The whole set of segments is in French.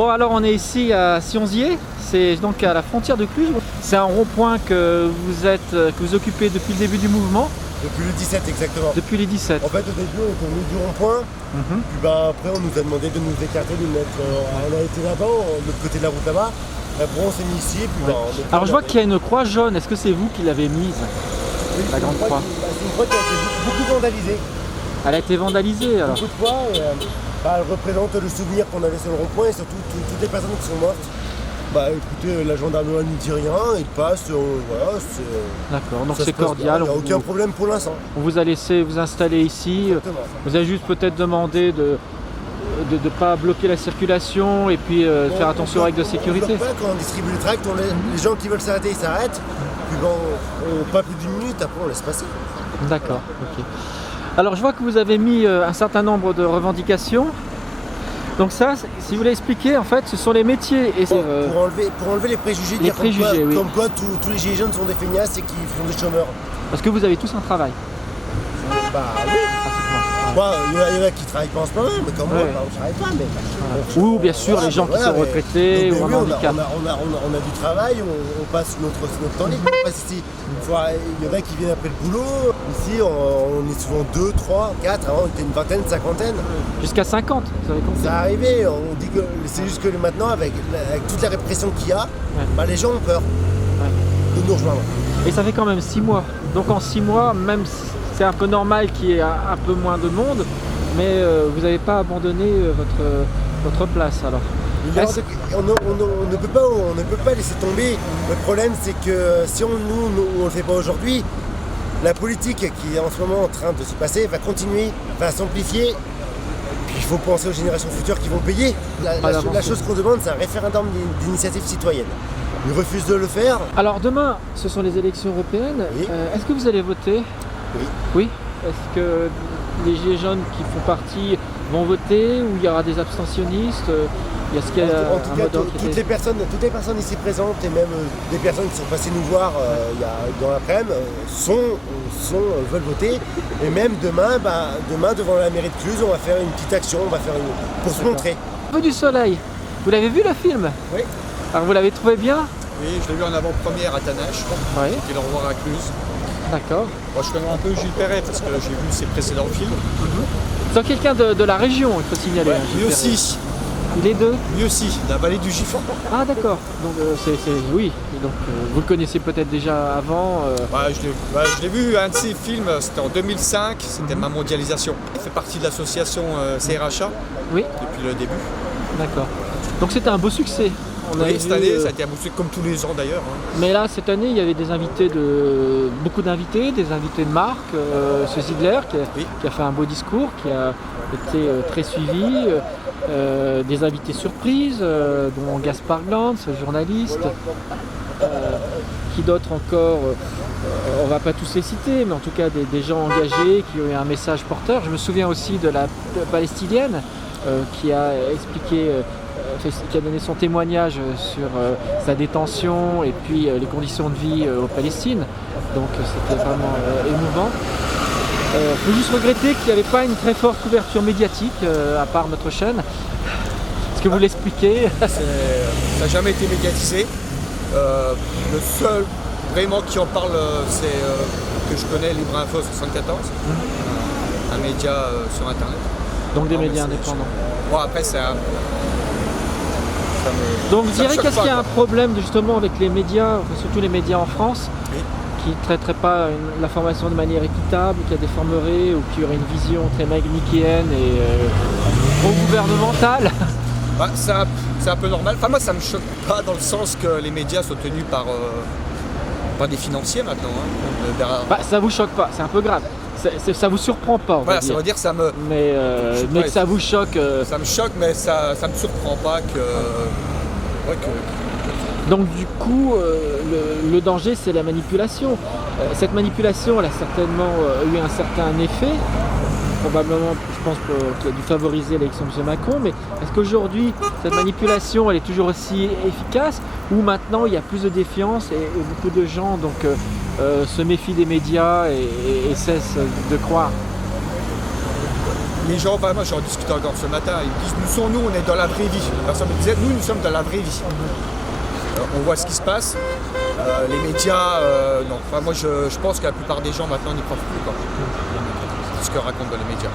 Bon, alors on est ici à Sionzier, c'est donc à la frontière de Cluse. C'est un rond-point que vous occupez depuis le début du mouvement. Depuis le 17 exactement. Depuis les 17. En fait au début on était venu du rond-point, puis après on nous a demandé de nous écarter, de nous mettre. On a été là-bas, de l'autre côté de la route là-bas. Après on s'est mis ici, puis Alors je vois qu'il y a une croix jaune, est-ce que c'est vous qui l'avez mise? Oui, la grande croix. C'est une croix qui a été beaucoup vandalisée. Elle a été vandalisée alors? Beaucoup de fois, elle représente le souvenir qu'on avait sur le rond-point et surtout toutes les personnes qui sont mortes. Bah écoutez, la gendarmerie ne dit rien, ils passent, voilà, c'est... D'accord, donc c'est cordial. Il n'y a aucun problème pour l'instant. On vous a laissé vous installer ici. Exactement. Vous avez juste peut-être demandé de ne pas bloquer la circulation et puis faire attention aux règles de sécurité. Quand on distribue le tract, les gens qui veulent s'arrêter, ils s'arrêtent. Puis bon, pas plus d'une minute, après on laisse passer. D'accord, ok. Alors je vois que vous avez mis un certain nombre de revendications. Donc ça, si vous voulez expliquer, en fait, ce sont les métiers. Et pour enlever les préjugés, les préjugés, comme quoi tous les gilets jaunes sont des feignasses et qui sont des chômeurs. Parce que vous avez tous un travail. Bah oui. Bon, il y en a qui travaillent pas en ce moment, mais comme moi, on ne travaille pas. Mais... Ou bien sûr, les gens qui sont retraités ou en handicap. On a du travail, on passe notre temps libre. Ici. Il y en a qui viennent après le boulot. Ici, on est souvent 2, 3, 4, avant on était une vingtaine, cinquantaine. Jusqu'à 50, vous avez compris. Ça arrivé, on dit que c'est juste que maintenant, avec toute la répression qu'il y a, bah, les gens ont peur de nous rejoindre. Et ça fait quand même 6 mois. Donc en 6 mois, même si c'est un peu normal qu'il y ait un peu moins de monde, mais vous n'avez pas abandonné votre place alors. On ne peut pas laisser tomber. Le problème c'est que si on ne le fait pas aujourd'hui, la politique qui est en ce moment en train de se passer va continuer, va s'amplifier. Puis il faut penser aux générations futures qui vont payer. La chose qu'on demande, c'est un référendum d'initiative citoyenne. Ils refusent de le faire. Alors demain, ce sont les élections européennes. Oui. Est-ce que vous allez voter? Oui. Oui. Est-ce que les gilets jaunes qui font partie vont voter ou il y aura des abstentionnistes? En tout cas, toutes les personnes ici présentes et même des personnes qui sont passées nous voir dans l'après-midi veulent voter. Et même demain, devant la mairie de Cluse, on va faire une petite action, pour se montrer. Un peu du soleil. Vous l'avez vu le film? Oui. Alors vous l'avez trouvé bien? Oui, je l'ai vu en avant-première à Tanache. Oui. Qui est le revoir à Cluse. D'accord. Moi, je connais un peu Gilles Perret parce que j'ai vu ses précédents films. C'est quelqu'un de la région, il faut signaler. Ouais, lui aussi. Les deux? Lui aussi, la vallée du Gifon. Ah d'accord. Donc oui. Donc vous le connaissez peut-être déjà avant. Je l'ai vu, un de ses films, c'était en 2005, c'était Ma mondialisation. Il fait partie de l'association CRHA depuis le début. D'accord. Donc c'était un beau succès. Cette année, ça a été un beau succès, comme tous les ans d'ailleurs. Mais là, cette année, il y avait beaucoup d'invités, des invités de marque. Ce Ziegler qui a fait un beau discours, qui a été très suivi. Des invités surprises, dont Gaspard Glantz, journaliste. Qui d'autres encore, on va pas tous les citer, mais en tout cas des gens engagés qui ont eu un message porteur. Je me souviens aussi de la palestinienne qui a expliqué, qui a donné son témoignage sur sa détention et puis les conditions de vie aux Palestine. Donc c'était vraiment émouvant. Il faut juste regretter qu'il n'y avait pas une très forte couverture médiatique à part notre chaîne. Est-ce que vous l'expliquez? Ça n'a jamais été médiatisé. Le seul vraiment qui en parle, c'est que je connais, Libre Info 74, un média sur internet. Donc des médias indépendants. Bon, après c'est un... Donc vous direz qu'est-ce qu'il y a un problème justement avec les médias, surtout les médias en France, qui ne traiteraient pas l'information de manière équitable, qui la déformerait ou qui aurait une vision très manichéenne et pro-gouvernementale? C'est un peu normal. Enfin, moi, ça me choque pas dans le sens que les médias sont tenus par des financiers maintenant. Ça vous choque pas, c'est un peu grave. Ça vous surprend pas, on va dire. Ça veut dire que ça me... Mais que ça vous choque... Ça me choque, mais ça me surprend pas que... Donc du coup, le danger, c'est la manipulation. Cette manipulation, elle a certainement eu un certain effet. Probablement, je pense qu'il a dû favoriser l'élection de M. Macron, mais est-ce qu'aujourd'hui, cette manipulation, elle est toujours aussi efficace, ou maintenant, il y a plus de défiance et beaucoup de gens se méfient des médias et cessent de croire? les gens, moi j'en discutais encore ce matin, ils me disent nous on est dans la vraie vie. La personne me disait nous sommes dans la vraie vie. On voit ce qui se passe. Les médias, non. Enfin, moi je pense que la plupart des gens maintenant n'y croient plus quoi. Ce que racontent dans les médias.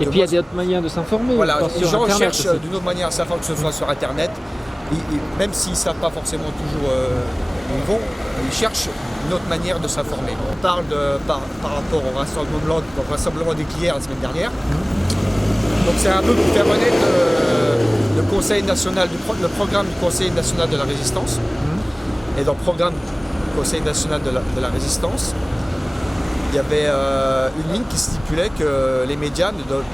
Et puis il y a d'autres moyens de s'informer. Voilà, les gens cherchent aussi d'une autre manière à s'informer, que ce soit sur Internet. Même s'ils ne savent pas forcément toujours où ils vont, ils cherchent une autre manière de s'informer. On parle par rapport au rassemblement des Glières la semaine dernière. Donc c'est un peu pour faire connaître le programme du Conseil national de la résistance. Et dans le programme du Conseil national de la résistance, il y avait une ligne qui stipulait que les médias ne doivent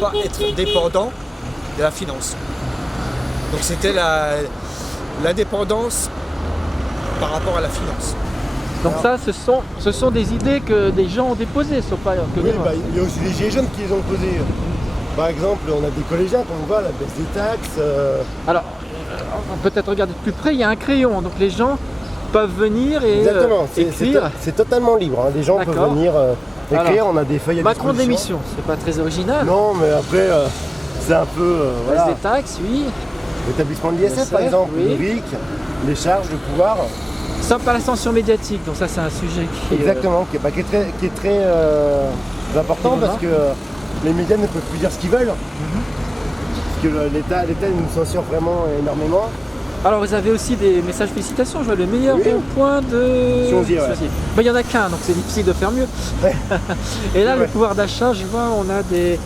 pas être dépendants de la finance. Donc c'était l'indépendance par rapport à la finance. Donc ça, ce sont des idées que des gens ont déposées, ce sont pas que Oui, des morts. il y a aussi des gilets jaunes qui les ont posés. Par exemple, on a des collégiens, comme on voit, la baisse des taxes. Alors, on peut peut-être regarder de plus près, il y a un crayon, donc les gens peuvent venir et Exactement, écrire. c'est totalement libre. Hein. Les gens peuvent venir écrire, on a des feuilles à Macron disposition. d'émission, c'est pas très original. Non, mais après, c'est un peu... Baisse voilà. des taxes, oui. L'établissement de l'ISF, par exemple, oui. le RIC, les charges, le pouvoir. Sans pas l'ascension médiatique, donc ça c'est un sujet qui Exactement, qui est très important parce que les médias ne peuvent plus dire ce qu'ils veulent. Parce que l'État nous censure vraiment énormément. Alors vous avez aussi des messages de félicitations, je vois le meilleur rond-point de Sionzy, ouais. Ben, il n'y en a qu'un, donc c'est difficile de faire mieux. Ouais. Et là, le pouvoir d'achat, je vois, on a de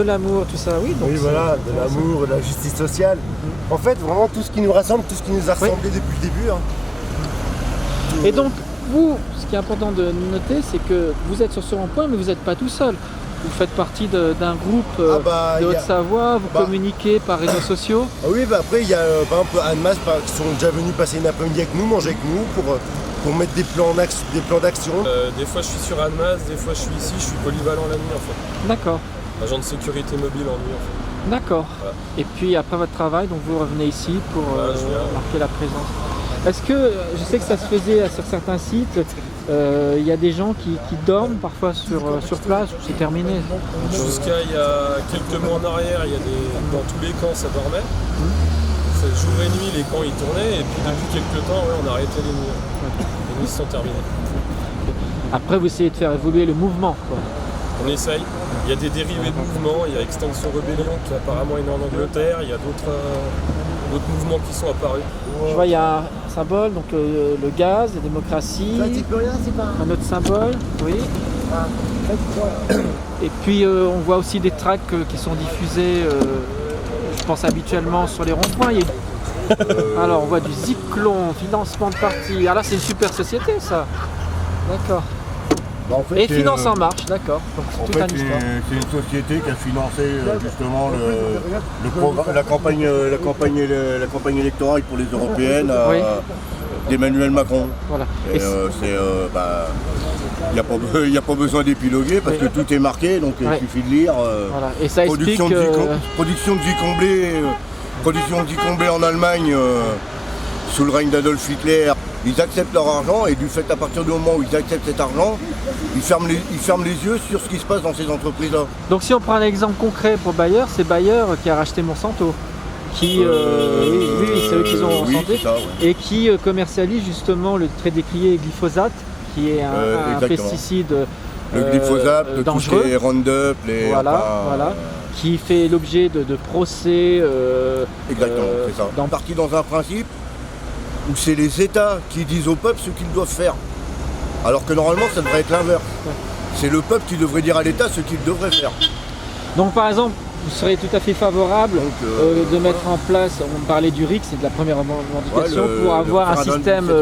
l'amour, tout ça, oui. Donc Oui, voilà, de l'amour, de la justice sociale. En fait, vraiment tout ce qui nous rassemble, tout ce qui nous a rassemblés depuis le début. Hein. Et donc, vous, ce qui est important de noter, c'est que vous êtes sur ce rond-point, mais vous n'êtes pas tout seul. Vous faites partie d'un groupe de Haute-Savoie, vous communiquez par réseaux sociaux. Ah oui, après, il y a par exemple Annemasse qui sont déjà venus passer une après-midi avec nous, manger avec nous pour mettre des plans d'action. Des fois je suis sur Annemasse, des fois je suis ici, je suis polyvalent la nuit en fait. D'accord. Agent de sécurité mobile en nuit en fait. D'accord. Voilà. Et puis après votre travail, donc vous revenez ici pour marquer la présence. Est-ce que, je sais que ça se faisait sur certains sites, il y a des gens qui dorment parfois sur place ou c'est terminé? Jusqu'à il y a quelques mois en arrière, dans tous les camps ça dormait. Jour et nuit les camps ils tournaient et puis depuis quelques temps on a arrêté les nuits. Les nuits sont terminées. Après vous essayez de faire évoluer le mouvement, quoi. On essaye. Il y a des dérivés de mouvements, il y a Extinction Rebellion qui apparemment est né en Angleterre, il y a d'autres mouvements qui sont apparus. Je vois il y a un symbole, donc le gaz, la démocratie. Ça dit plus rien, c'est pas Un autre symbole, oui. Et puis on voit aussi des tracts qui sont diffusés, je pense habituellement sur les ronds-points. Alors on voit du Zyklon, financement de parti. Ah là c'est une super société ça. D'accord. En fait, Et Finance en marche, d'accord. Donc c'est toute une histoire. C'est une société qui a financé justement la campagne électorale pour les européennes d'Emmanuel Macron. Voilà. Il n'y a pas besoin d'épiloguer parce que tout est marqué, donc il suffit de lire. Voilà. Et ça production de Zyklon en Allemagne sous le règne d'Adolf Hitler. Ils acceptent leur argent et du fait à partir du moment où ils acceptent cet argent, ils ferment les yeux sur ce qui se passe dans ces entreprises-là. Donc si on prend un exemple concret pour Bayer, c'est Bayer qui a racheté Monsanto. Oui, c'est eux qui ont santé, et qui commercialise justement le très décrié glyphosate, qui est un pesticide le glyphosate, dangereux. Tout ce qui est Roundup, voilà, qui fait l'objet de procès. Exactement, c'est ça. Parti dans un principe où c'est les États qui disent au peuple ce qu'ils doivent faire. Alors que normalement, ça devrait être l'inverse. C'est le peuple qui devrait dire à l'État ce qu'il devrait faire. Donc par exemple, vous serez tout à fait favorable de mettre en place, on parlait du RIC, c'est de la première revendication, pour avoir un système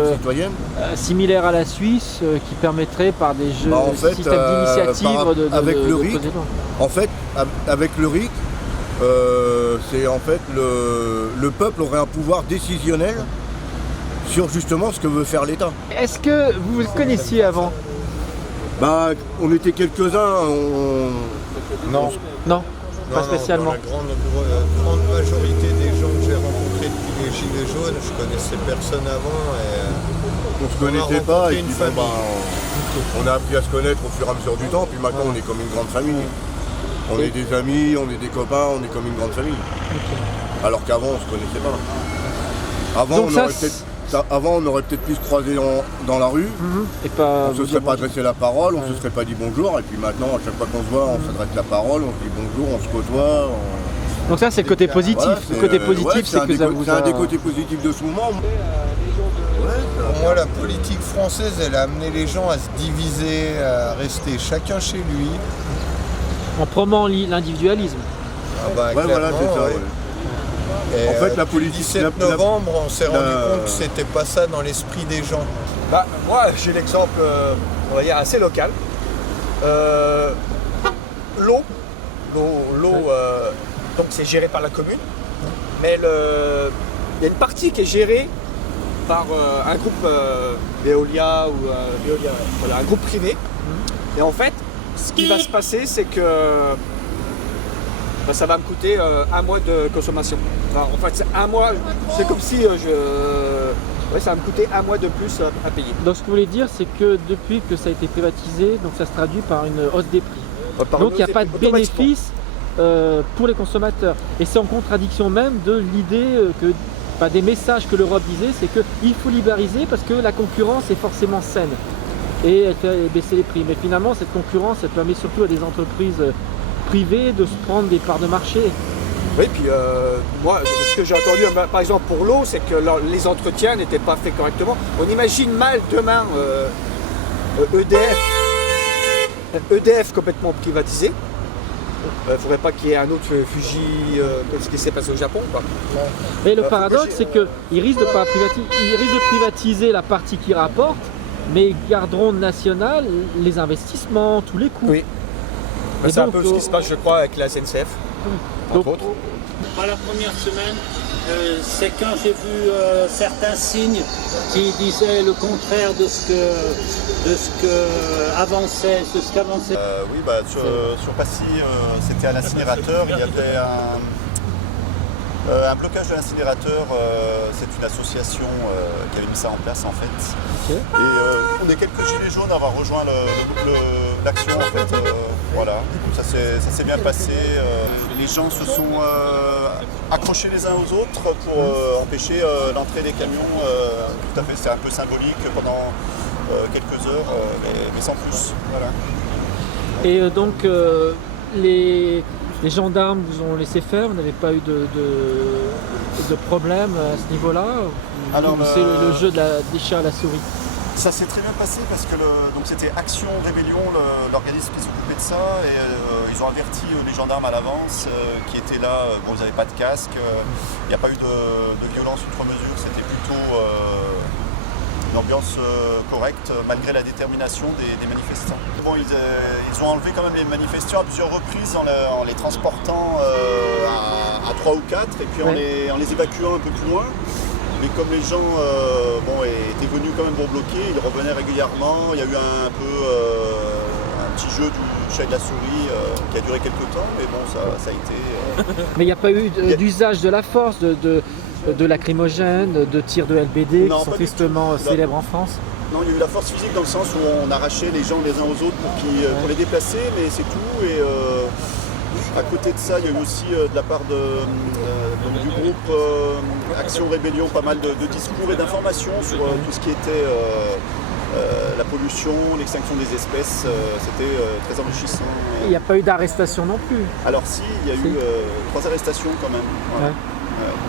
similaire à la Suisse qui permettrait par des jeux, systèmes d'initiative avec le RIC, en fait, avec le RIC, c'est en fait le peuple aurait un pouvoir décisionnel sur justement ce que veut faire l'État. Est-ce que vous le connaissiez avant? On était quelques-uns. Non, pas spécialement. Dans la grande majorité des gens que j'ai rencontrés depuis les Gilets jaunes, je connaissais personne avant. On se connaissait pas. Et une famille. On a appris à se connaître au fur et à mesure du temps, puis maintenant on est comme une grande famille. On est des amis, on est des copains, on est comme une grande famille. Alors qu'avant on se connaissait pas. Avant on aurait peut-être pu se croiser dans la rue, et pas on se serait pas adressé la parole, on se serait pas dit bonjour, et puis maintenant à chaque fois qu'on se voit on s'adresse la parole, on se dit bonjour, on se côtoie. Donc ça c'est le côté positif. Voilà, le côté positif c'est que ça vous c'est un des côtés positifs de ce moment. Pour moi, la politique française, elle a amené les gens à se diviser, à rester chacun chez lui. en promouvant l'individualisme. Ah bah, Ouais, voilà, c'est ça. ouais. Ouais. Et, En fait, la depuis le politique- 17 novembre, on s'est rendu compte que c'était pas ça dans l'esprit des gens. Bah, moi, j'ai l'exemple, on va dire, assez local. L'eau, donc c'est géré par la commune, mais il y a une partie qui est gérée par un groupe Veolia ou voilà, un groupe privé. Et en fait, ce qui va se passer, c'est que ça va me coûter un mois de consommation. Enfin, en fait, c'est un mois, c'est comme si ça va me coûter un mois de plus à payer. Donc ce que vous voulez dire, c'est que depuis que ça a été privatisé, donc ça se traduit par une hausse des prix. Donc il n'y a pas de bénéfice pour les consommateurs. Et c'est en contradiction même de l'idée des messages que l'Europe disait, c'est qu'il faut libéraliser parce que la concurrence est forcément saine. Et elle fait baisser les prix. Mais finalement, cette concurrence, elle permet surtout à des entreprises privées de se prendre des parts de marché. Oui, puis moi, ce que j'ai entendu, par exemple pour l'eau, c'est que les entretiens n'étaient pas faits correctement. On imagine mal demain EDF complètement privatisé. Il ne faudrait pas qu'il y ait un autre Fuji comme ce qui s'est passé au Japon, quoi. Et le paradoxe, c'est qu'ils risquent de privatiser la partie qui rapporte, mais ils garderont national les investissements, tous les coûts. Oui. Et C'est un donc, peu ce qui se passe, je crois, avec la SNCF, entre autres. Pas la première semaine, c'est quand j'ai vu certains signes qui disaient le contraire de ce qu'avançait. Oui, sur Passy, c'était à l'incinérateur. Il y avait un blocage de l'incinérateur. C'est une association qui avait mis ça en place en fait. Okay. Et on est quelques gilets jaunes à avoir rejoint l'action en fait. Voilà, ça s'est bien passé. Les gens se sont accrochés les uns aux autres pour empêcher l'entrée des camions. Tout à fait, c'est un peu symbolique pendant quelques heures, mais sans plus. Voilà. Et donc, les gendarmes vous ont laissé faire, vous n'avez pas eu de problème à ce niveau-là? Alors, c'est le jeu des chats à la souris? Ça s'est très bien passé parce que c'était Action Rébellion, l'organisme qui s'occupait de ça, et ils ont averti les gendarmes à l'avance qui étaient là. Bon, ils n'avaient pas de casque, il n'y a pas eu de violence outre mesure, c'était plutôt une ambiance correcte malgré la détermination des manifestants. Bon, ils ont enlevé quand même les manifestants à plusieurs reprises en les transportant à 3 ou 4 et puis en les évacuant un peu plus loin. Mais comme les gens étaient venus quand même pour bloquer, ils revenaient régulièrement. Il y a eu un petit jeu du chat et de la souris qui a duré quelques temps, mais bon, ça a été... Mais il n'y a pas eu d'usage de la force, de lacrymogène, de tirs de LBD qui sont tristement célèbres en France? Non, il y a eu la force physique dans le sens où on arrachait les gens les uns aux autres pour les déplacer, mais c'est tout. Et à côté de ça, il y a eu aussi de la part du groupe Action Rébellion pas mal de discours et d'informations sur tout ce qui était la pollution, l'extinction des espèces. C'était très enrichissant. Il n'y a pas eu d'arrestation non plus? Alors si, il y a eu 3 arrestations quand même. Voilà. Ouais.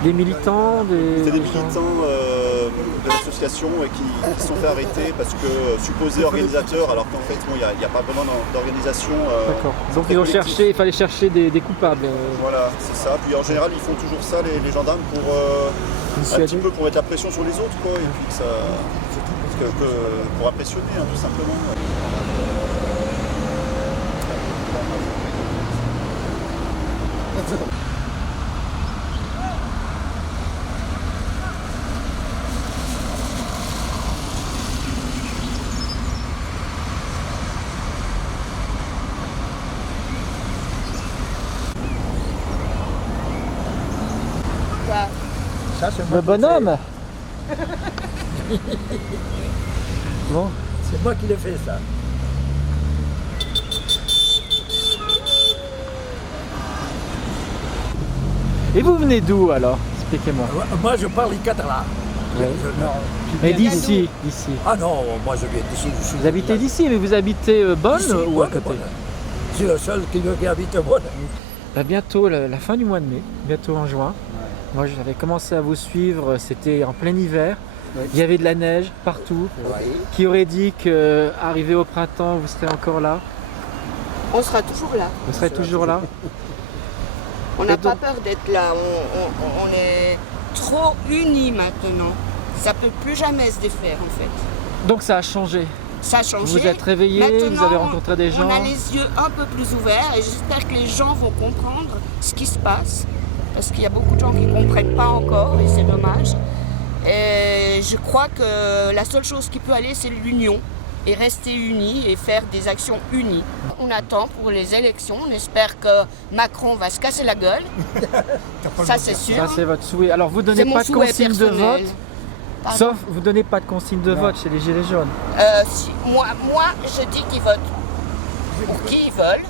Des militants, C'est des militants de l'association qui se sont fait arrêter parce que supposés organisateurs, alors qu'en fait il n'y a pas vraiment d'organisation. D'accord. Donc il fallait chercher des coupables. Voilà, c'est ça. Puis en général ils font toujours ça les gendarmes pour un petit peu pour mettre la pression sur les autres quoi, et puis ça, pour impressionner tout simplement. Le bonhomme. Bon, C'est moi qui l'ai fait ça. Et vous venez d'où alors? Expliquez-moi. Moi je parle catalan. Mais d'ici. Ah non, moi je viens d'ici. Vous habitez d'ici, mais vous habitez Bonn ou à côté? Bonn. C'est le seul qui habite Bonn. Bientôt, la fin du mois de mai, bientôt en juin. Moi j'avais commencé à vous suivre, c'était en plein hiver. Il y avait de la neige partout. Qui aurait dit qu'arrivé au printemps, vous serez encore là? On sera toujours là. Vous serez toujours là? On n'a pas peur d'être là. On est trop unis maintenant. Ça ne peut plus jamais se défaire en fait. Donc ça a changé? Ça a changé. Vous vous êtes réveillé, vous avez rencontré des gens? On a les yeux un peu plus ouverts et j'espère que les gens vont comprendre ce qui se passe. Parce qu'il y a beaucoup de gens qui ne comprennent pas encore et c'est dommage. Et je crois que la seule chose qui peut aller, c'est l'union. Et rester unis et faire des actions unies. On attend pour les élections, on espère que Macron va se casser la gueule. Ça c'est sûr. Ça c'est votre souhait. Alors vous ne donnez pas de consigne de vote? Sauf vous ne donnez pas de consigne de vote chez les Gilets jaunes? Moi je dis qu'ils votent pour qui ils veulent.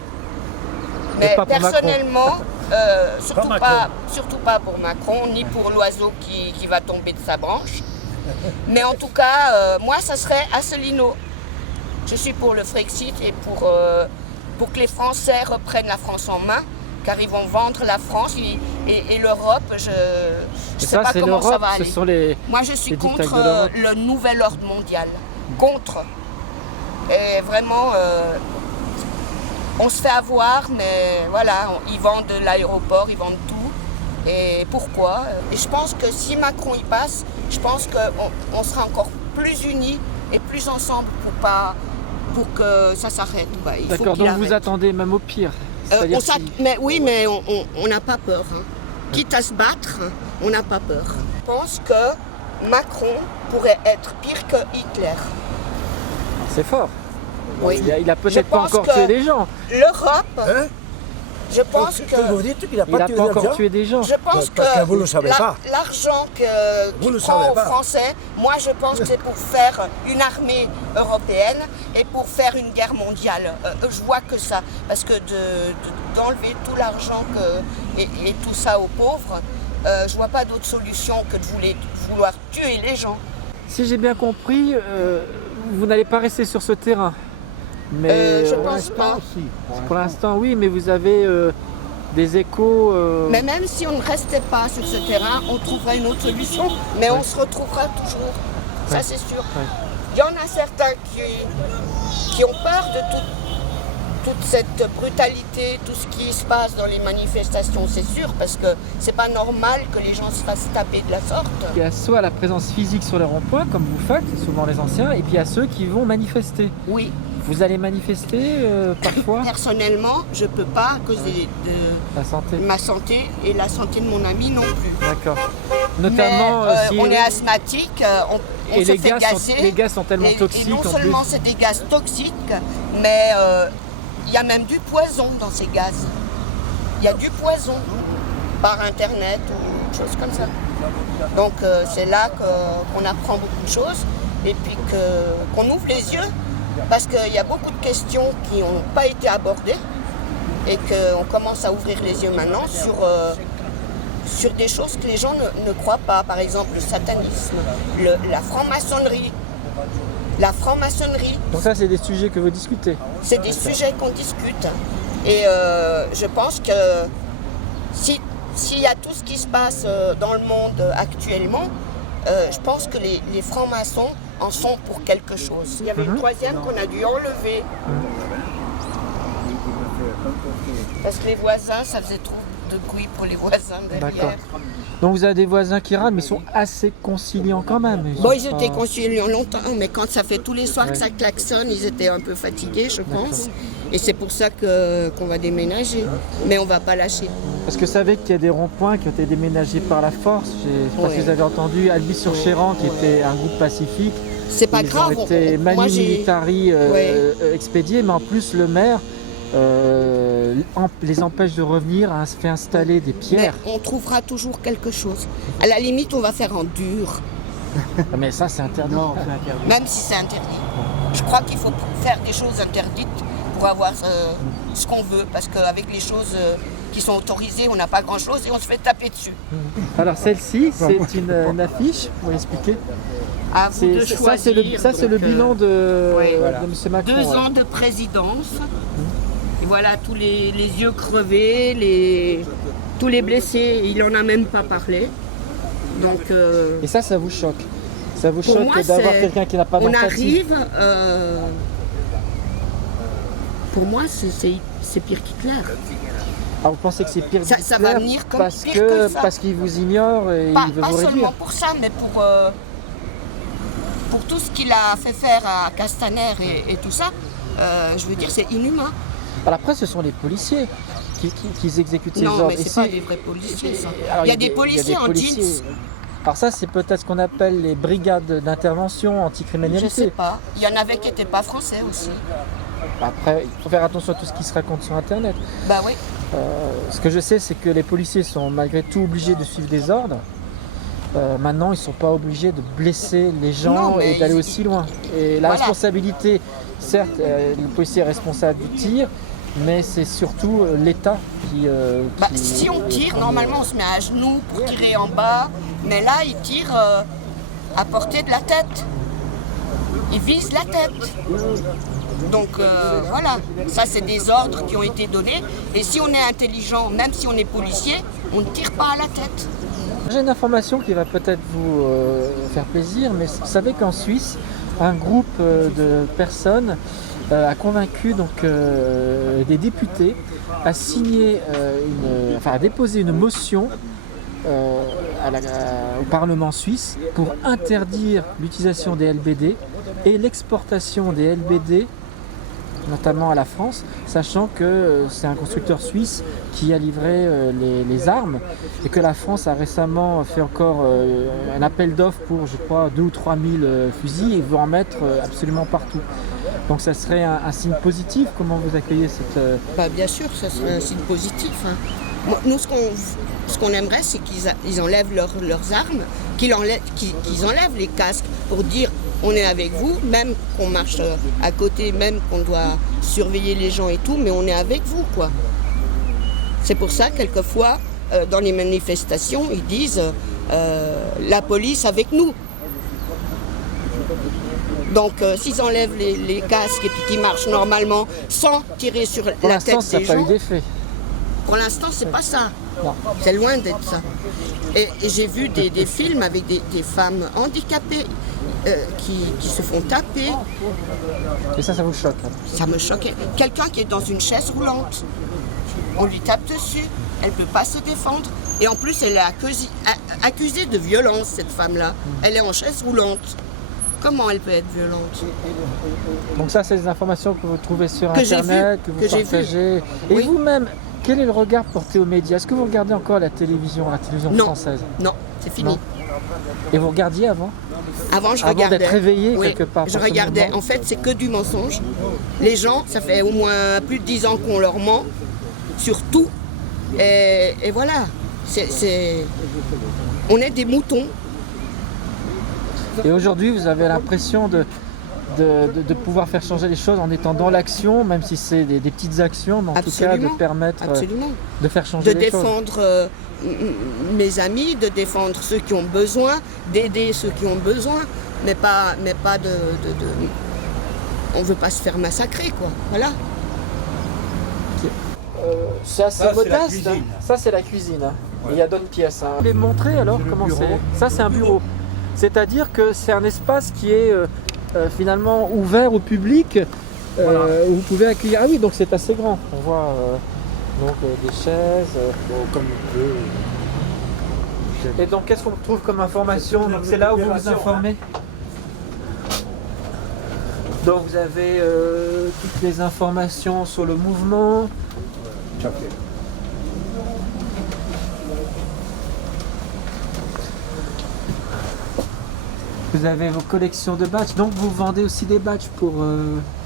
Mais personnellement, surtout pas pour Macron, ni pour l'oiseau qui va tomber de sa branche. Mais en tout cas, moi ça serait Asselineau. Je suis pour le Frexit et pour que les Français reprennent la France en main, car ils vont vendre la France et l'Europe, je ne sais pas comment ça va aller. Moi je suis contre le nouvel ordre mondial, contre. Et vraiment, on se fait avoir, mais voilà, ils vendent l'aéroport, ils vendent tout. Et pourquoi? Et je pense que si Macron y passe, je pense qu'on sera encore plus unis et plus ensemble pour que ça s'arrête. D'accord, donc vous attendez même au pire. Mais on n'a pas peur. Hein. Quitte à se battre, on n'a pas peur. Je pense que Macron pourrait être pire que Hitler. C'est fort. Oui. Il a peut-être pas encore tué des gens. L'Europe... Je pense que vous dites qu'il n'a pas encore tué des gens. Je pense que vous ne le savez pas. L'argent qu'il prend aux Français, moi je pense que c'est pour faire une armée européenne et pour faire une guerre mondiale. Je vois que ça, parce que d'enlever tout l'argent et tout ça aux pauvres, je vois pas d'autre solution que de vouloir tuer les gens. Si j'ai bien compris, vous n'allez pas rester sur ce terrain. Mais je pense pas. Pour l'instant, oui, mais vous avez des échos. Mais même si on ne restait pas sur ce terrain, on trouverait une autre solution. Mais on se retrouvera toujours. Ça, c'est sûr. Il y en a certains qui ont peur de toute cette brutalité, tout ce qui se passe dans les manifestations, c'est sûr, parce que c'est pas normal que les gens se fassent taper de la sorte. Il y a soit la présence physique sur les ronds-points, comme vous faites, souvent les anciens, et puis il y a ceux qui vont manifester. Oui. Vous allez manifester parfois? Personnellement, je ne peux pas à cause de ma santé et la santé de mon ami non plus. D'accord. Notamment si on est asthmatique, on se fait gazer. Les gaz sont tellement toxiques. Et non seulement c'est des gaz toxiques, mais il y a même du poison dans ces gaz. Il y a du poison par internet ou choses comme ça. Donc c'est là qu'on apprend beaucoup de choses et puis qu'on ouvre les yeux. Parce qu'il y a beaucoup de questions qui n'ont pas été abordées et qu'on commence à ouvrir les yeux maintenant sur des choses que les gens ne croient pas. Par exemple, le satanisme, la franc-maçonnerie. La franc-maçonnerie. Donc ça, c'est des sujets que vous discutez? C'est des sujets qu'on discute. Et je pense que s'il y a tout ce qui se passe dans le monde actuellement, je pense que les francs-maçons en sont pour quelque chose. Il y avait une troisième qu'on a dû enlever. Parce que les voisins, ça faisait trop de bruit pour les voisins derrière. Donc vous avez des voisins qui râlent, mais ils sont assez conciliants quand même. Ils étaient conciliants longtemps, mais quand ça fait tous les soirs que ça klaxonne, ils étaient un peu fatigués, je pense. Et c'est pour ça qu'on va déménager. Mais on ne va pas lâcher. Parce que vous savez qu'il y a des ronds-points qui ont été déménagés par la force. Je ne sais pas si vous avez entendu Albi-sur-Chéran, qui était un groupe pacifique. C'est pas grave. Ils ont été manu militari expédiés, mais en plus le maire les empêche de revenir, fait installer des pierres. Mais on trouvera toujours quelque chose. À la limite, on va faire en dur. Mais ça, c'est interdit. Même si c'est interdit. Je crois qu'il faut faire des choses interdites pour avoir ce qu'on veut, parce qu'avec les choses qui sont autorisées, on n'a pas grand-chose et on se fait taper dessus. Alors celle-ci, c'est une affiche, pour expliquer. À vous de choisir. Ça, c'est le bilan de, oui, de M. Macron. 2 ans de présidence. Et voilà, tous les yeux crevés, tous les blessés, il n'en a même pas parlé. Donc, et ça vous choque? Ça vous choque d'avoir quelqu'un qui n'a pas d'empathie? On arrive... pour moi, c'est pire qu'Hitler. Ah, vous pensez que c'est pire qu'Hitler? Ça va venir comme pire que ça. Parce qu'il vous ignore et il veut vous réduire? Pas seulement pour ça, mais pour tout ce qu'il a fait faire à Castaner et tout ça, je veux dire, c'est inhumain. Alors après, ce sont les policiers qui exécutent ces ordres. Non, mais c'est pas des vrais policiers, ça. Alors, il y a des policiers en jeans. Alors ça, c'est peut-être ce qu'on appelle les brigades d'intervention anticriminalité. Je sais pas. Il y en avait qui n'étaient pas français aussi. Après, il faut faire attention à tout ce qui se raconte sur Internet. Bah oui. Ce que je sais, c'est que les policiers sont malgré tout obligés de suivre des ordres. Maintenant, ils ne sont pas obligés de blesser les gens et d'aller aussi loin. Et la responsabilité, certes, le policier est responsable du tir, mais c'est surtout l'État qui... Si on tire, normalement on se met à genoux pour tirer en bas, mais là il tire à portée de la tête. Il vise la tête. Donc voilà, ça c'est des ordres qui ont été donnés. Et si on est intelligent, même si on est policier, on ne tire pas à la tête. J'ai une information qui va peut-être vous faire plaisir, mais vous savez qu'en Suisse, un groupe de personnes a convaincu donc, des députés à signer, à déposer une motion au Parlement suisse pour interdire l'utilisation des LBD et l'exportation des LBD, notamment à la France, sachant que c'est un constructeur suisse qui a livré les armes et que la France a récemment fait encore un appel d'offres pour, je crois, 2 ou 3 000 fusils et veut en mettre absolument partout. Donc ça serait un signe positif. Comment vous accueillez cette... Bien sûr, ça serait un signe positif. Hein. Nous, ce qu'on aimerait, c'est qu'ils enlèvent leurs armes, qu'ils enlèvent les casques pour dire on est avec vous, même qu'on marche à côté, même qu'on doit surveiller les gens et tout, mais on est avec vous, quoi. C'est pour ça, quelquefois, dans les manifestations, ils disent la police avec nous. Donc, s'ils enlèvent les casques et puis qu'ils marchent normalement sans tirer sur la tête des gens... Pour l'instant, ça n'a pas eu d'effet. Pour l'instant, c'est pas ça. C'est loin d'être ça. Et j'ai vu des films avec des femmes handicapées qui se font taper. Et ça vous choque? Ça me choque. Quelqu'un qui est dans une chaise roulante, on lui tape dessus, elle ne peut pas se défendre. Et en plus, elle est accusée de violence, cette femme-là. Elle est en chaise roulante. Comment elle peut être violente? Donc ça, c'est des informations que vous trouvez sur Internet, que vous partagez. Et oui. Vous-même, quel est le regard porté aux médias? Est-ce que vous regardez encore la télévision française? Non, c'est fini. Non. Et vous regardiez avant? Avant, je regardais. Avant d'être réveillé oui, quelque part? Je regardais. En fait, c'est que du mensonge. Les gens, ça fait au moins plus de 10 ans qu'on leur ment, sur tout. Et voilà. On est des moutons. Et aujourd'hui, vous avez l'impression de pouvoir faire changer les choses en étant dans l'action, même si c'est des petites actions, mais en Absolument. tout cas de permettre de faire changer les choses. De défendre mes amis, de défendre ceux qui ont besoin, d'aider ceux qui ont besoin, mais pas de... On ne veut pas se faire massacrer, quoi. Voilà. C'est assez modeste. Hein. Ça, c'est la cuisine. Hein. Ouais. Il y a d'autres pièces. Hein. Vous voulez me montrer alors comment c'est? Ça, c'est un bureau. C'est-à-dire que c'est un espace qui est finalement ouvert au public, voilà. Où vous pouvez accueillir. Ah oui, donc c'est assez grand. On voit des chaises. Comme deux. Et donc, qu'est-ce qu'on trouve comme information? Donc, c'est là où vous vous informez. Donc, vous avez toutes les informations sur le mouvement. Vous avez vos collections de badges, donc vous vendez aussi des badges pour...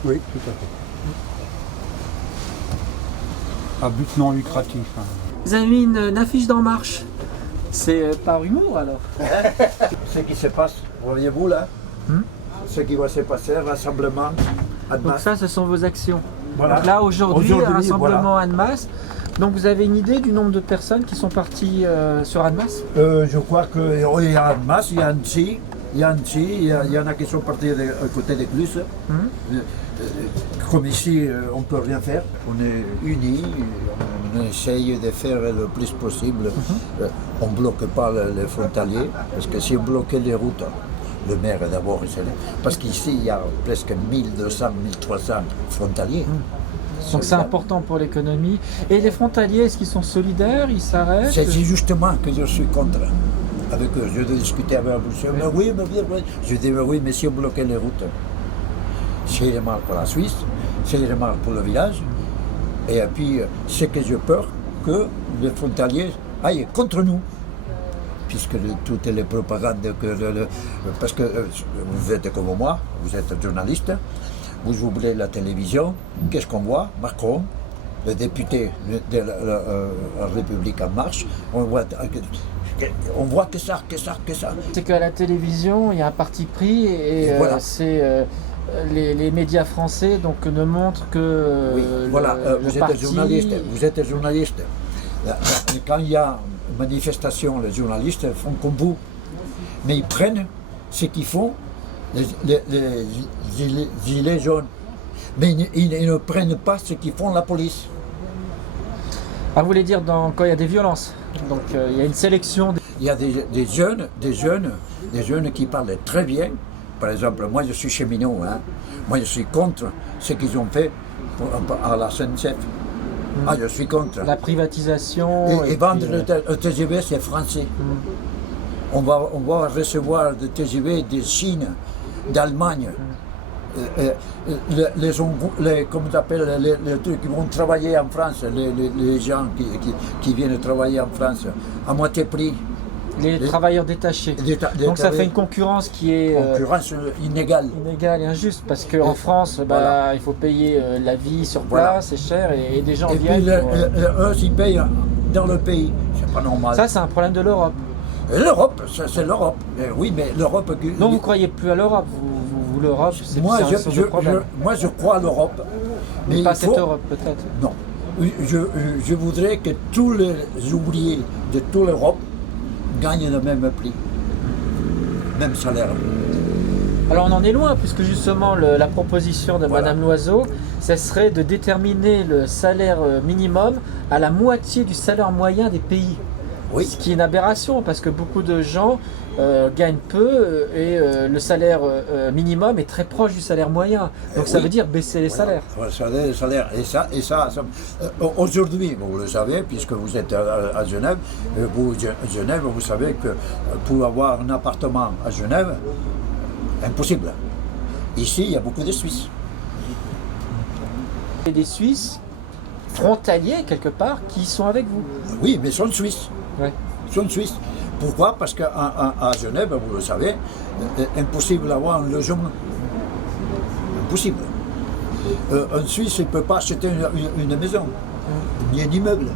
Oui, tout à fait. À but non lucratif. Hein. Vous avez mis une affiche d'En Marche. C'est par humour alors? Ce qui se passe, voyez-vous là, ce qui va se passer, rassemblement, Donc ça, ce sont vos actions. Voilà. Donc là, aujourd'hui, rassemblement voilà. Annemasse. Donc vous avez une idée du nombre de personnes qui sont parties sur Annemasse? Je crois qu'il y a Annemasse, il y a Annecy, il y en a qui sont partis à côté des Cluses. Comme ici, on ne peut rien faire. On est unis, on essaye de faire le plus possible. On ne bloque pas les frontaliers, parce que si on bloquait les routes, le maire d'abord, parce qu'ici, il y a presque 1200, 1300 frontaliers. Donc c'est important pour l'économie. Et les frontaliers, est-ce qu'ils sont solidaires? Ils s'arrêtent? C'est justement que je suis contre avec eux. Je dois discuter avec monsieur. Mais oui, je dis, mais oui, mais si on bloquait les routes, c'est mal pour la Suisse, c'est mal pour le village. Et puis, c'est que j'ai peur que les frontaliers aillent contre nous. Puisque toutes les propagandes, parce que vous êtes comme moi, vous êtes journaliste, vous ouvrez la télévision, qu'est-ce qu'on voit? Macron, le député de la République en marche, on voit que ça. C'est qu'à la télévision, il y a un parti pris et voilà. C'est les médias français donc ne montrent que vous êtes journaliste. Quand il y a une manifestation, les journalistes font comme vous, mais ils prennent ce qu'ils font. Les gilets jaunes. Mais ils ne prennent pas ce qu'ils font la police. Ah, vous voulez dire quand il y a des violences? Donc il y a une sélection. Il y a des jeunes qui parlent très bien. Par exemple, moi je suis cheminot. Moi je suis contre ce qu'ils ont fait à la SNCF. Ah, je suis contre. La privatisation. Et vendre le TGV, c'est français. On va recevoir des TGV de Chine, d'Allemagne, comme on appelle, les trucs qui vont travailler en France, les gens qui viennent travailler en France, à moitié prix. Les travailleurs détachés. Donc ça fait une concurrence qui est inégale. Inégale et injuste, parce qu'en France, il faut payer la vie sur place, c'est cher, et des gens viennent. Eux, ils payent dans le pays, c'est pas normal. Ça, c'est un problème de l'Europe. L'Europe, c'est l'Europe. Oui, mais l'Europe. Non, vous ne croyez plus à l'Europe. Vous l'Europe, c'est un problème. Moi, je crois à l'Europe. Mais pas cette Europe, peut-être. Non. Je voudrais que tous les ouvriers de toute l'Europe gagnent le même prix, même salaire. Alors on en est loin, puisque justement la proposition de Madame Loiseau, ce serait de déterminer le salaire minimum à la moitié du salaire moyen des pays. Oui. Ce qui est une aberration, parce que beaucoup de gens gagnent peu et le salaire minimum est très proche du salaire moyen. Donc ça veut dire baisser les salaires. Les salaires. Et ça aujourd'hui, vous le savez, puisque vous êtes à Genève, Genève, vous savez que pour avoir un appartement à Genève, impossible. Ici, il y a beaucoup de Suisses. Et des Suisses frontaliers, quelque part, qui sont avec vous. Oui, mais ils sont Suisses. Ouais. Ils sont Suisses. Pourquoi? Parce qu'à Genève, vous le savez, impossible d'avoir un logement. Impossible. Un Suisse ne peut pas acheter une maison, ni un immeuble.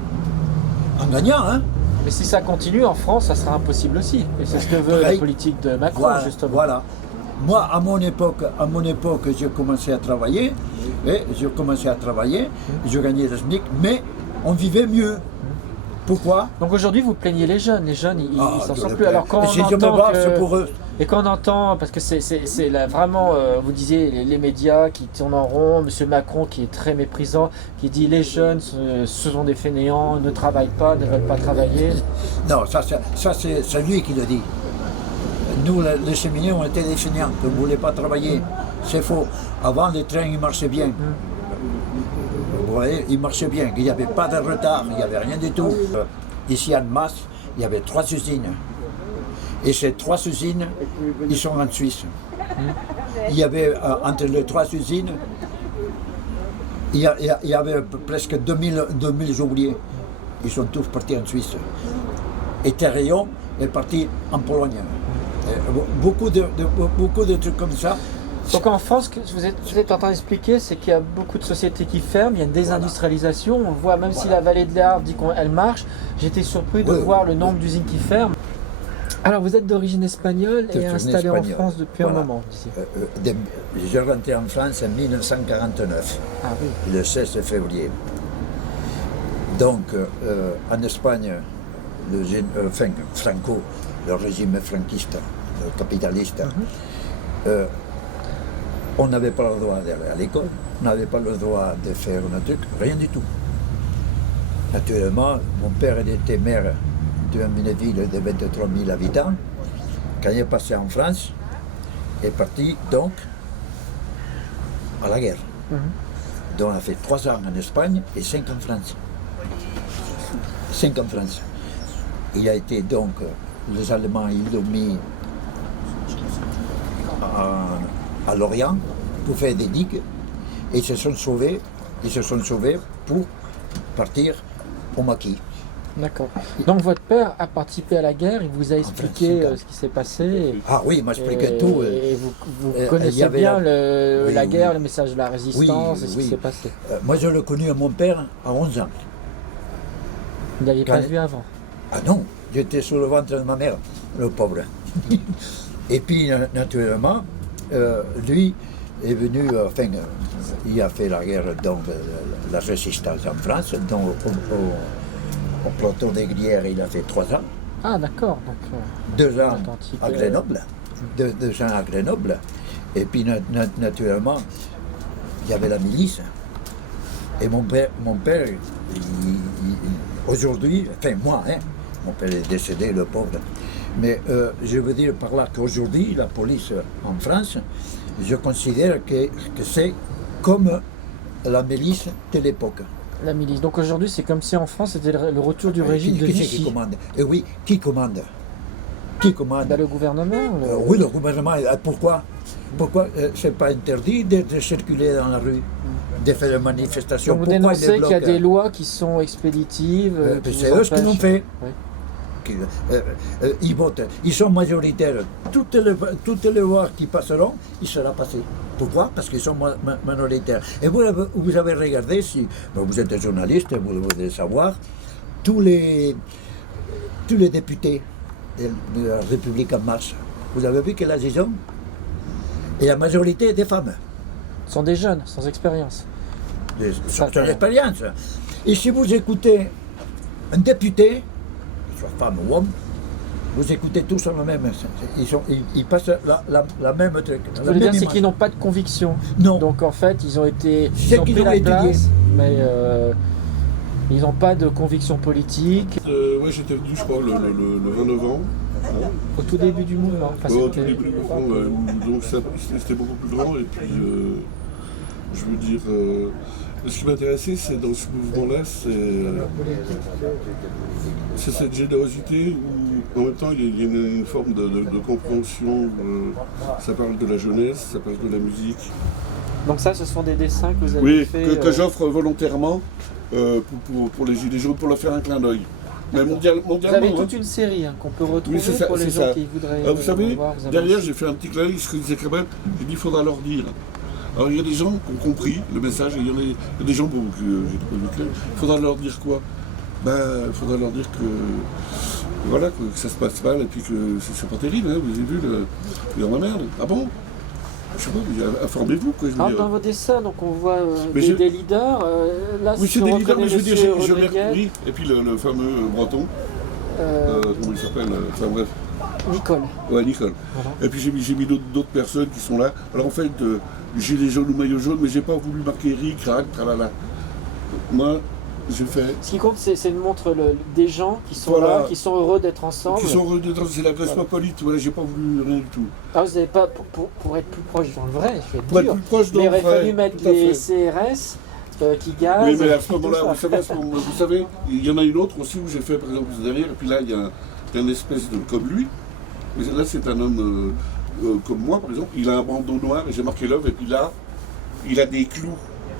En gagnant, hein? Mais si ça continue, en France, ça sera impossible aussi. Et c'est ce que veut la politique de Macron, justement. Voilà. Moi, à mon époque, j'ai commencé à travailler, je gagnais le SMIC, mais on vivait mieux. Pourquoi? Donc aujourd'hui, vous plaignez les jeunes ils s'en sortent plus. Alors quand on entend pour eux. Et quand on entend, parce que c'est là, vraiment, vous disiez, les médias qui tournent en rond, M. Macron qui est très méprisant, qui dit les jeunes, ce sont des fainéants, ne travaillent pas, ne veulent pas travailler. Non, ça c'est lui qui le dit. Nous, les cheminots, on était des fainéants, on ne voulait pas travailler. C'est faux. Avant, les trains, ils marchaient bien. Vous voyez, il marchait bien, il n'y avait pas de retard, il n'y avait rien du tout. Ici à Annemasse, il y avait 3 usines. Et ces 3 usines, ils sont en Suisse. Il y avait, entre les 3 usines, il y avait presque 2000 ouvriers. Ils sont tous partis en Suisse. Et Terreon est parti en Pologne. Beaucoup de trucs comme ça. Donc en France, ce que vous êtes en train d'expliquer, c'est qu'il y a beaucoup de sociétés qui ferment, il y a une désindustrialisation. On voit, même si la vallée de l'Arve dit qu'elle marche, j'étais surpris de voir le nombre d'usines qui ferment. Alors vous êtes d'origine espagnole et installé en France depuis un moment. J'ai rentré en France en 1949, le 16 février. Donc en Espagne, Franco, le régime franquiste, capitaliste, on n'avait pas le droit d'aller à l'école, on n'avait pas le droit de faire un truc, rien du tout. Naturellement, mon père était maire d'une ville de 23 000 habitants. Quand il est passé en France, il est parti donc à la guerre. Donc il a fait 3 ans en Espagne et 5 en France. 5 en France. Il a été donc, les Allemands, ils l'ont mis à Lorient pour faire des digues et ils se sont sauvés pour partir au maquis. D'accord. Donc votre père a participé à la guerre, il vous a expliqué ce qui s'est passé. Ah oui, il m'a expliqué tout. Et vous connaissez bien la guerre, le message de la résistance, et ce qui s'est passé. Moi je l'ai connu à mon père à 11 ans. Vous ne l'aviez pas vu avant? Ah non, j'étais sur le ventre de ma mère, le pauvre. Et puis naturellement, lui est venu, il a fait la guerre, donc la résistance en France, donc au peloton des Glières, il a fait 3 ans. Ah d'accord. 2 ans à Grenoble. 2 ans à Grenoble. Et puis naturellement, il y avait la milice. Et mon père aujourd'hui, moi, mon père est décédé, le pauvre. Mais je veux dire par là qu'aujourd'hui, la police en France, je considère que c'est comme la milice de l'époque. La milice. Donc aujourd'hui, c'est comme si en France, c'était le retour du régime de Vichy. Qui commande? Et oui, qui commande? Qui commande? Le gouvernement Oui, le gouvernement. Pourquoi c'est pas interdit de circuler dans la rue, de faire des manifestations? Donc vous dénoncez qu'il y a des lois qui sont expéditives. C'est eux qui l'ont fait. Oui. Ils votent, ils sont majoritaires. Toutes les lois qui passeront, ils seront passées. Pourquoi? Parce qu'ils sont minoritaires. Et vous avez regardé, si vous êtes journaliste, vous devez savoir, tous les députés de la République en marche, vous avez vu quel âge ils ont? Et la majorité des femmes. Ce sont des jeunes, sans expérience. Sans expérience. Et si vous écoutez un député, soit femme ou homme, vous écoutez tous sur le même. Ils passent la même truc. Ce que je veux dire, c'est qu'ils n'ont pas de conviction. Non. Donc en fait, ils ont pris la place, mais ils n'ont pas de conviction politique. Oui, j'étais venu, je crois, le 20 novembre. Au tout début du mouvement. Au tout début du mouvement, donc c'était beaucoup plus grand. Et puis, je veux dire, ce qui m'intéressait, c'est dans ce mouvement-là, c'est cette générosité où, en même temps, il y a une forme de compréhension. Ça parle de la jeunesse, ça parle de la musique. Donc ça, ce sont des dessins que vous avez fait. Oui, que j'offre volontairement pour les Gilets jaunes, pour leur faire un clin d'œil. Mais mondialement, vous avez toute une série qu'on peut retrouver pour les gens qui voudraient vous savez, derrière, j'ai fait un petit clin d'œil, ce que disait quand même, j'ai dit, il faudra leur dire. Alors il y a des gens qui ont compris le message, et il y a des gens pour que j'ai pas vu clair. Il faudra leur dire quoi? Il faudra leur dire que voilà, que ça se passe mal et puis que c'est pas terrible, vous avez vu il y en a merde. Ah bon? Je sais pas, informez-vous quoi. Dans vos dessins, donc on voit des leaders. Là, oui, c'est des leaders, mais je veux dire, je l'ai repris. Et puis le fameux breton, comment il s'appelle? Enfin bref. Nicole. Ouais, Nicole. Voilà. Et puis j'ai mis d'autres personnes qui sont là. Alors en fait, gilet jaune ou maillot jaune, mais j'ai pas voulu marquer ric, rac, tralala. Moi, j'ai fait. Ce qui compte, c'est de montrer des gens qui sont là, qui sont heureux d'être ensemble. Qui sont heureux d'être ensemble, c'est la cosmopolite, voilà, j'ai pas voulu rien du tout. Ah, vous n'avez pas, pour être plus proche dans le vrai, je vais pour être plus proche dans le vrai. Il aurait fallu mettre les CRS qui gazent. Oui, mais à ce moment-là, vous savez, il y en a une autre aussi où j'ai fait, par exemple, derrière, et puis là, il y a une espèce de comme lui. Là, c'est un homme comme moi, par exemple, il a un bandeau noir et j'ai marqué Love, et puis là, il a des clous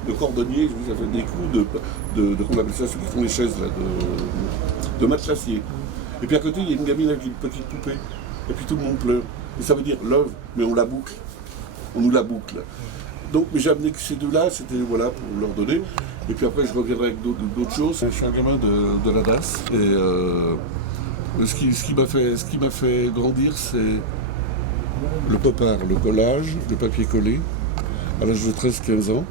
de cordonnier, vous avez des clous comment on appelle ça, ceux qui font les chaises, là, de matelassier. Et puis à côté, il y a une gamine avec une petite poupée, et puis tout le monde pleure. Et ça veut dire Love, mais on la boucle, on nous la boucle. Donc, mais j'ai amené que ces deux-là, c'était voilà, pour leur donner. Et puis après, je reviendrai avec d'autres choses. Je suis un gamin de la DAS, et Ce qui m'a fait grandir, c'est le pop art, le collage, le papier collé, à l'âge de 13-15 ans.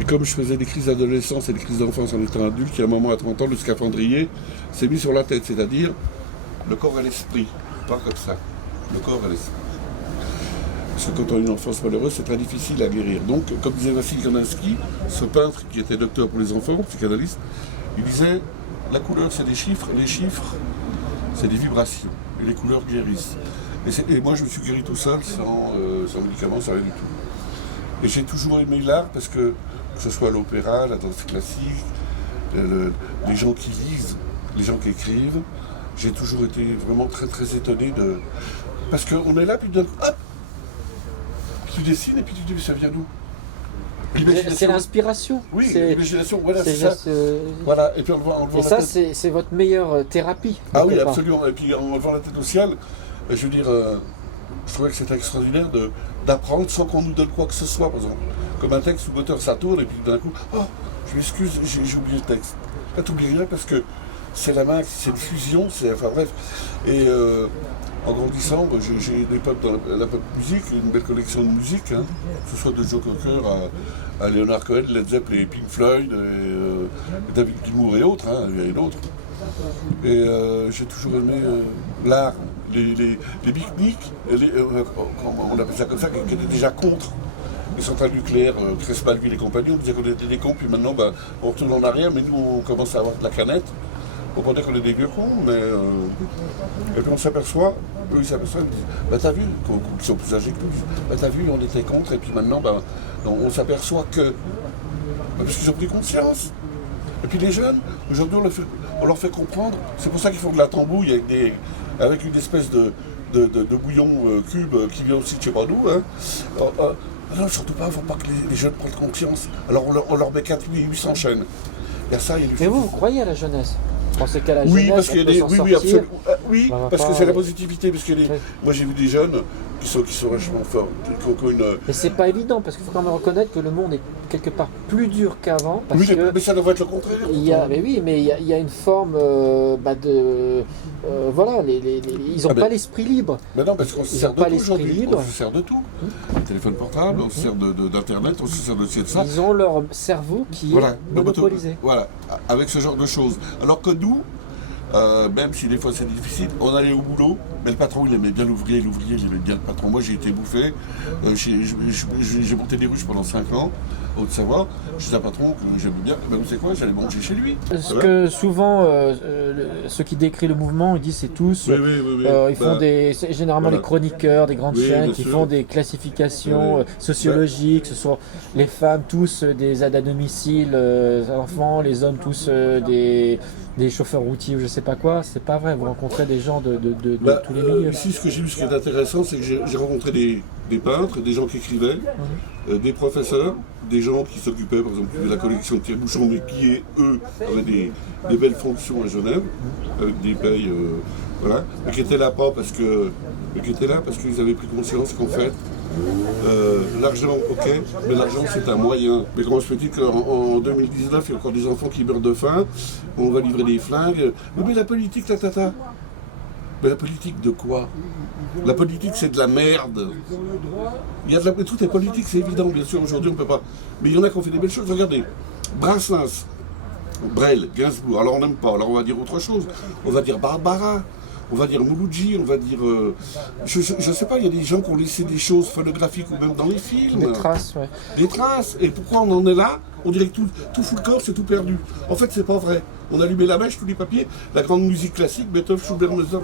Et comme je faisais des crises d'adolescence et des crises d'enfance en étant adulte, il y a un moment à 30 ans, le scaphandrier s'est mis sur la tête, c'est-à-dire le corps et l'esprit, pas comme ça, le corps et l'esprit. Parce que quand on a une enfance malheureuse, c'est très difficile à guérir. Donc, comme disait Vassili Kandinsky, ce peintre qui était docteur pour les enfants, psychanalyste, il disait « La couleur, c'est des chiffres, les chiffres, c'est des vibrations, et les couleurs guérissent. » Et moi, je me suis guéri tout seul, sans médicaments, sans rien du tout. Et j'ai toujours aimé l'art parce que ce soit l'opéra, la danse classique, les gens qui lisent, les gens qui écrivent, j'ai toujours été vraiment très très étonné de... Parce qu'on est là, puis d'un coup, hop, tu dessines et puis tu te dis, mais ça vient d'où? C'est l'inspiration. Oui, l'imagination, voilà, c'est ça. Voilà, et puis on le voit et ça, c'est votre meilleure thérapie. Ah oui, absolument. Et puis en levant la tête au ciel, je veux dire, je trouvais que c'était extraordinaire d'apprendre sans qu'on nous donne quoi que ce soit, par exemple. Comme un texte où l'auteur ça tourne et puis d'un coup, oh, je m'excuse, j'ai oublié le texte. Là, t'oublies rien parce que c'est la main, c'est une fusion, enfin bref. Et en grandissant, j'ai des potes dans la pop musique, une belle collection de musique, hein, que ce soit de Joe Cocker à Leonard Cohen, Led Zeppelin, Pink Floyd, et David Gilmour et autres, hein, il y a d'autres. Et j'ai toujours aimé l'art, les pique-niques, on appelle ça comme ça, qui étaient déjà contre les centrales nucléaires, Crespalville et compagnie, on disait qu'on était des cons, puis maintenant on retourne en arrière, mais nous on commence à avoir de la canette. On peut dire qu'on est des vieux cons, mais et puis on s'aperçoit, eux ils s'aperçoivent, ils disent, bah t'as vu, ils sont plus âgés que nous, bah t'as vu, on était contre, et puis maintenant on s'aperçoit que, parce qu'ils ont pris conscience. Et puis les jeunes, aujourd'hui on leur fait comprendre, c'est pour ça qu'ils font de la tambouille avec une espèce de bouillon cube qui vient aussi de je sais pas d'où. Hein. Non, surtout pas, il ne faut pas que les jeunes prennent conscience. Alors on leur met 800 chaînes. Il y a ça, il y a mais vous croyez à la jeunesse? Vous pensez qu'à la jeunesse, oui, parce qu'il y a des, oui, absolument. Oui, parce que c'est la positivité. Parce que oui. Moi j'ai vu des jeunes qui sont vachement forts. Mais c'est pas évident, parce qu'il faut quand même reconnaître que le monde est quelque part plus dur qu'avant. Oui, mais ça devrait être le contraire. Mais oui, mais il y a une forme de... voilà, ils n'ont pas l'esprit libre. Mais non, parce qu'on se sert de tout aujourd'hui. On se sert de tout. Téléphone portable, on se sert d'internet, on se sert de ça. Ils ont leur cerveau qui est monopolisé. Voilà, avec ce genre de choses. Alors que nous, même si des fois c'est difficile, on allait au boulot, mais le patron il aimait bien l'ouvrier il aimait bien le patron. Moi j'ai été bouffé, j'ai monté des ruches pendant 5 ans, Haute-Savoie, je suis un patron que j'aimais bien, ben, vous savez quoi, j'allais manger chez lui. Ce que souvent, ceux qui décrivent le mouvement, ils disent c'est tous, ils font généralement les chroniqueurs des grandes chaînes qui font des classifications sociologiques, ce sont les femmes tous des aides à domicile, enfants, les hommes tous des chauffeurs routiers ou je sais pas quoi, c'est pas vrai, vous rencontrez des gens de tous les milieux. Ici, ce que j'ai vu, ce qui est intéressant, c'est que j'ai rencontré des peintres, des gens qui écrivaient, des professeurs, des gens qui s'occupaient, par exemple, de la collection de tire-bouchons, mais qui, eux, avaient des belles fonctions à Genève, avec des payes, voilà, mais qui étaient là parce qu'ils avaient pris conscience qu'en fait, l'argent, ok, mais l'argent c'est un moyen. Mais comment se fait-il qu'en 2019, il y a encore des enfants qui meurent de faim, on va livrer des flingues, mais la politique, Mais la politique de quoi? La politique c'est de la merde. Tout est politique, c'est évident, bien sûr, aujourd'hui on ne peut pas. Mais il y en a qui ont fait des belles choses, regardez, Brassens, Brel, Gainsbourg, alors on n'aime pas, alors on va dire autre chose, on va dire Barbara. On va dire Mouloudji, on va dire... je sais pas, il y a des gens qui ont laissé des choses photographiques ou même dans les films. Des traces, ouais. Des traces. Et pourquoi on en est là? On dirait que tout fout le corps, c'est tout perdu. En fait, c'est pas vrai. On allumait la mèche, tous les papiers, la grande musique classique, Beethoven, Schubert, Mozart,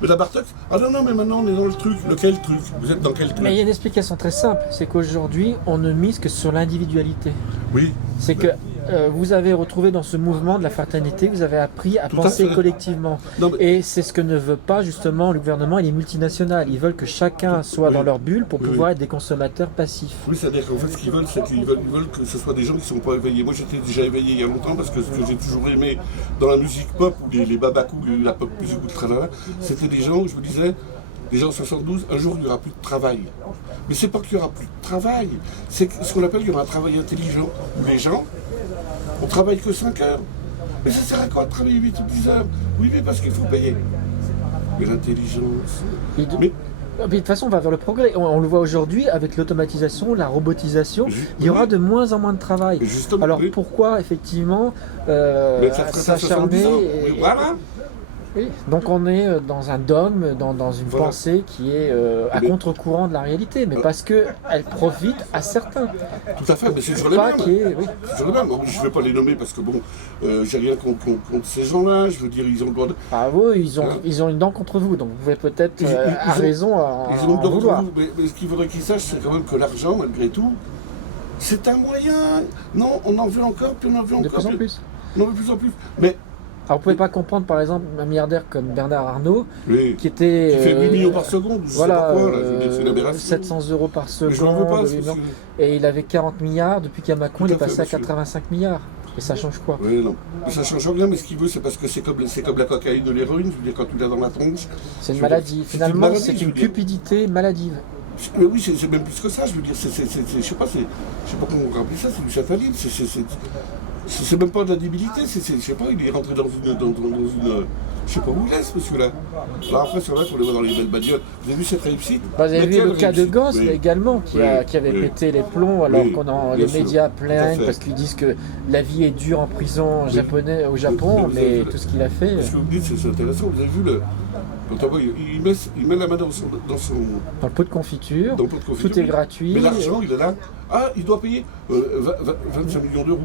Béla Bartok. Ah non, mais maintenant on est dans le truc. Lequel truc? Vous êtes dans quel truc? Mais il y a une explication très simple, c'est qu'aujourd'hui, on ne mise que sur l'individualité. Oui. C'est que vous avez retrouvé dans ce mouvement de la fraternité, vous avez appris à penser collectivement. Et c'est ce que ne veut pas justement le gouvernement et les multinationales. Ils veulent que chacun soit dans leur bulle pour pouvoir être des consommateurs passifs. Oui, c'est-à-dire qu'en fait ce qu'ils veulent, c'est qu'ils veulent que ce soit des gens qui ne sont pas éveillés. Moi j'étais déjà éveillé il y a longtemps parce que ce que j'ai toujours aimé dans la musique pop, ou les babacous, la pop musique ou le tralala, c'était des gens où je me disais, déjà en 72, un jour il n'y aura plus de travail. Mais c'est pas qu'il n'y aura plus de travail, c'est ce qu'on appelle qu'il y aura un travail intelligent. Les gens, on travaille que 5 heures. Mais ça sert à quoi de travailler 8 ou 10 heures? Oui, mais parce qu'il faut payer. Mais l'intelligence. Mais de toute façon, on va vers le progrès. On le voit aujourd'hui avec l'automatisation, la robotisation. Il y aura de moins en moins de travail. Alors pourquoi, effectivement, s'acharner Voilà. Oui. Donc on est dans un dogme, dans une pensée qui est à contre-courant de la réalité, mais parce qu'elle profite à certains. Tout à fait, mais c'est sur les mêmes. C'est sur les mêmes. Je ne vais pas les nommer parce que bon, j'ai rien contre ces gens-là. Je veux dire, ils ont le droit de... Ah oui, ils ont une dent contre vous, donc vous pouvez peut-être à raison ils ont une dent contre vous, mais ce qu'il faudrait qu'ils sachent, c'est quand même que l'argent, malgré tout, c'est un moyen. Non, on en veut encore, puis on en veut encore. De plus en plus. On en veut de plus en plus. Mais... Alors, vous ne pouvez pas comprendre, par exemple, un milliardaire comme Bernard Arnault, qui fait 8 millions par seconde, voilà, c'est une aberration. 700 € par seconde, et il avait 40 milliards, depuis qu'il y a Macron, il est passé à 85 milliards. Et ça change quoi? Oui, non. Mais ça change rien, mais ce qu'il veut, c'est parce que c'est comme la cocaïne de l'héroïne, je veux dire, quand tu l'as dans la tronche. C'est une maladie. Finalement, c'est une cupidité maladive. Mais oui, c'est même plus que ça, je veux dire, je sais pas comment on rappeler ça, c'est du chataline, c'est même pas de la débilité, je sais pas, il est rentré dans une je sais pas où il est ce monsieur-là. Alors après, c'est vrai qu'on le voit dans les belles bagnoles. Vous avez vu cette réussite? Vous avez vu le cas de Gauss également, qui avait pété les plombs, alors qu'on les médias plaignent parce qu'ils disent que la vie est dure en prison au Japon, mais tout ce qu'il a fait... Ce que vous dites, c'est intéressant, vous avez vu quand il met la main dans le pot de confiture, tout est gratuit. Mais l'argent, il est là. Ah, il doit payer 25 millions d'euros.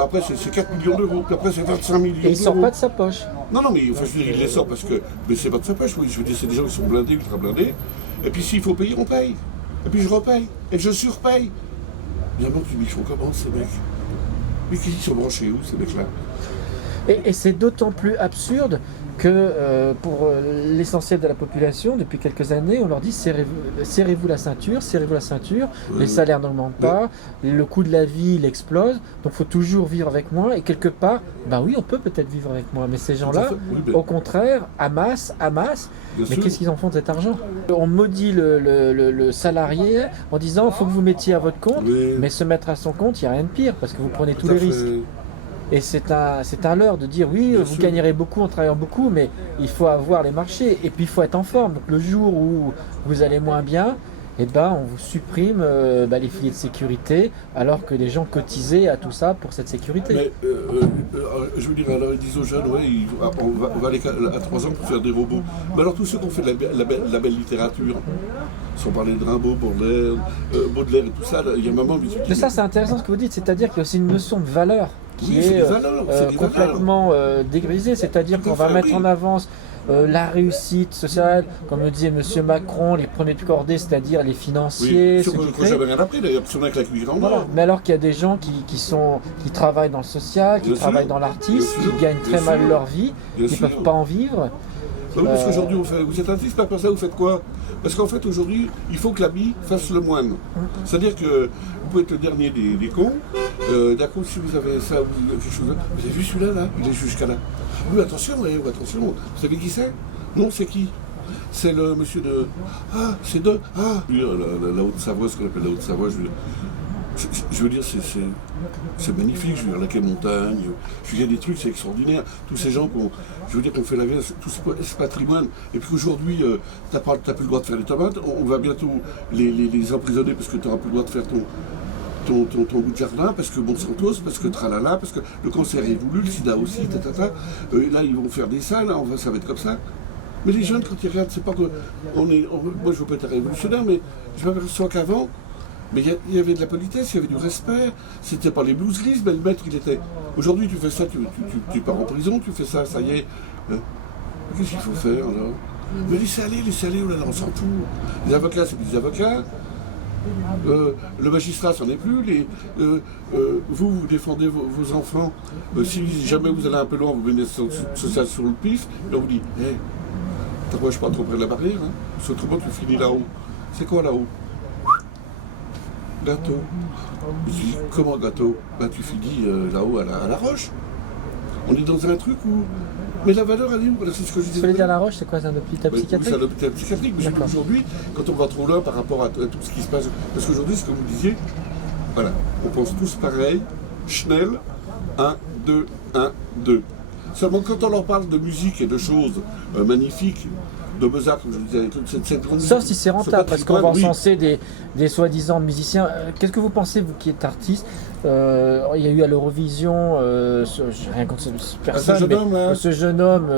Après, c'est 4 millions d'euros. Puis après, c'est 25 millions d'euros. Et il ne sort pas de sa poche. Non, mais enfin, je veux dire, il les sort parce que... Mais c'est pas de sa poche, oui. Je veux dire, c'est des gens qui sont blindés, ultra blindés. Et puis s'il faut payer, on paye. Et puis je repaye. Et je surpaye. Bien bon, tu dis, ils font comment, ces mecs? Mais qui sont branchés où, ces mecs-là? Et c'est d'autant plus absurde que pour l'essentiel de la population, depuis quelques années, on leur dit serrez-vous la ceinture, les salaires n'augmentent pas, le coût de la vie il explose, donc il faut toujours vivre avec moins, et quelque part, ben oui, on peut peut-être vivre avec moins, mais ces gens-là, au contraire, amassent, mais qu'est-ce qu'ils en font de cet argent? On maudit le salarié en disant il faut que vous mettiez à votre compte, mais se mettre à son compte, il n'y a rien de pire, parce que vous prenez tous les risques. Et c'est un leurre de dire oui, vous gagnerez beaucoup en travaillant beaucoup, mais il faut avoir les marchés et puis il faut être en forme. Donc le jour où vous allez moins bien, eh ben, on vous supprime les filets de sécurité alors que les gens cotisaient à tout ça pour cette sécurité. Mais je veux dire, alors ils disent aux jeunes, on va aller à 3 ans pour faire des robots. Mais alors tous ceux qui ont fait la belle littérature, sans parler de Rimbaud, Baudelaire et tout ça, il y a un moment... Mais ça c'est intéressant ce que vous dites, c'est-à-dire qu'il y a aussi une notion de valeur qui est complètement dégrisée, c'est-à-dire qu'on va mettre en avance la réussite sociale, comme le disait M. Macron, les premiers de cordée, c'est-à-dire les financiers. Oui, ceux qui j'avais rien appris d'ailleurs, parce qu'on a avec la cuillère en or. Mais alors qu'il y a des gens qui travaillent dans le social, qui travaillent dans l'artiste, qui gagnent très mal leur vie, qui ne peuvent pas en vivre. Oui, parce qu'aujourd'hui, vous êtes artiste, pas pour ça, vous faites quoi? Parce qu'en fait, aujourd'hui, il faut que l'habit fasse le moine. C'est-à-dire que vous pouvez être le dernier des cons. D'accord, si vous avez ça, quelque chose. Vous avez vu celui-là, là? Il est jusqu'à là. Oui, attention, attention. Vous savez qui c'est? Non, c'est qui? C'est le monsieur de... Ah, c'est de... Ah, la Haute-Savoie, ce qu'on appelle la Haute-Savoie, je veux dire, c'est magnifique, je veux dire, la montagne, je veux dire, des trucs, c'est extraordinaire. Tous ces gens je veux dire, qu'on fait la vie, tout ce patrimoine. Et puis aujourd'hui, t'as plus le droit de faire les tomates, on va bientôt les emprisonner parce que tu n'auras plus le droit de faire ton bout de jardin, parce que Monsantos, parce que tralala, parce que le cancer est voulu, le sida aussi, là, ils vont faire des salles, ça va être comme ça. Mais les jeunes, quand ils regardent, c'est pas que... moi, je veux pas être révolutionnaire, mais je m'aperçois qu'avant, mais il y avait de la politesse, il y avait du respect, c'était pas les blues grises, mais le maître il était... Aujourd'hui tu fais ça, tu pars en prison, tu fais ça, ça y est. Qu'est-ce qu'il faut faire alors? Mais laissez aller, oh là là, on s'en fout. Les avocats, c'est plus des avocats. Le magistrat, c'en est plus. Vous défendez vos enfants. Si jamais vous allez un peu loin, vous mettez social sur le pif, et on vous dit, hé, t'approches pas trop près de la barrière, hein, parce que autrement tu finis là-haut. C'est quoi là-haut? Gâteau. Je dis, comment gâteau? Tu finis là-haut à la roche. On est dans un truc où... Mais la valeur, elle est où? C'est ce que je disais. Vous voulez dire la roche, c'est quoi? C'est un hôpital psychiatrique? C'est un hôpital psychiatrique, mais aujourd'hui, quand on va trop loin par rapport à tout ce qui se passe... Parce qu'aujourd'hui, ce que vous disiez, voilà, on pense tous pareil, Schnell, 1, 2, 1, 2. Seulement quand on leur parle de musique et de choses magnifiques, de Mozart, comme je disais, toute cette grande Sauf musique, si c'est rentable, parce qu'on va encenser des soi-disant musiciens. Qu'est-ce que vous pensez, vous qui êtes artiste? Il y a eu à l'Eurovision, rien contre cette personne, ce jeune homme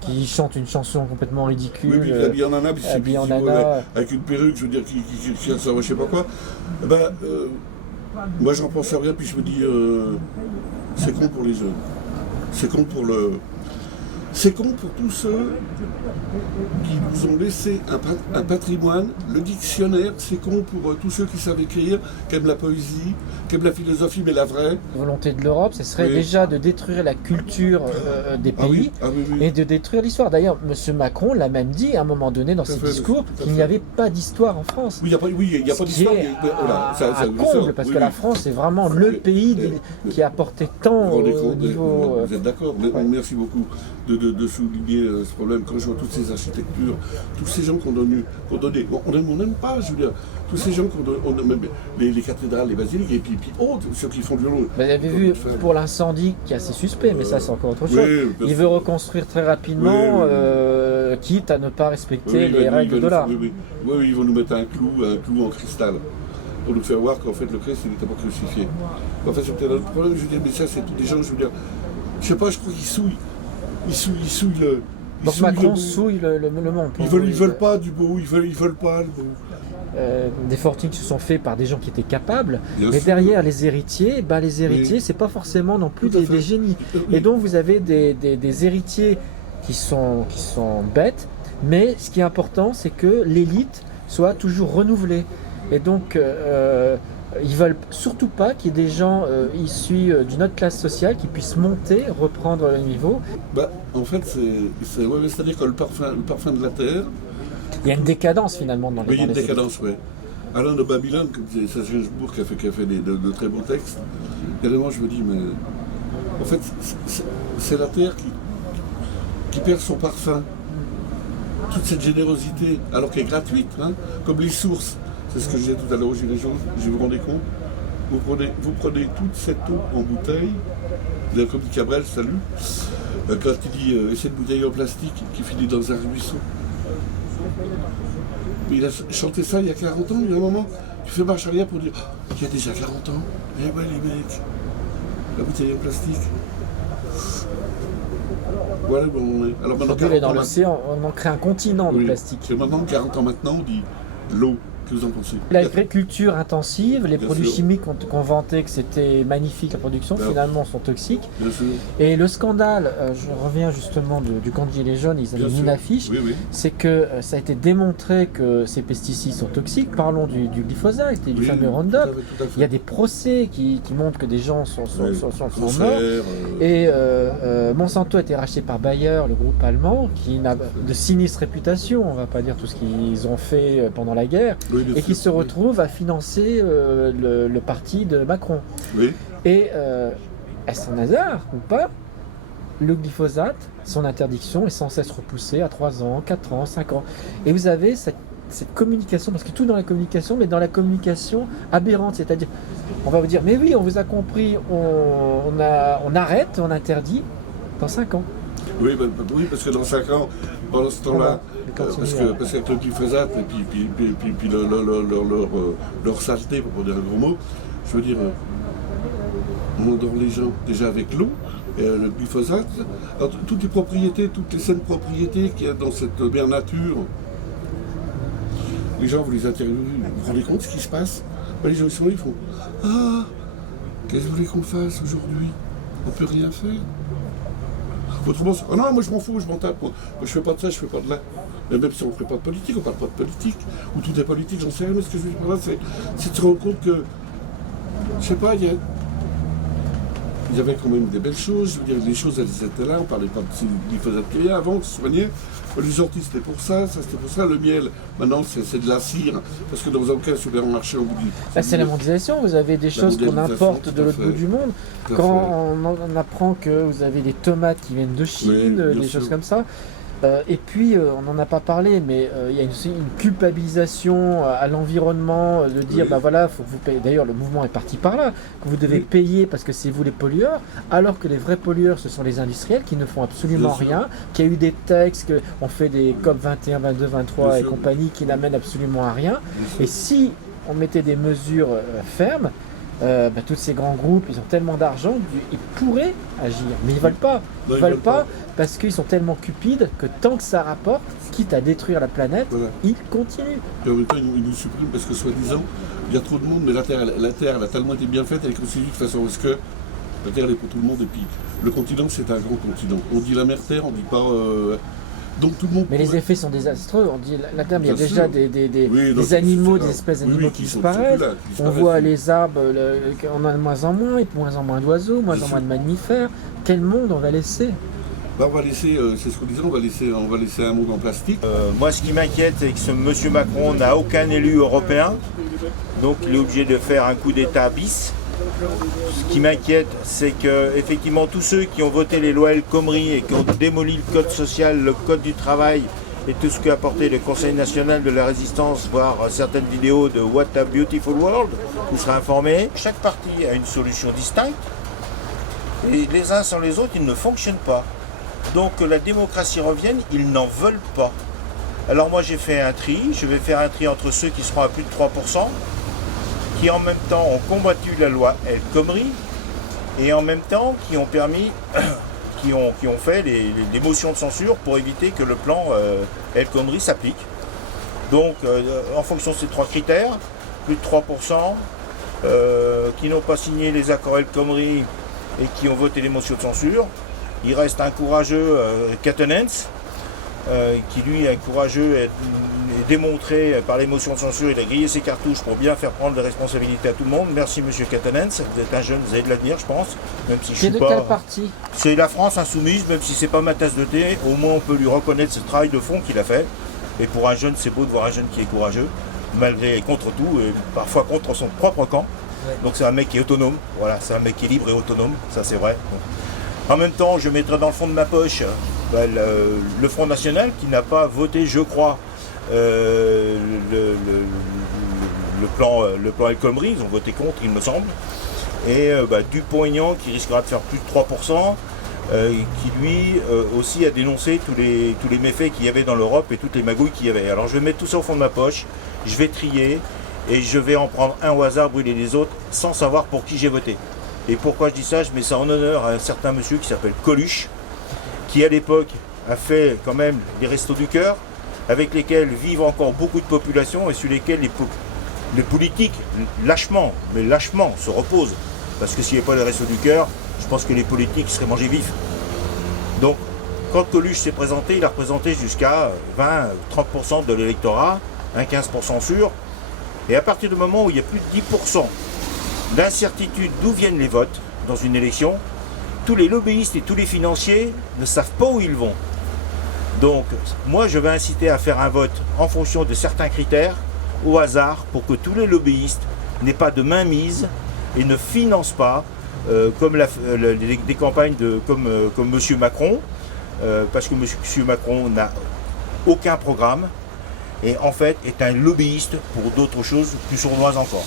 qui chante une chanson complètement ridicule. Oui, il habillé en nana, avec une perruque, je veux dire, qui a ça, je sais pas quoi. Moi, j'en pense à rien, puis je me dis, c'est con pour les jeunes. C'est con pour C'est con pour tous ceux qui nous ont laissé un patrimoine, le dictionnaire, c'est con pour tous ceux qui savent écrire, qui aiment la poésie, qui aiment la philosophie, mais la vraie. La volonté de l'Europe, ce serait déjà de détruire la culture des pays et de détruire l'histoire. D'ailleurs, M. Macron l'a même dit à un moment donné dans ses discours qu'il n'y avait pas d'histoire en France. Oui, il n'y a pas d'histoire. Un comble, parce que la France est vraiment le pays qui a apporté tant au niveau... Vous êtes d'accord, merci beaucoup de souligner ce problème. Quand je vois toutes ces architectures, tous ces gens qu'on donné, bon, on n'aime pas, je veux dire, tous ces gens qu'on donne, même les cathédrales, les basiliques, et puis ceux qui font du long. Vous avez vu pour l'incendie qui est assez suspect, mais ça c'est encore autre chose. Il veut reconstruire très rapidement, quitte à ne pas respecter les règles de l'art. Oui, ils vont nous mettre un clou en cristal, pour nous faire voir qu'en fait le Christ il n'était pas crucifié. Enfin, c'est peut-être un problème, je veux dire, mais ça c'est tous des gens, je veux dire, je sais pas, je crois qu'ils souillent. Ils souillent le... Donc Macron souille le monde. Ils veulent pas du beau, ils veulent pas le beau. Des fortunes qui se sont faites par des gens qui étaient capables, mais derrière les héritiers, c'est pas forcément non plus des génies. Et donc vous avez des héritiers qui sont bêtes, mais ce qui est important, c'est que l'élite soit toujours renouvelée. Et donc ils veulent surtout pas qu'il y ait des gens issus d'une autre classe sociale qui puissent monter, reprendre le niveau. En fait, c'est-à-dire que le parfum de la terre... Il y a une décadence finalement dans les... Oui, il y a une décadence, oui. Alain de Babylone, comme disait Serge Gainsbourg, qui a fait de très beaux textes, également je me dis, mais en fait, c'est la terre qui perd son parfum. Toute cette générosité, alors qu'elle est gratuite, comme les sources. C'est ce que je disais tout à l'heure aux Gilets jaunes, je vous rendez compte, vous prenez toute cette eau en bouteille, comme dit Cabrel, salut, quand il dit et cette bouteille en plastique qui finit dans un ruisseau. Mais il a chanté ça il y a 40 ans, il y a un moment, tu fais marche arrière pour dire il y a déjà 40 ans, eh ouais les mecs, la bouteille en plastique. Voilà où on est. Alors maintenant, dans l'océan, on en crée un continent de plastique. Et maintenant, 40 ans maintenant, on dit l'eau. Que vous en pensez? L'agriculture intensive, les produits chimiques qu'on vantait que c'était magnifique la production, finalement sont toxiques. Et le scandale, je reviens justement du camp de Gilets jaunes, ils avaient mis une affiche, c'est que ça a été démontré que ces pesticides sont toxiques. Parlons du glyphosate et du fameux Roundup. Il y a des procès qui montrent que des gens sont morts. Et Monsanto a été racheté par Bayer, le groupe allemand, qui n'a de sinistre réputation, on ne va pas dire tout ce qu'ils ont fait pendant la guerre. Et qui se retrouve à financer le parti de Macron. Et est-ce un hasard ou pas? Le glyphosate, son interdiction est sans cesse repoussée à 3 ans, 4 ans, 5 ans. Et vous avez cette communication, parce que tout dans la communication, mais dans la communication aberrante, c'est-à-dire, on va vous dire, mais oui, on vous a compris, on arrête, on interdit dans 5 ans. Oui, parce que dans 5 ans, pendant ce temps-là, parce qu'avec le glyphosate et puis leur saleté, pour dire un gros mot, je veux dire, on endort les gens déjà avec l'eau, et le glyphosate, alors, toutes les propriétés, toutes les saines propriétés qu'il y a dans cette mère nature, les gens, vous les interviewez, vous vous rendez compte de ce qui se passe? Les gens ils sont là, ils font « Ah, qu'est-ce que vous voulez qu'on fasse aujourd'hui? On peut rien faire ?» Autrement, non, moi je m'en fous, je m'en tape. Moi, je fais pas de ça, je fais pas de là. Mais même si on ne fait pas de politique, on parle pas de politique. Ou tout est politique, j'en sais rien, mais ce que je veux dire par là, c'est de se rendre compte que, je sais pas, il y avait quand même des belles choses. Je veux dire, les choses, elles étaient là. On parlait pas de glyphosate qui vient avant, de se soigner. Les orties, c'était pour ça c'était pour ça. Le miel, maintenant, c'est de la cire. Parce que dans aucun supermarché, on vous dit. C'est la mondialisation. Vous avez des choses qu'on importe de l'autre bout du monde. Quand on apprend que vous avez des tomates qui viennent de Chine, des choses comme ça. Et puis, on n'en a pas parlé, mais il y a aussi une culpabilisation à l'environnement, de dire, bah voilà, faut que vous payez. D'ailleurs, le mouvement est parti par là, que vous devez payer parce que c'est vous les pollueurs, alors que les vrais pollueurs, ce sont les industriels qui ne font absolument rien, qu'il y a eu des textes, qu'on fait des COP 21, 22, 23 et compagnie qui n'amènent absolument à rien. Et si on mettait des mesures fermes, tous ces grands groupes, ils ont tellement d'argent, ils pourraient agir, mais ils ne veulent pas. Ils ne veulent pas parce qu'ils sont tellement cupides que tant que ça rapporte, quitte à détruire la planète, ils continuent. Et en même temps, ils nous suppriment parce que soi-disant, il y a trop de monde, mais la Terre elle a tellement été bien faite, elle est constituée de façon à ce que la Terre elle est pour tout le monde. Et puis, le continent, c'est un grand continent. On dit la mer Terre, on ne dit pas... Donc tout le monde. Mais les effets sont désastreux. On dit la Terre, il y a déjà des animaux, des espèces d'animaux qui disparaissent. On voit les arbres, on a de moins en moins d'oiseaux, moins en moins de mammifères. Quel monde on va laisser? On va laisser, c'est ce qu'on disait, on va laisser un monde en plastique. Moi, ce qui m'inquiète, c'est que ce monsieur Macron n'a aucun élu européen, donc il est obligé de faire un coup d'État bis. Ce qui m'inquiète, c'est que effectivement tous ceux qui ont voté les lois El Khomri et qui ont démoli le code social, le code du travail et tout ce qu'a apporté le Conseil national de la résistance, voire certaines vidéos de What a Beautiful World, vous serez informés. Chaque parti a une solution distincte et les uns sans les autres, ils ne fonctionnent pas. Donc que la démocratie revienne, ils n'en veulent pas. Alors moi j'ai fait un tri, je vais faire un tri entre ceux qui seront à plus de 3%, qui en même temps ont combattu la loi El Khomri et en même temps qui ont permis, qui ont fait les motions de censure pour éviter que le plan El Khomri s'applique. Donc en fonction de ces trois critères, plus de 3%, qui n'ont pas signé les accords El Khomri et qui ont voté les motions de censure. Il reste un courageux Catenens, qui lui est courageux et démontré par les motions de censure, il a grillé ses cartouches pour bien faire prendre les responsabilités à tout le monde. Merci monsieur Catenens, vous êtes un jeune, vous avez de l'avenir je pense, même si je suis pas... C'est de quel parti? C'est la France insoumise, même si c'est pas ma tasse de thé, au moins on peut lui reconnaître ce travail de fond qu'il a fait. Et pour un jeune, c'est beau de voir un jeune qui est courageux, malgré et contre tout, et parfois contre son propre camp. Donc c'est un mec qui est autonome, voilà, c'est un mec qui est libre et autonome, ça c'est vrai. En même temps, je mettrai dans le fond de ma poche le Front National qui n'a pas voté, je crois, le plan El Khomri, ils ont voté contre, il me semble. Et Dupont-Aignan qui risquera de faire plus de 3%, qui lui aussi a dénoncé tous les méfaits qu'il y avait dans l'Europe et toutes les magouilles qu'il y avait. Alors je vais mettre tout ça au fond de ma poche, je vais trier et je vais en prendre un au hasard, brûler les autres, sans savoir pour qui j'ai voté. Et pourquoi je dis ça? Je mets ça en honneur à un certain monsieur qui s'appelle Coluche, qui à l'époque a fait quand même les Restos du Cœur, avec lesquels vivent encore beaucoup de populations et sur lesquels les politiques lâchement se reposent. Parce que s'il n'y avait pas les Restos du Cœur, je pense que les politiques seraient mangés vifs. Donc quand Coluche s'est présenté, il a représenté jusqu'à 20-30% de l'électorat, 15% sûr. Et à partir du moment où il y a plus de 10% d'incertitude d'où viennent les votes dans une élection, tous les lobbyistes et tous les financiers ne savent pas où ils vont. Donc moi je vais inciter à faire un vote en fonction de certains critères, au hasard, pour que tous les lobbyistes n'aient pas de mainmise et ne financent pas comme des campagnes comme M. Macron, parce que M. Macron n'a aucun programme et en fait est un lobbyiste pour d'autres choses plus sournoises encore.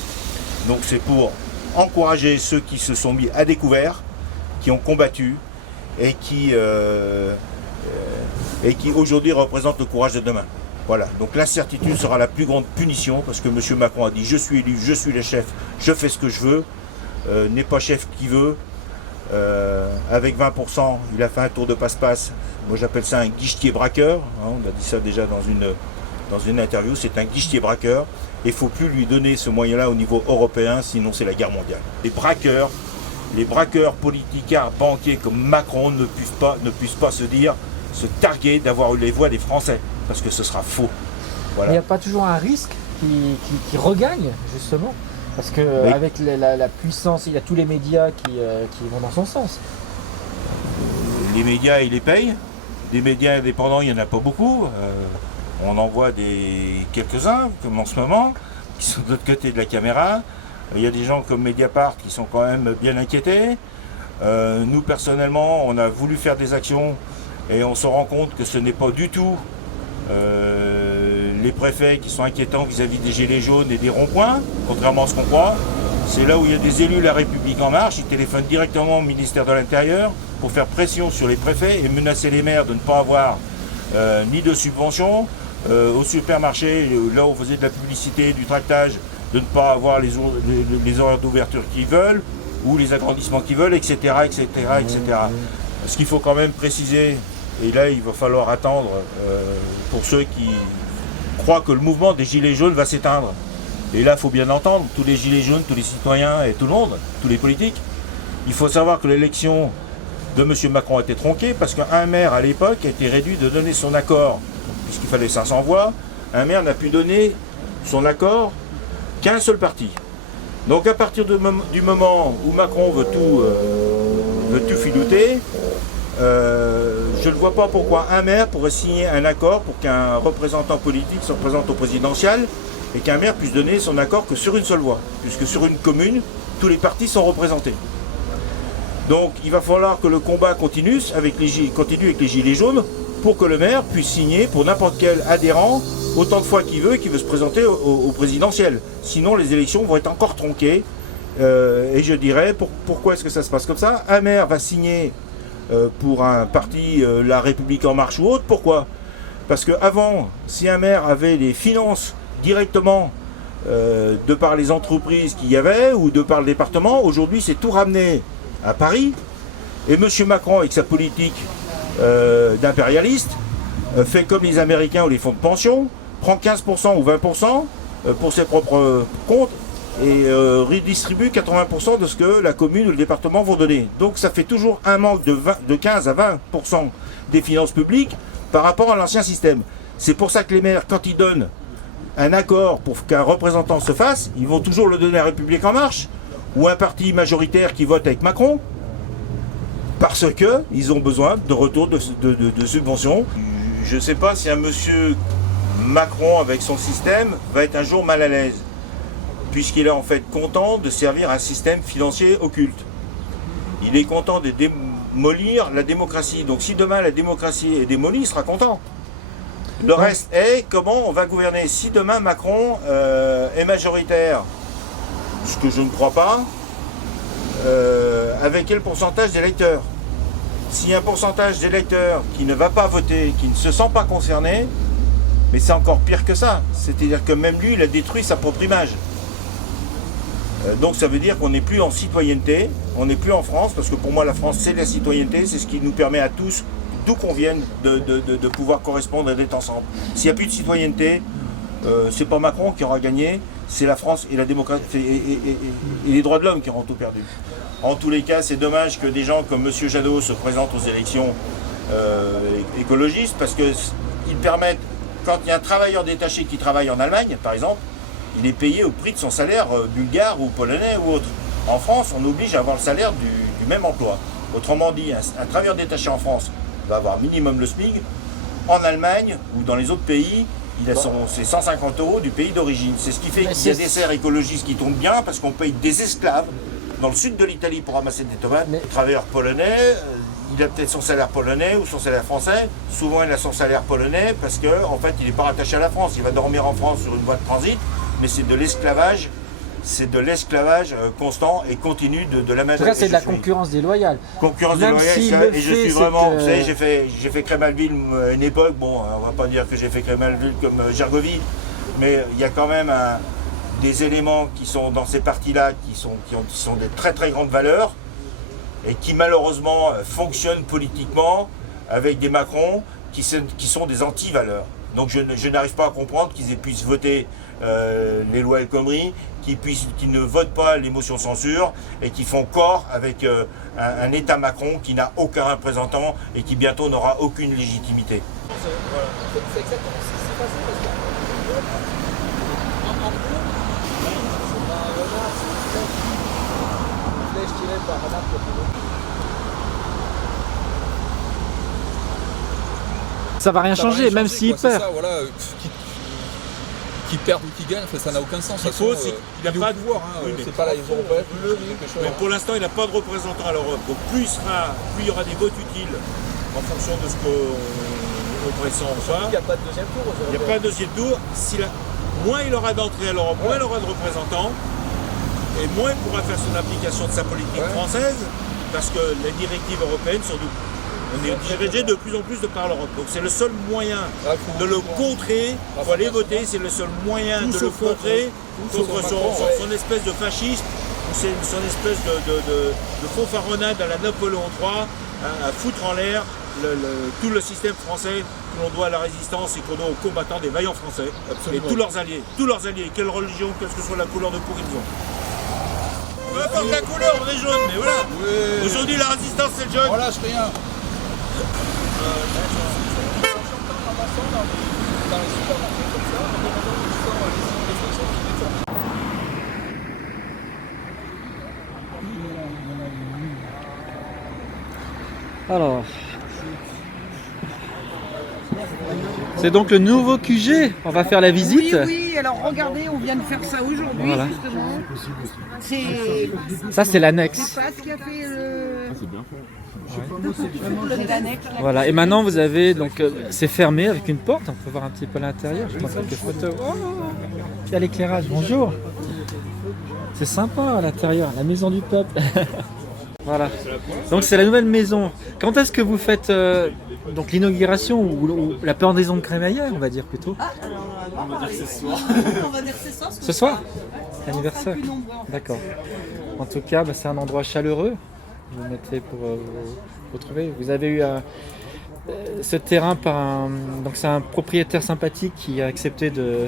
Donc c'est pour encourager ceux qui se sont mis à découvert, qui ont combattu et qui aujourd'hui représentent le courage de demain. Voilà, donc l'incertitude sera la plus grande punition parce que M. Macron a dit je suis élu, je suis le chef, je fais ce que je veux, n'est pas chef qui veut. Avec 20%, il a fait un tour de passe-passe, moi j'appelle ça un guichetier braqueur, hein, on a dit ça déjà dans une interview, c'est un guichetier braqueur. Il ne faut plus lui donner ce moyen-là au niveau européen, sinon c'est la guerre mondiale. Les braqueurs politicards, banquiers comme Macron ne puissent pas se targuer d'avoir eu les voix des Français, parce que ce sera faux. Voilà. Il n'y a pas toujours un risque qui regagne, justement, parce qu'avec la puissance, il y a tous les médias qui vont dans son sens. Les médias, ils les payent. Des médias indépendants, il n'y en a pas beaucoup. On en voit quelques-uns, comme en ce moment, qui sont de l'autre côté de la caméra. Il y a des gens comme Mediapart qui sont quand même bien inquiétés. Nous, personnellement, on a voulu faire des actions Et on se rend compte que ce n'est pas du tout les préfets qui sont inquiétants vis-à-vis des gilets jaunes et des ronds-points, contrairement à ce qu'on croit. C'est là où il y a des élus de La République En Marche, ils téléphonent directement au ministère de l'Intérieur pour faire pression sur les préfets et menacer les maires de ne pas avoir ni de subventions, au supermarché, là où on faisait de la publicité, du tractage, de ne pas avoir les horaires d'ouverture qu'ils veulent, ou les agrandissements qu'ils veulent, etc., etc., etc. Ce qu'il faut quand même préciser, et là il va falloir attendre pour ceux qui croient que le mouvement des Gilets jaunes va s'éteindre. Et là il faut bien entendre, tous les Gilets jaunes, tous les citoyens et tout le monde, tous les politiques. Il faut savoir que l'élection de M. Macron a été tronquée parce qu'un maire à l'époque a été réduit de donner son accord, puisqu'il fallait 500 voix, un maire n'a pu donner son accord qu'un seul parti. Donc à partir du moment où Macron veut tout filouter, je ne vois pas pourquoi un maire pourrait signer un accord pour qu'un représentant politique se représente au présidentiel et qu'un maire puisse donner son accord que sur une seule voix, puisque sur une commune, tous les partis sont représentés. Donc il va falloir que le combat continue avec les Gilets jaunes pour que le maire puisse signer pour n'importe quel adhérent autant de fois qu'il veut et qui veut se présenter au présidentiel. Sinon les élections vont être encore tronquées. Et je dirais, pourquoi est-ce que ça se passe comme ça? Un maire va signer pour un parti, La République En Marche ou autre. Pourquoi? Parce qu'avant, si un maire avait les finances directement de par les entreprises qu'il y avait ou de par le département, aujourd'hui c'est tout ramené à Paris. Et M. Macron, avec sa politique d'impérialiste, fait comme les Américains ou les fonds de pension, prend 15% ou 20% pour ses propres comptes et redistribue 80% de ce que la commune ou le département vont donner. Donc ça fait toujours un manque de 15 à 20% des finances publiques par rapport à l'ancien système. C'est pour ça que les maires, quand ils donnent un accord pour qu'un représentant se fasse, ils vont toujours le donner à République En Marche ou un parti majoritaire qui vote avec Macron, parce qu'ils ont besoin de retour de subventions. Je ne sais pas si un monsieur Macron, avec son système, va être un jour mal à l'aise, puisqu'il est en fait content de servir un système financier occulte. Il est content de démolir la démocratie. Donc si demain la démocratie est démolie, il sera content. Le reste est comment on va gouverner. Si demain Macron est majoritaire, ce que je ne crois pas, avec quel pourcentage d'électeurs? S'il y a un pourcentage d'électeurs qui ne va pas voter, qui ne se sent pas concerné, mais c'est encore pire que ça. C'est-à-dire que même lui, il a détruit sa propre image. Donc ça veut dire qu'on n'est plus en citoyenneté, on n'est plus en France, parce que pour moi la France c'est la citoyenneté, c'est ce qui nous permet à tous, d'où qu'on vienne, de pouvoir correspondre et d'être ensemble. S'il n'y a plus de citoyenneté, c'est pas Macron qui aura gagné, c'est la France et la démocratie et les droits de l'homme qui auront tout perdu. En tous les cas, c'est dommage que des gens comme M. Jadot se présentent aux élections écologistes, parce qu'ils permettent, quand il y a un travailleur détaché qui travaille en Allemagne, par exemple, il est payé au prix de son salaire bulgare ou polonais ou autre. En France, on oblige à avoir le salaire du même emploi. Autrement dit, un travailleur détaché en France va avoir minimum le SMIC. En Allemagne ou dans les autres pays, il a ses 150 € du pays d'origine. C'est ce qui fait qu'il y a des serres écologistes qui tombent bien, parce qu'on paye des esclaves dans le sud de l'Italie pour ramasser des tomates. Le travailleur polonais, il a peut-être son salaire polonais ou son salaire français. Souvent, il a son salaire polonais parce qu'en fait, il n'est pas rattaché à la France. Il va dormir en France sur une voie de transit, mais c'est de l'esclavage. C'est de l'esclavage constant et continu de la main d'œuvre. C'est de la concurrence déloyale. Concurrence déloyale, et je suis vraiment... Vous savez, j'ai fait Crémalville une époque, bon, on va pas dire que j'ai fait Crémalville comme Gergovie, mais il y a quand même des éléments qui sont dans ces partis-là qui sont de très très grandes valeurs et qui malheureusement fonctionnent politiquement avec des Macron qui sont des anti-valeurs. Donc je n'arrive pas à comprendre qu'ils puissent voter les lois El Khomri, qui ne votent pas les motions de censure et qui font corps avec un État Macron qui n'a aucun représentant et qui bientôt n'aura aucune légitimité. Voilà. C'est exactement ce qui s'est passé parce que en gros, c'est pas un renard, c'est une flèche tirée par un arc. Ça va rien changer, même s'il perd. Voilà, qui perdent ou qui gagnent, ça n'a aucun sens. Il faut, il n'a pas de pouvoir. C'est pas là, ils ont pas mais pour l'instant, il n'a pas de représentant à l'Europe. Donc plus il y aura des votes utiles en fonction de ce qu'on pressent ou pas. Il n'y a pas de deuxième tour. Il n'y a pas de deuxième tour. Moins il aura d'entrée à l'Europe, moins il aura de représentants, et moins il pourra faire son application de sa politique française, parce que les directives européennes sont on est dirigé de plus en plus de par l'Europe. Donc c'est le seul moyen de le contrer. Il faut aller voter, c'est le seul moyen de le contrer contre son espèce de fascisme, c'est son espèce de fanfaronnade à la Napoléon III, à foutre en l'air tout le système français que l'on doit à la résistance et qu'on doit aux combattants des vaillants français. Absolument. Et tous leurs alliés, quelle religion, quelle que soit la couleur de peau qu'ils ont. Peu importe la couleur, on est jaune, mais voilà. Oui. Aujourd'hui, la résistance, c'est le jaune. Voilà, je rien. Alors, c'est donc le nouveau QG. On va faire la visite. Oui, alors regardez, on vient de faire ça aujourd'hui, voilà. Justement. Ça, c'est l'annexe. C'est pas ce qui a fait c'est bien fait. Voilà, et maintenant vous avez donc c'est fermé avec une porte, on peut voir un petit peu l'intérieur, je prends quelques photos. Oh, il y a l'éclairage, bonjour. C'est sympa à l'intérieur, la maison du peuple. Voilà, donc c'est la nouvelle maison. Quand est-ce que vous faites donc l'inauguration ou la pendaison de crémaillère, on va dire plutôt? On va dire ce soir. On va dire ce soir. Ce soir? L'anniversaire? D'accord. En tout cas, c'est un endroit chaleureux. Vous mettez pour vous trouver. Vous avez eu ce terrain par donc c'est un propriétaire sympathique qui a accepté de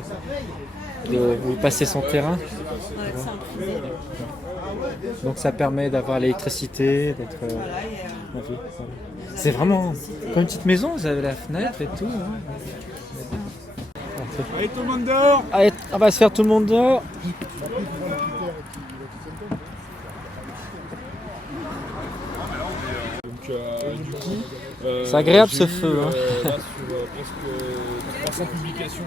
vous passer son terrain. Donc ça permet d'avoir l'électricité, d'être. C'est vraiment comme une petite maison. Vous avez la fenêtre et tout. Hein. Allez tout le monde dehors. Allez, on va se faire tout le monde dehors. Du coup, c'est agréable ce feu. Hein. Là, sur presque 300 publications.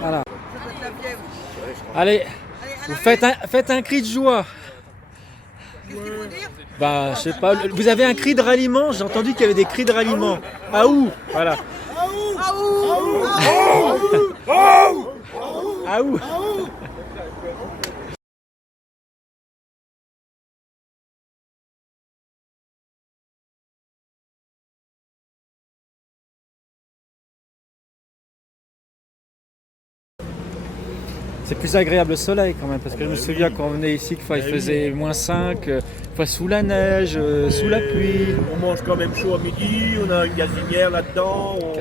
Voilà. Allez, vous faites un cri de joie. Bah, je sais pas. Vous avez un cri de ralliement? J'ai entendu qu'il y avait des cris de ralliement. Ah ouh, voilà. Ah ouh. C'est plus agréable le soleil quand même, parce que je me souviens quand on venait ici, qu'il il faisait -5, fois sous la neige, sous la pluie. On mange quand même chaud à midi, on a une gazinière là-dedans, on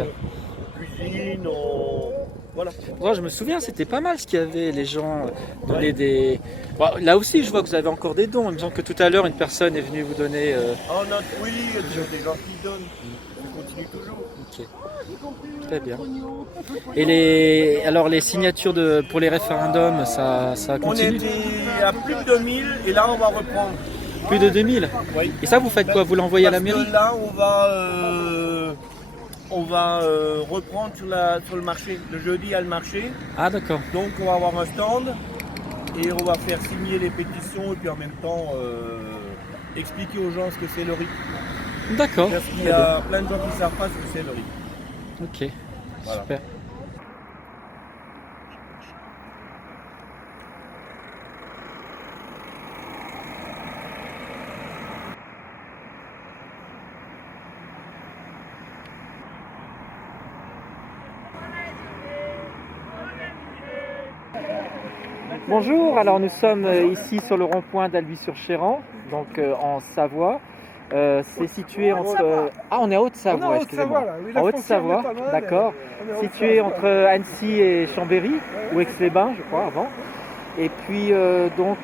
cuisine, voilà. Moi, je me souviens, c'était pas mal ce qu'il y avait, les gens donnaient des... Bon, là aussi, je vois que vous avez encore des dons. Il me semble que tout à l'heure, une personne est venue vous donner... Oui, il y a déjà des gens qui donnent, on continue toujours. Ok. Très bien. Et alors les signatures pour les référendums, ça continue? On était à plus de 2000 et là on va reprendre. Plus de 2000? Oui. Et ça vous faites quoi? Vous l'envoyez à la mairie? Là on va reprendre sur le marché. Le jeudi il y a le marché. Ah d'accord. Donc on va avoir un stand et on va faire signer les pétitions et puis en même temps expliquer aux gens ce que c'est le riz. D'accord. Parce qu'il y a plein de gens qui ne savent pas ce que c'est le riz. Ok, voilà. Super. Bonjour, alors nous sommes ici sur le rond-point d'Albi-sur-Chéran, donc en Savoie. C'est situé entre... Ah, on est à Haute-Savoie, excusez-moi. En Haute-Savoie, d'accord. Situé entre Annecy et Chambéry, ou Aix-les-Bains, je crois, avant. Et puis, donc,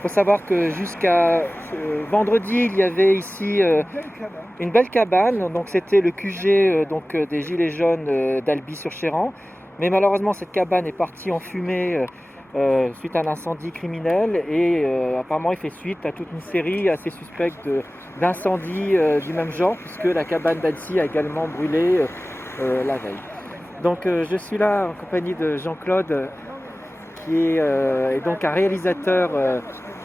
faut savoir que jusqu'à vendredi, il y avait ici une belle cabane. Donc, c'était le QG des Gilets jaunes d'Albi-sur-Chéran. Mais malheureusement, cette cabane est partie en fumée suite à un incendie criminel et apparemment il fait suite à toute une série assez suspecte d'incendies du même genre puisque la cabane d'Annecy a également brûlé la veille. Donc je suis là en compagnie de Jean-Claude qui est donc un réalisateur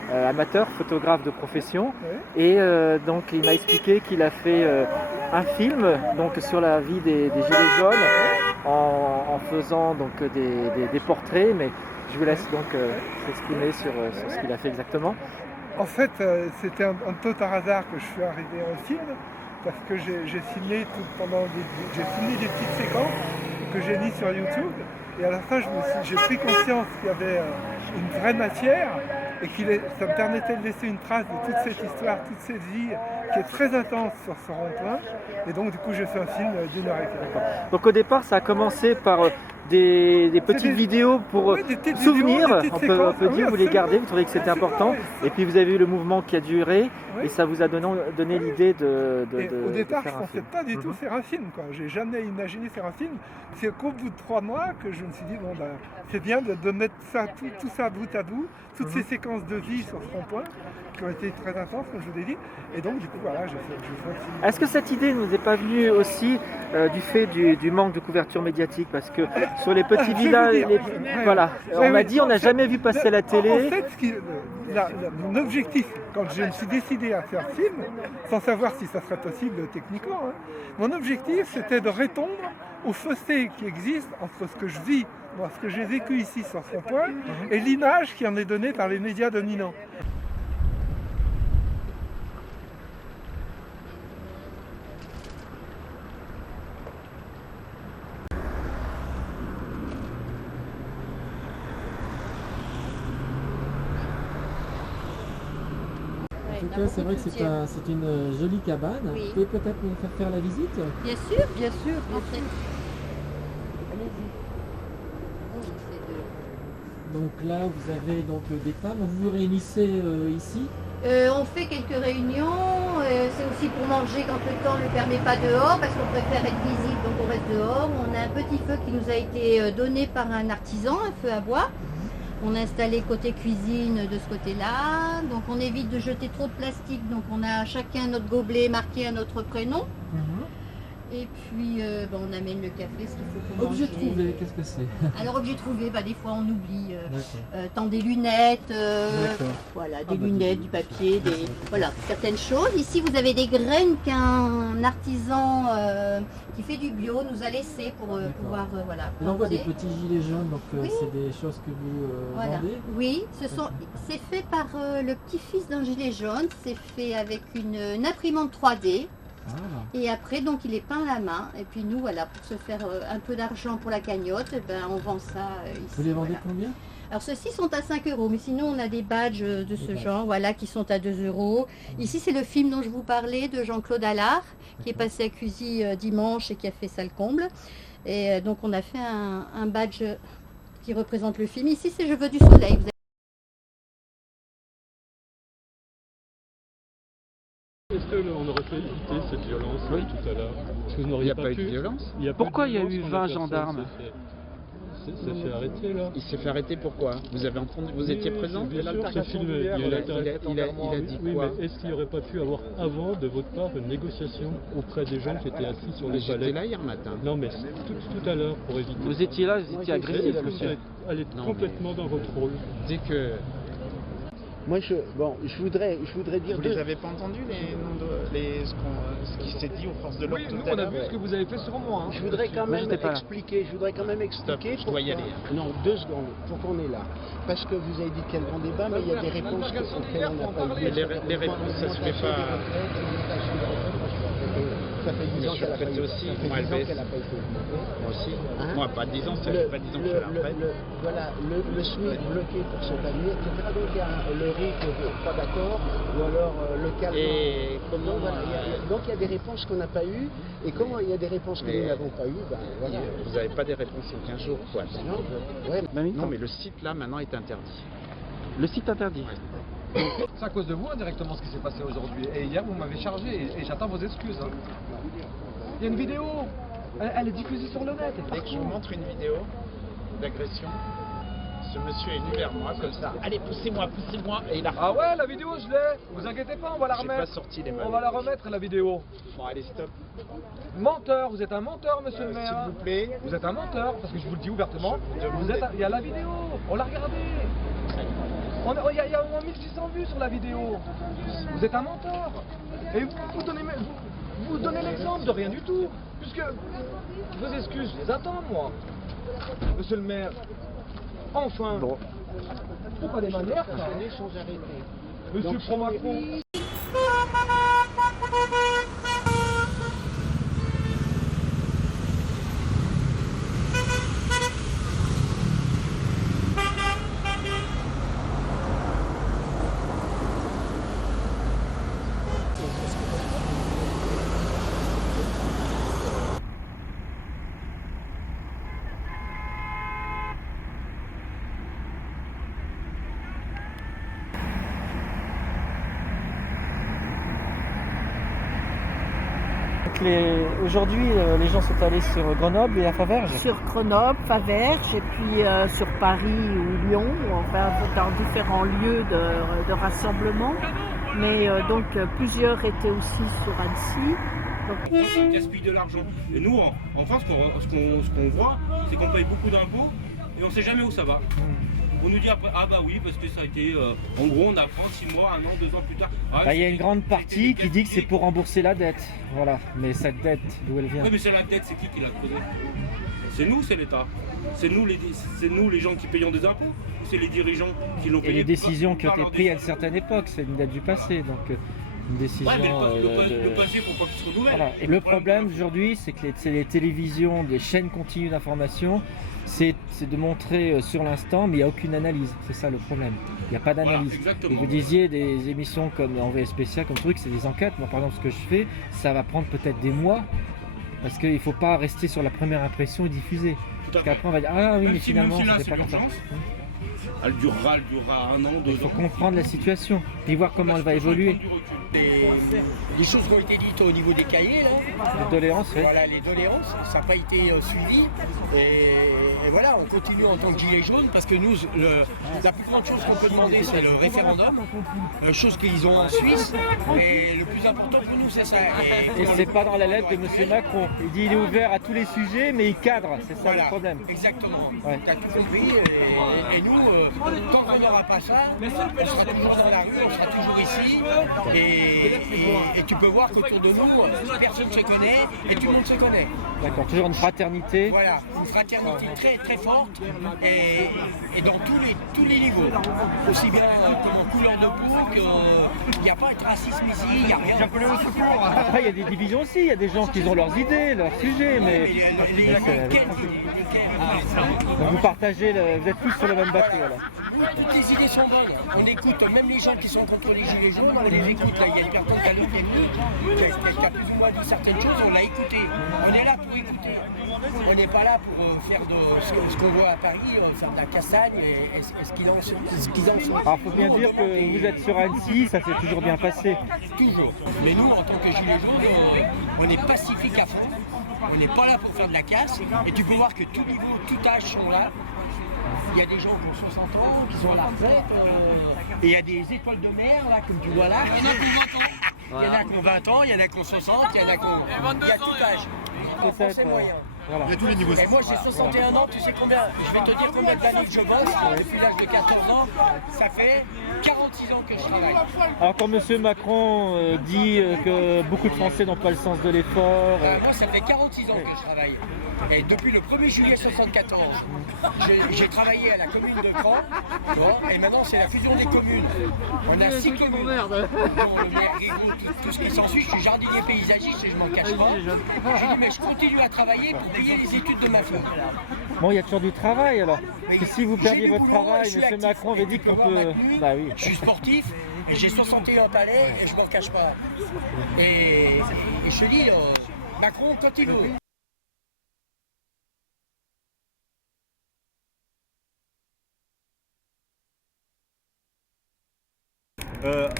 amateur, photographe de profession et donc il m'a expliqué qu'il a fait un film donc, sur la vie des Gilets jaunes en faisant donc, des portraits, mais je vous laisse donc s'exprimer sur ce qu'il a fait exactement. En fait, c'était un peu par hasard que je suis arrivé en film, parce que j'ai filmé des petites séquences que j'ai mises sur YouTube, et à la fin j'ai pris conscience qu'il y avait une vraie matière, et ça me permettait de laisser une trace de toute cette histoire, toute cette vie qui est très intense sur ce rond-point, et donc du coup j'ai fait un film d'1 heure et quart. Donc au départ ça a commencé par des petites vidéos pour souvenirs, on peut dire, vous les gardez, vous trouvez que c'était important, et puis vous avez eu le mouvement qui a duré, et ça vous a donné l'idée de au départ, faire je ne pensais pas du tout faire un film, quoi. J'ai jamais imaginé faire un film. C'est qu'au bout de 3 mois que je me suis dit, bon, ben, c'est bien de mettre ça, tout ça bout à bout, toutes ces séquences de vie sur ce rond-point, qui ont été très intenses, comme je vous l'ai dit, et donc du coup, voilà, j'ai fait un film. Est-ce que cette idée ne nous est pas venue aussi du fait du manque de couverture médiatique? Parce que sur les petits villages, voilà, on m'a dit on n'a jamais vu passer la télé. En fait, mon objectif, quand je me suis décidé à faire film, sans savoir si ça serait possible techniquement, mon objectif c'était de répondre au fossé qui existe entre ce que je vis, ce que j'ai vécu ici sur ce rond-point, et l'image qui en est donnée par les médias dominants. En tout cas, c'est vrai que c'est une jolie cabane. Oui. Vous pouvez peut-être nous faire la visite? Bien sûr. Entrez. Donc là, vous avez donc des femmes. Vous vous réunissez ici? On fait quelques réunions, c'est aussi pour manger quand le temps ne le permet pas dehors, parce qu'on préfère être visible, donc on reste dehors. On a un petit feu qui nous a été donné par un artisan, un feu à bois. On a installé côté cuisine de ce côté-là, donc on évite de jeter trop de plastique, donc on a chacun notre gobelet marqué à notre prénom. Et puis on amène le café, ce qu'il faut pour manger. Objet trouvé, qu'est-ce que c'est? Alors objet trouvé, des fois on oublie tant des lunettes, voilà, des lunettes, du papier, voilà, certaines choses. Ici vous avez des graines qu'un artisan qui fait du bio nous a laissé pour pouvoir voilà. Là on voit des petits gilets jaunes, donc c'est des choses que vous vendez? Oui, c'est fait par le petit-fils d'un gilet jaune, c'est fait avec une imprimante 3D. Et après, donc, il est peint à la main. Et puis nous, voilà, pour se faire un peu d'argent pour la cagnotte, on vend ça ici. Vous les vendez combien? Alors, ceux-ci sont à 5 €, mais sinon, on a des badges de ce genre, voilà, qui sont à 2 €. Ici, c'est le film dont je vous parlais, de Jean-Claude Allard, qui est passé à Cuisy dimanche et qui a fait ça le comble. Et donc, on a fait un badge qui représente le film. Ici, c'est Je veux du soleil. Est-ce qu'on aurait pu éviter cette violence tout à l'heure? Il n'y a pas eu de violence. Pourquoi il y a eu 20 gendarmes? Ça s'est arrêté là. Il s'est fait arrêter pourquoi? Vous avez entendu, vous étiez présent? Bien sûr, c'est filmé. Il a dit oui, quoi? Mais est-ce qu'il n'y aurait pas pu avoir avant de votre part une négociation auprès des gens qui étaient assis sur les palais? J'étais là hier matin. Non mais tout à l'heure pour éviter. Vous étiez là, vous étiez agressif, monsieur. Allez complètement dans votre rôle. Dès que... Moi, je voudrais dire... Vous les avez pas entendus, ce qui s'est dit aux forces de l'ordre tout à l'heure? Oui, nous on a vu ce que vous avez fait sur moi. Je voudrais quand même expliquer... Stop, je dois y aller. Non, 2 secondes, pourquoi on est là. Parce que vous avez dit qu'il y a le grand débat, mais il y a des réponses auxquelles on n'a pas eu. Les réponses, ça se fait pas... Ça fait 10 ans qu'elle a pas été aussi. Moi aussi. Hein? Moi, pas 10 ans, ça fait pas 10 ans que je suis à la retraite. Voilà, le SMIC bloqué pour son panier, etc. Donc il y a le RIC pas d'accord, ou alors le calme. Et comment donc il y a des réponses qu'on n'a pas eues, et comment il y a des réponses que nous n'avons pas eues, voilà. Vous n'avez pas des réponses il y a 15 jours, quoi. Non, mais le site là maintenant est interdit. Le site interdit? C'est à cause de vous indirectement ce qui s'est passé aujourd'hui. Et hier vous m'avez chargé et j'attends vos excuses. Il y a une vidéo, elle est diffusée sur le net. Dès que je vous montre une vidéo d'agression ce monsieur est venu vers moi comme ça. Allez, poussez-moi, poussez-moi. Et il a... Ah ouais, la vidéo, je l'ai. Vous inquiétez pas, on va la J'ai remettre. pas sorti les mains. On va la remettre, la vidéo. Bon, allez, stop. Menteur, vous êtes un menteur, monsieur le maire. S'il vous plaît. Vous êtes un menteur, parce que je vous le dis ouvertement. Il y a la vidéo, on l'a regardée. Il y a au moins 1600 vues sur la vidéo. Vous êtes un menteur. Et vous donnez l'exemple de rien du tout. Puisque vos excuses, je les attends, moi. Monsieur le maire. Enfin. Bon. Pourquoi des manières, ça ? Monsieur Pro-Macron. Aujourd'hui, les gens sont allés sur Grenoble et à Faverges. Sur Grenoble, Faverges, et puis sur Paris ou Lyon, enfin dans différents lieux de rassemblement. Mais donc plusieurs étaient aussi sur Annecy. On gaspille de l'argent. Et nous, en France, ce qu'on voit, c'est qu'on paye beaucoup d'impôts et on ne sait jamais où ça va. On nous dit après, ah bah oui, parce que ça a été, en gros, on apprend 6 mois, 1 an, 2 ans plus tard. Ah, Il y a une grande partie qui dit que c'est pour rembourser la dette. Voilà, mais cette dette, d'où elle vient? Oui, mais c'est la dette, c'est qui l'a creusée? C'est nous, c'est l'État. C'est nous, les gens qui payons des impôts. Ou c'est les dirigeants qui l'ont payé? Et les décisions qui ont été prises à une certaine époque, c'est une dette du passé. Donc une décision. Ouais, mais le passé, il faut pas qu'il se renouvelle. Voilà. Et le problème aujourd'hui, c'est que les télévisions, les chaînes continues d'information, c'est de montrer sur l'instant, mais il n'y a aucune analyse. C'est ça le problème. Il n'y a pas d'analyse. Voilà, et vous disiez des émissions comme Envoyé spécial, comme truc, c'est des enquêtes. Moi, par exemple, ce que je fais, ça va prendre peut-être des mois, parce qu'il ne faut pas rester sur la première impression et diffuser. Parce qu'après, on va dire, ah oui, mais finalement, c'était pas comme ça. Elle durera 1 an, 2 ans. Il faut comprendre la situation, puis voir comment elle va évoluer. Les choses qui ont été dites au niveau des cahiers, là. Les doléances, oui. Voilà, les doléances, ça n'a pas été suivi. Et voilà, on continue en tant que gilet jaune parce que nous, la plus grande chose qu'on peut demander, c'est le référendum. Chose qu'ils ont en Suisse. Et le plus important pour nous, c'est ça. Et c'est pas dans la lettre de M. Macron. Il dit qu'il est ouvert à tous les sujets, mais il cadre. C'est ça le problème. Exactement. Ouais. Tu as tout compris. Et nous, tant qu'on n'aura pas ça, on sera toujours dans la rue, on sera toujours ici. Et tu peux voir qu'autour de nous, personne ne se connaît et tout le monde se connaît. D'accord, toujours une fraternité. Voilà, une fraternité très très forte et dans tous les niveaux. Aussi bien comme couleur de peau qu'il n'y a pas de racisme ici, il n'y a rien. Après, il y a des divisions aussi, il y a des gens qui ont leurs idées, leurs sujets, mais donc vous partagez, vous êtes tous sur le même bateau alors. Toutes les idées sont bonnes. On écoute même les gens qui sont contre les gilets jaunes, on les écoute. Là, il y a une personne qui a qui a plus ou moins dit certaines choses, on l'a écouté. On est là pour écouter. On n'est pas là pour faire ce qu'on voit à Paris, faire de la castagne et ce qu'ils en sont. Alors, il faut bien dire que vous êtes sur Annecy, ça s'est toujours bien passé. Toujours. Mais nous, en tant que gilets jaunes, on est pacifique à fond. On n'est pas là pour faire de la casse. Et tu peux voir que tout niveau, tout âge sont là. Il y a des gens qui ont 60 ans, qui sont à la retraite, et il y a des étoiles de mer, là, comme tu vois là. Il y en a qui ont 20 ans. Il y en a qui ont 20 ans, il y en a qui ont 60, il y en a qui ont... Il y a tout âge. C'est moyen. Voilà. Il y a tous les niveaux. Et moi j'ai 61 ans, tu sais combien? Je vais te dire combien d'années que je bosse, depuis l'âge de 14 ans, ça fait 46 ans que je travaille. Alors quand M. Macron dit que beaucoup de Français n'ont pas le sens de l'effort... Moi ça fait 46 ans que je travaille. Et depuis le 1er juillet 1974, j'ai travaillé à la commune de Caen, et maintenant c'est la fusion des communes. On a 6 communes. Le maire Rigaud, tout ce qui s'ensuit, je suis jardinier paysagiste et je m'en cache pas. J'ai dit mais je continue à travailler pour payer les études de ma fille. Bon, il y a toujours du travail alors. Parce que si vous perdiez votre travail, M. Macron avait dit qu'on peut... Bah oui. Je suis sportif, et j'ai 61 palais et je m'en cache pas. Et je te dis, Macron quand il veut.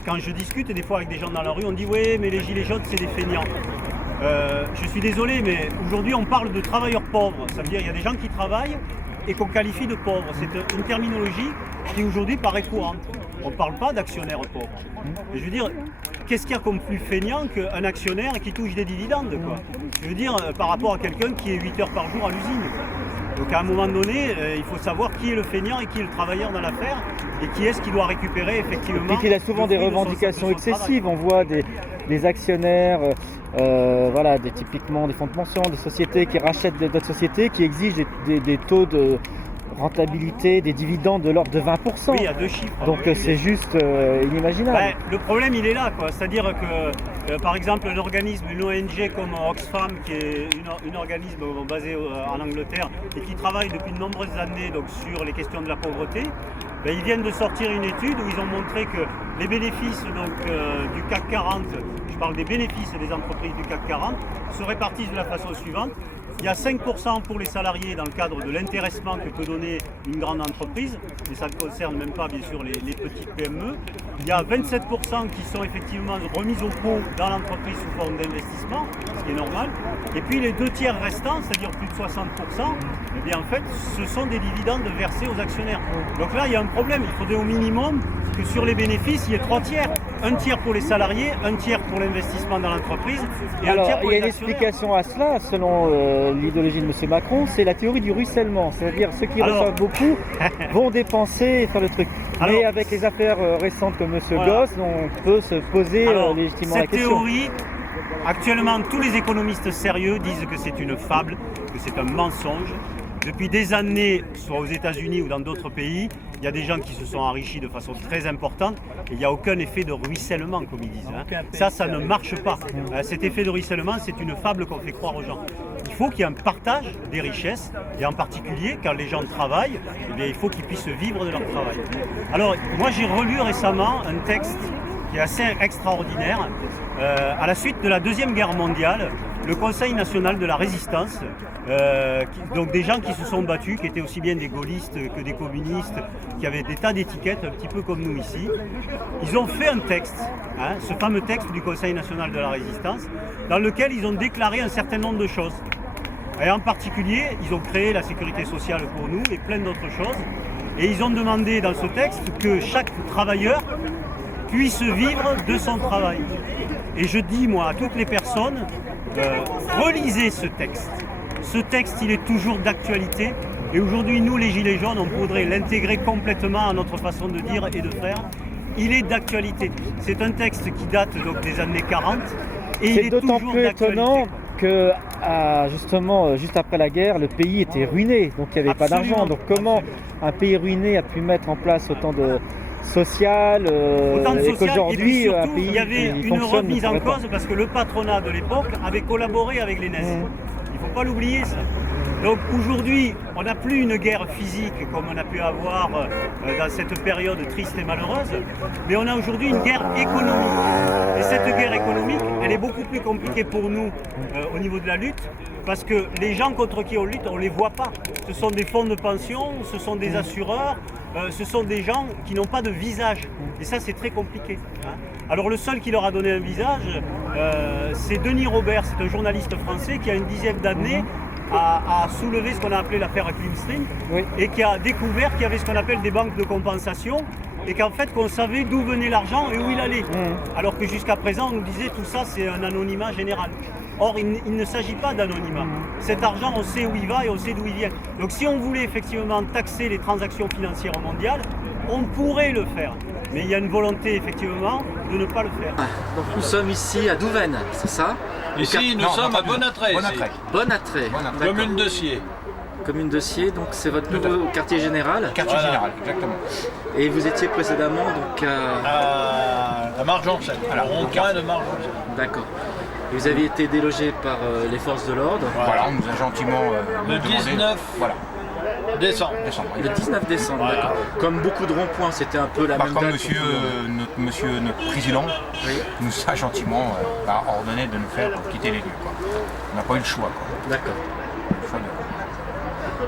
Quand je discute des fois avec des gens dans la rue, on dit oui mais les gilets jaunes c'est des feignants. Je suis désolé mais aujourd'hui on parle de travailleurs pauvres, ça veut dire il y a des gens qui travaillent et qu'on qualifie de pauvre. C'est une terminologie qui aujourd'hui paraît courante. On ne parle pas d'actionnaire pauvre. Et je veux dire, qu'est-ce qu'il y a comme plus feignant qu'un actionnaire qui touche des dividendes, quoi? Je veux dire, par rapport à quelqu'un qui est 8 heures par jour à l'usine. Donc à un moment donné, il faut savoir qui est le feignant et qui est le travailleur dans l'affaire et qui est-ce qui doit récupérer effectivement. Et qu'il a souvent des revendications excessives. On voit des actionnaires, voilà, typiquement des fonds de pension, des sociétés qui rachètent d'autres sociétés, qui exigent des taux de rentabilité, des dividendes de l'ordre de 20%. Oui, il y a 2 chiffres. Donc c'est juste inimaginable. Le problème, il est là, quoi. C'est-à-dire que, par exemple, un organisme, une ONG comme Oxfam, qui est un organisme basé en Angleterre et qui travaille depuis de nombreuses années donc, sur les questions de la pauvreté, ils viennent de sortir une étude où ils ont montré que les bénéfices du CAC 40, je parle des bénéfices des entreprises du CAC 40, se répartissent de la façon suivante. Il y a 5% pour les salariés dans le cadre de l'intéressement que peut donner une grande entreprise, mais ça ne concerne même pas bien sûr les petites PME. Il y a 27% qui sont effectivement remis au pot dans l'entreprise sous forme d'investissement, ce qui est normal. Et puis les 2 tiers restants, c'est-à-dire plus de 60%, eh bien en fait ce sont des dividendes versés aux actionnaires. Donc là il y a un problème, il faudrait au minimum que sur les bénéfices il y ait 3 tiers. 1 tiers pour les salariés, 1 tiers pour l'investissement dans l'entreprise et 1 tiers pour les actionnaires. Il y a une explication à cela, selon l'idéologie de M. Macron, c'est la théorie du ruissellement. C'est-à-dire ceux qui reçoivent beaucoup vont dépenser et faire le truc. Mais avec les affaires récentes comme M. Goss, on peut se poser légitimement la question. Cette théorie, actuellement tous les économistes sérieux disent que c'est une fable, que c'est un mensonge. Depuis des années, soit aux États-Unis ou dans d'autres pays, il y a des gens qui se sont enrichis de façon très importante et il n'y a aucun effet de ruissellement, comme ils disent. Ça ne marche pas. Cet effet de ruissellement, c'est une fable qu'on fait croire aux gens. Il faut qu'il y ait un partage des richesses et en particulier, quand les gens travaillent, eh bien, il faut qu'ils puissent vivre de leur travail. Alors, moi j'ai relu récemment un texte qui est assez extraordinaire. À la suite de la Deuxième Guerre mondiale, le Conseil national de la résistance, donc des gens qui se sont battus, qui étaient aussi bien des gaullistes que des communistes, qui avaient des tas d'étiquettes, un petit peu comme nous ici, ils ont fait un texte, ce fameux texte du Conseil national de la résistance, dans lequel ils ont déclaré un certain nombre de choses. Et en particulier, ils ont créé la sécurité sociale pour nous et plein d'autres choses. Et ils ont demandé dans ce texte que chaque travailleur puisse vivre de son travail. Et je dis, moi, à toutes les personnes, relisez ce texte. Ce texte, il est toujours d'actualité. Et aujourd'hui, nous, les Gilets jaunes, on pourrait l'intégrer complètement à notre façon de dire et de faire. Il est d'actualité. C'est un texte qui date donc des années 40. Et il est d'autant plus étonnant que, justement, juste après la guerre, le pays était ruiné. Donc il n'y avait pas d'argent. Donc comment un pays ruiné a pu mettre en place autant de social, et qu'aujourd'hui un pays il y avait une remise en cause parce que le patronat de l'époque avait collaboré avec les nazis. Il ne faut pas l'oublier ça. Donc aujourd'hui, on n'a plus une guerre physique comme on a pu avoir dans cette période triste et malheureuse, mais on a aujourd'hui une guerre économique. Et cette guerre économique, elle est beaucoup plus compliquée pour nous au niveau de la lutte, parce que les gens contre qui on lutte, on ne les voit pas. Ce sont des fonds de pension, ce sont des assureurs, ce sont des gens qui n'ont pas de visage. Et ça, c'est très compliqué. Alors le seul qui leur a donné un visage, c'est Denis Robert, c'est un journaliste français qui a une dizaine d'années a soulevé ce qu'on a appelé l'affaire Cleanstream et qui a découvert qu'il y avait ce qu'on appelle des banques de compensation et qu'en fait qu'on savait d'où venait l'argent et où il allait. Alors que jusqu'à présent on nous disait tout ça c'est un anonymat général. Or il ne s'agit pas d'anonymat. Cet argent on sait où il va et on sait d'où il vient. Donc si on voulait effectivement taxer les transactions financières mondiales, on pourrait le faire. Mais il y a une volonté effectivement de ne pas le faire. Donc nous sommes ici à Douvaine, c'est ça? Ici nous sommes à Bonatré. Bonatré. Commune de Sciez. Commune de Sciez, donc c'est votre nouveau quartier général? Quartier général, exactement. Et vous étiez précédemment donc à Margenset, à rond-point de Margenset. D'accord. Et vous avez été délogé par les forces de l'ordre? Voilà, on nous a gentiment le 19 décembre. Le 19 décembre, voilà. D'accord. Comme beaucoup de ronds-points, c'était un peu la même date. Notre président nous a gentiment ordonné de nous faire quitter les lieux. On n'a pas eu le choix. D'accord.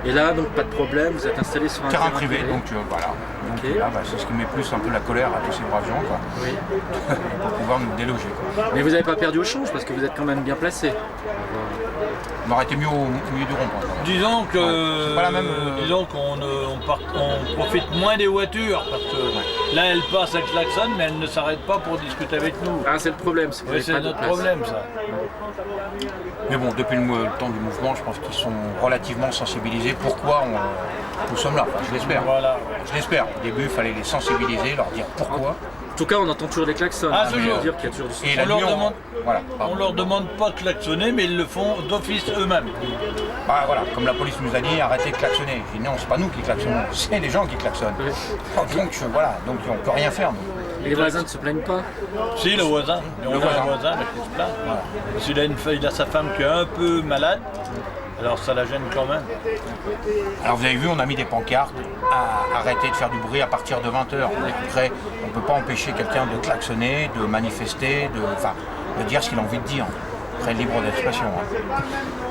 Et là, donc pas de problème, vous êtes installé sur un terrain privé, donc voilà. Donc là, c'est ce qui met plus un peu la colère à tous ces braves gens, quoi. Oui. Pour pouvoir nous déloger, quoi. Mais vous n'avez pas perdu au change parce que vous êtes quand même bien placé. On aurait été mieux au milieu du rond-point. Disons que, c'est pas la même, disons qu'on profite moins des voitures parce que là elles passent, elles klaxonnent, mais elles ne s'arrêtent pas pour discuter avec nous. Ah, c'est le problème. C'est notre problème, ça. Mais bon, depuis le temps du mouvement, je pense qu'ils sont relativement sensibilisés. Pourquoi nous sommes là, enfin, je l'espère. Voilà. Je l'espère. Au début, il fallait les sensibiliser, leur dire pourquoi. En tout cas, on entend toujours des klaxons. Ah, toujours. Dire qu'il y a toujours du Et on leur demande pas de klaxonner, mais ils le font d'office eux-mêmes. Bah, voilà, comme la police nous a dit, arrêtez de klaxonner. Je dis non, c'est pas nous qui klaxonnons, c'est les gens qui klaxonnent. Donc voilà, donc on peut rien faire. Et les voisins ne se plaignent pas? Si, le voisin. Le voisin qui se plaint. Voilà. Parce qu'il a sa femme qui est un peu malade. Alors ça la gêne quand même. Alors vous avez vu, on a mis des pancartes à arrêter de faire du bruit à partir de 20h. Après, on ne peut pas empêcher quelqu'un de klaxonner, de manifester, de dire ce qu'il a envie de dire. Très libre d'expression.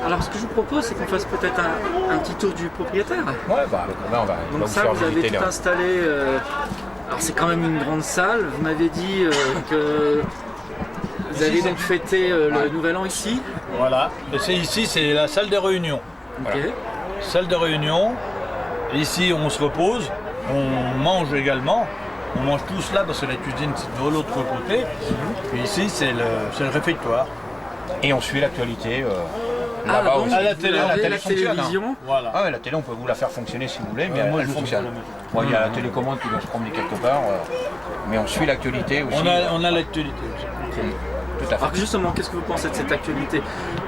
Alors ce que je vous propose, c'est qu'on fasse peut-être un petit tour du propriétaire. Ouais, bah là on va donc ça, vous avez tout installé. Alors c'est quand même une grande salle. Vous m'avez dit que vous avez donc fêté le Nouvel An ici. Voilà, et ici c'est la salle de réunion. Okay. Salle de réunion, ici on se repose, on mange également, on mange tous là parce que la cuisine c'est de l'autre côté, et ici c'est le réfectoire. Et on suit l'actualité là-bas aussi. À la télé, la télévision. Voilà. Ah ouais, la télé on peut vous la faire fonctionner si vous voulez, mais elle fonctionne. Bon, il y a la télécommande qui doit se promener quelque part, mais on suit l'actualité aussi. On a l'actualité aussi. Tout à fait. Alors justement, qu'est-ce que vous pensez de cette actualité?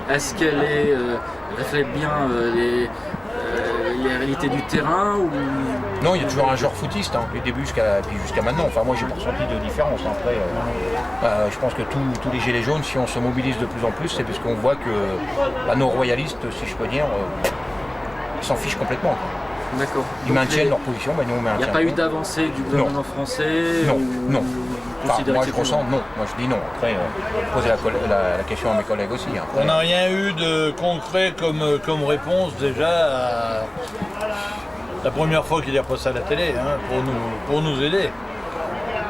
Est-ce qu'elle reflète bien les réalités du terrain ou... Non, il y a toujours un genre footiste, hein, du début jusqu'à maintenant. Enfin, moi, j'ai pas ressenti de différence. Après, je pense que tous les gilets jaunes, si on se mobilise de plus en plus, c'est parce qu'on voit que nos royalistes, si je peux dire, ils s'en fichent complètement. D'accord. Ils maintiennent leur position, nous on maintient. Il n'y a pas eu d'avancée du gouvernement français? Non. Enfin, moi je ressens non. Moi je dis non. Après, poser la question à mes collègues aussi. Hein. On n'a rien eu de concret comme réponse déjà la première fois qu'il est repassé à la télé pour nous aider.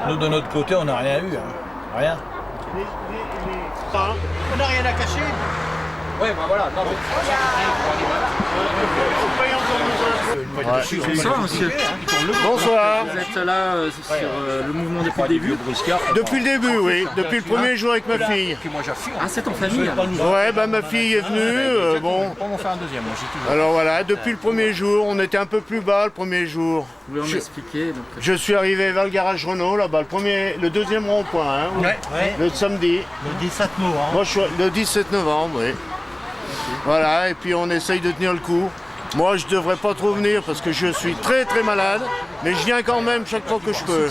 Nous de notre côté on n'a rien eu. Rien. On n'a rien à cacher. Oui, bah voilà. Non, Bonsoir monsieur. Bonsoir. Vous êtes là sur le mouvement depuis le début? Depuis le début, oui. Depuis le premier jour avec ma fille. Ah, c'est en famille? Ouais, bah ma fille est venue. Bon. On va faire un deuxième. Alors voilà, depuis le premier jour, on était un peu plus bas le premier jour. Vous voulez m'expliquer? Je suis arrivé vers le garage Renault, là-bas, le deuxième rond-point, le samedi. Le 17 novembre. Moi, je suis le 17 novembre, oui. Voilà, et puis on essaye de tenir le coup. Moi, je devrais pas trop venir parce que je suis très très malade, mais je viens quand même chaque fois que je peux.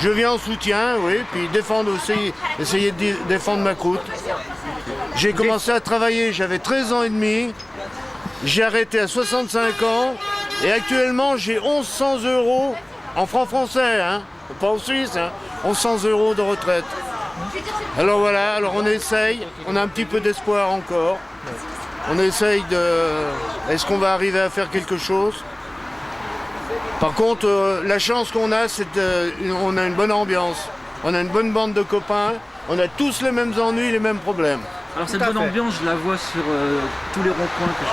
Je viens en soutien, oui, puis défendre aussi, essayer de défendre ma croûte. J'ai commencé à travailler, j'avais 13 ans et demi, j'ai arrêté à 65 ans, et actuellement j'ai 1100 € en francs français, hein, pas en Suisse, hein, 1100 € de retraite. Alors voilà, alors on essaye, on a un petit peu d'espoir encore. On essaye de... Est-ce qu'on va arriver à faire quelque chose? Par contre, la chance qu'on a, c'est qu'on a une bonne ambiance. On a une bonne bande de copains. On a tous les mêmes ennuis, les mêmes problèmes. Alors cette bonne ambiance, je la vois sur tous les ronds-points que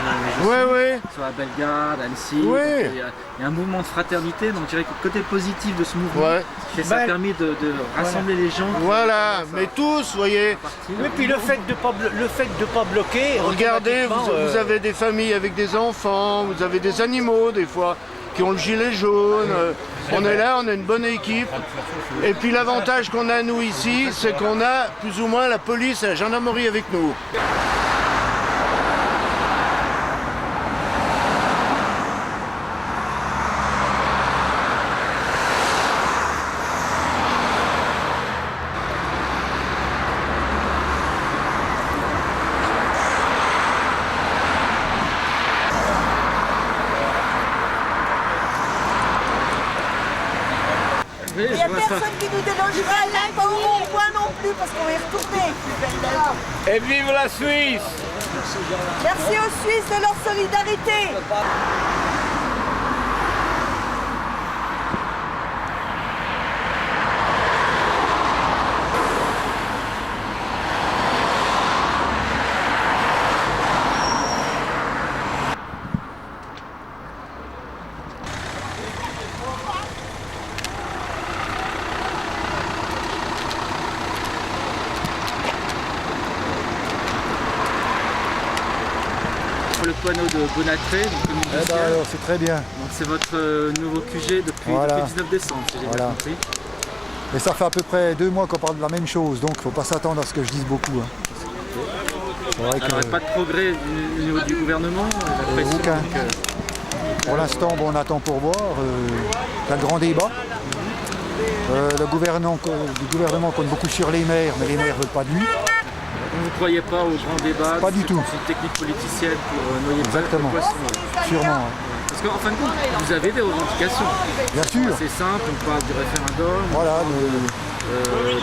je ouais. Sur la Bellegarde, Annecy. Ouais. Il y a un mouvement de fraternité, donc je dirais que le côté positif de ce mouvement, c'est que ça a permis de rassembler les gens. Voilà, mais tous, vous voyez. Oui, puis le fait de pas bloquer. Regardez, vous avez des familles avec des enfants, vous avez des animaux des fois qui ont le gilet jaune. On est là, on a une bonne équipe. Et puis l'avantage qu'on a nous ici, c'est qu'on a plus ou moins la police et la gendarmerie avec nous. Il n'y a personne qui nous délogera, pas au rond-point non plus, parce qu'on va y retourner. Et vive la Suisse! Merci aux Suisses de leur solidarité. Le panneau de Bonatré, alors c'est très bien. Donc c'est votre nouveau QG depuis le 19 décembre, si j'ai bien compris. Et ça fait à peu près 2 mois qu'on parle de la même chose, donc il ne faut pas s'attendre à ce que je dise beaucoup. Alors il n'y a pas de progrès au niveau du gouvernement, aucun. Pour l'instant, on attend pour voir. Il y a un grand débat. Le gouvernement compte beaucoup sur les maires, mais les maires ne veulent pas de lui. Vous ne croyez pas au grand débat? Pas du tout. C'est une technique politicienne pour noyer Exactement. le poisson. Sûrement. Parce qu'en fin de compte, vous avez des revendications. Bien sûr. C'est simple, on parle du référendum, voilà,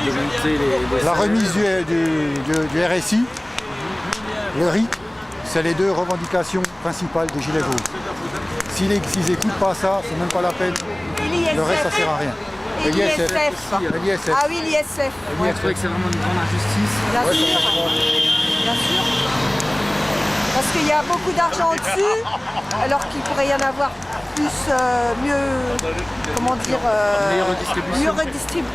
de monter les la remise du RSI, le RIC, c'est les 2 revendications principales des Gilets jaunes. S'ils n'écoutent pas ça, c'est même pas la peine. Le reste, ça sert à rien. Et l'ISF. Ah oui, l'ISF. Moi, je trouvais que c'est vraiment une grande injustice. Bien sûr. Bien sûr. Parce qu'il y a beaucoup d'argent au-dessus, alors qu'il pourrait y en avoir plus, mieux redistribué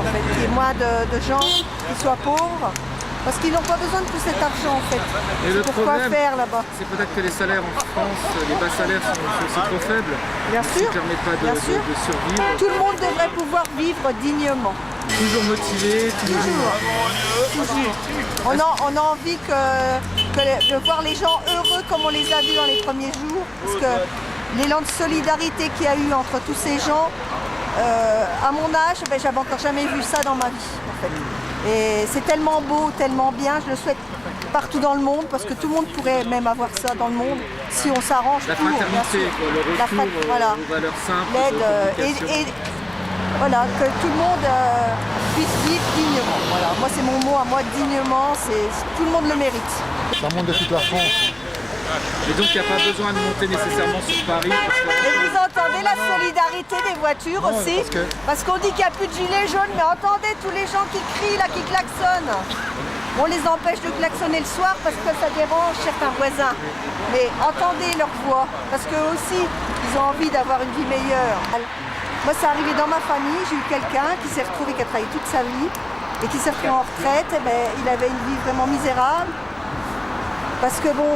en fait. Il y ait moins de gens qui soient pauvres. Parce qu'ils n'ont pas besoin de tout cet argent en fait. Et le pourquoi problème, faire là-bas? C'est peut-être que les salaires en France, les bas salaires sont aussi trop faibles. Bien sûr. Ça ne permet pas de survivre. Tout le monde devrait pouvoir vivre dignement. Toujours motivé, toujours. On a envie de voir les gens heureux comme on les a vus dans les premiers jours. Parce que l'élan de solidarité qu'il y a eu entre tous ces gens, à mon âge, j'avais encore jamais vu ça dans ma vie en fait. Et c'est tellement beau, tellement bien, je le souhaite partout dans le monde, parce que tout le monde pourrait même avoir ça dans le monde, si on s'arrange la pour, fraternité, bien sûr. le retour voilà. aux valeurs simples, l'aide, et voilà, que tout le monde puisse vivre dignement. Voilà. Moi c'est mon mot à moi, dignement, tout le monde le mérite. Ça monte de toute la France. Et donc il n'y a pas besoin de monter nécessairement sur Paris. Et vous entendez la solidarité des voitures aussi, parce qu'on dit qu'il n'y a plus de gilets jaunes, mais entendez tous les gens qui crient là, qui klaxonnent. On les empêche de klaxonner le soir parce que ça dérange certains voisins. Mais entendez leur voix, parce qu'eux aussi, ils ont envie d'avoir une vie meilleure. Moi, c'est arrivé dans ma famille, j'ai eu quelqu'un qui s'est retrouvé, qui a travaillé toute sa vie, et qui s'est retrouvé en retraite, et il avait une vie vraiment misérable. Parce que bon,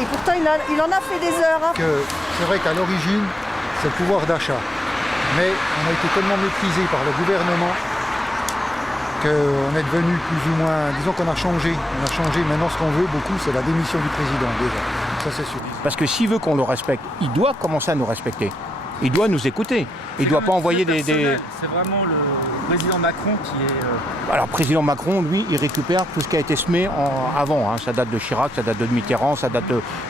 et pourtant il en a fait des heures. Hein. C'est vrai qu'à l'origine, c'est le pouvoir d'achat. Mais on a été tellement méprisé par le gouvernement qu'on est devenu plus ou moins, disons qu'on a changé. On a changé, maintenant ce qu'on veut beaucoup, c'est la démission du président déjà. Ça c'est sûr. Parce que s'il veut qu'on le respecte, il doit commencer à nous respecter. Il doit nous écouter. Il ne doit pas envoyer des... C'est vraiment le président Macron qui est... Alors, président Macron, lui, il récupère tout ce qui a été semé avant. Hein. Ça date de Chirac, ça date de Mitterrand, ça date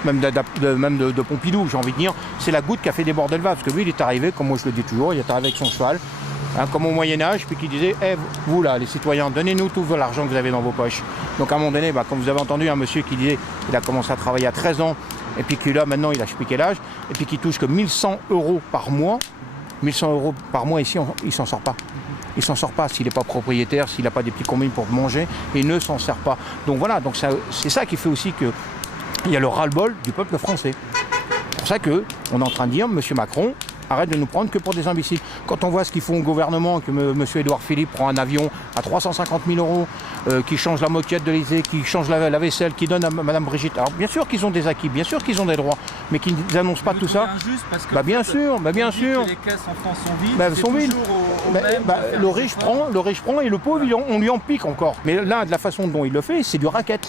même de Pompidou, j'ai envie de dire. C'est la goutte qui a fait déborder le vase. Parce que lui, il est arrivé, comme moi je le dis toujours, il est arrivé avec son cheval, hein, comme au Moyen-Âge, puis qui disait vous là, les citoyens, donnez-nous tout l'argent que vous avez dans vos poches. Donc à un moment donné, comme vous avez entendu un monsieur qui disait qu'il a commencé à travailler à 13 ans, et puis que là, maintenant, il a je sais plus quel âge, et puis qui touche que 1100 € par mois. 1100 € par mois ici, il ne s'en sort pas. Il ne s'en sort pas s'il n'est pas propriétaire, s'il n'a pas des petits combines pour manger, et il ne s'en sert pas. Donc voilà, c'est ça qui fait aussi qu'il y a le ras-le-bol du peuple français. C'est pour ça qu'on est en train de dire, M. Macron, arrête de nous prendre que pour des imbéciles. Quand on voit ce qu'ils font au gouvernement, que M. Édouard Philippe prend un avion à 350 000 €, qui change la moquette de l'Élysée, qui change la vaisselle, qui donne à Mme Brigitte. Alors bien sûr qu'ils ont des acquis, bien sûr qu'ils ont des droits, mais qu'ils n'annoncent pas tout ça. Bien sûr. Les caisses en France sont vides. Le riche prend et le pauvre, on lui en pique encore. Mais là, de la façon dont il le fait, c'est du racket.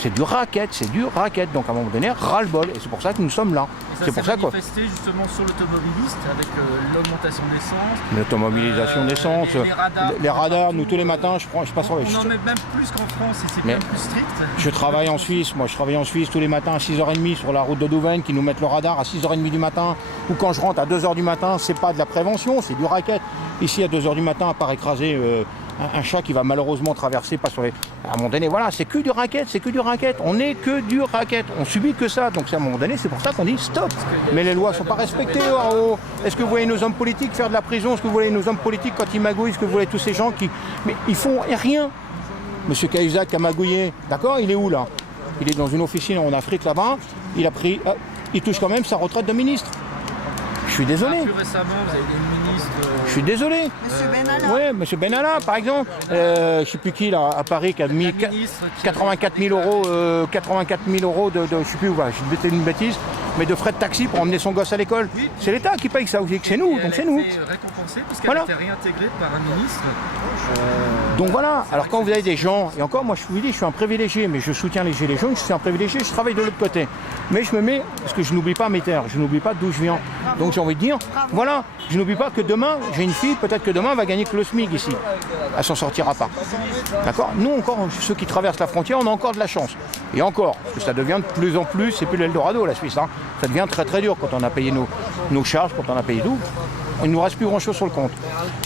C'est du racket. Donc à un moment donné, ras-le-bol. Et c'est pour ça que nous sommes là. Et ça s'est manifesté justement sur l'automobiliste avec l'augmentation d'essence. L'automobilisation d'essence, les radars, nous tous les matins, je passe sur les... On en met même plus qu'en France et c'est même plus strict. Je travaille en Suisse, tous les matins à 6h30 sur la route de Douvaine qui nous mettent le radar à 6h30 du matin. Ou quand je rentre à 2h du matin, c'est pas de la prévention, c'est du racket. Ici à 2h du matin, à part écraser un chat qui va malheureusement traverser, pas sur les... À un moment donné, voilà, c'est que du racket, c'est que du racket. On n'est que du racket, on subit que ça. Donc à un moment donné, c'est pour ça qu'on dit stop. Mais les lois ne sont pas respectées en haut. Est-ce que vous voyez nos hommes politiques faire de la prison? Est-ce que vous voyez nos hommes politiques quand ils magouillent? Est-ce que vous voyez tous ces gens qui... Mais ils font rien. Monsieur Cahuzac a magouillé, d'accord? Il est où là? Il est dans une officine en Afrique là-bas. Il a pris... il touche quand même sa retraite de ministre. Je suis désolé. Plus récemment, vous avez des ministres... Je suis désolé. Monsieur Benalla. Oui, monsieur Benalla, par exemple. Je ne sais plus qui, là, à Paris, qui a mis 84 000 euros, de, je ne sais plus où, je vais une bêtise, mais de frais de taxi pour emmener son gosse à l'école. Oui. C'est l'État qui paye ça, vous dites que c'est nous, donc c'est nous. Elle a été récompensée parce qu'elle a été réintégrée par un ministre. Donc voilà, alors quand vous avez des gens, et encore moi je vous dis, je suis un privilégié, mais je soutiens les gilets jaunes, je suis un privilégié, je travaille de l'autre côté. Mais je me mets, parce que je n'oublie pas mes terres, je n'oublie pas d'où je viens. Donc j'ai envie de dire, voilà, je n'oublie pas que demain, j'ai une fille, peut-être que demain elle va gagner que le SMIC ici. Elle s'en sortira pas. D'accord? Nous encore, ceux qui traversent la frontière, on a encore de la chance. Et encore, parce que ça devient de plus en plus, c'est plus l'Eldorado la Suisse, hein. Ça devient très très dur quand on a payé nos charges, quand on a payé tout. Il ne nous reste plus grand-chose sur le compte.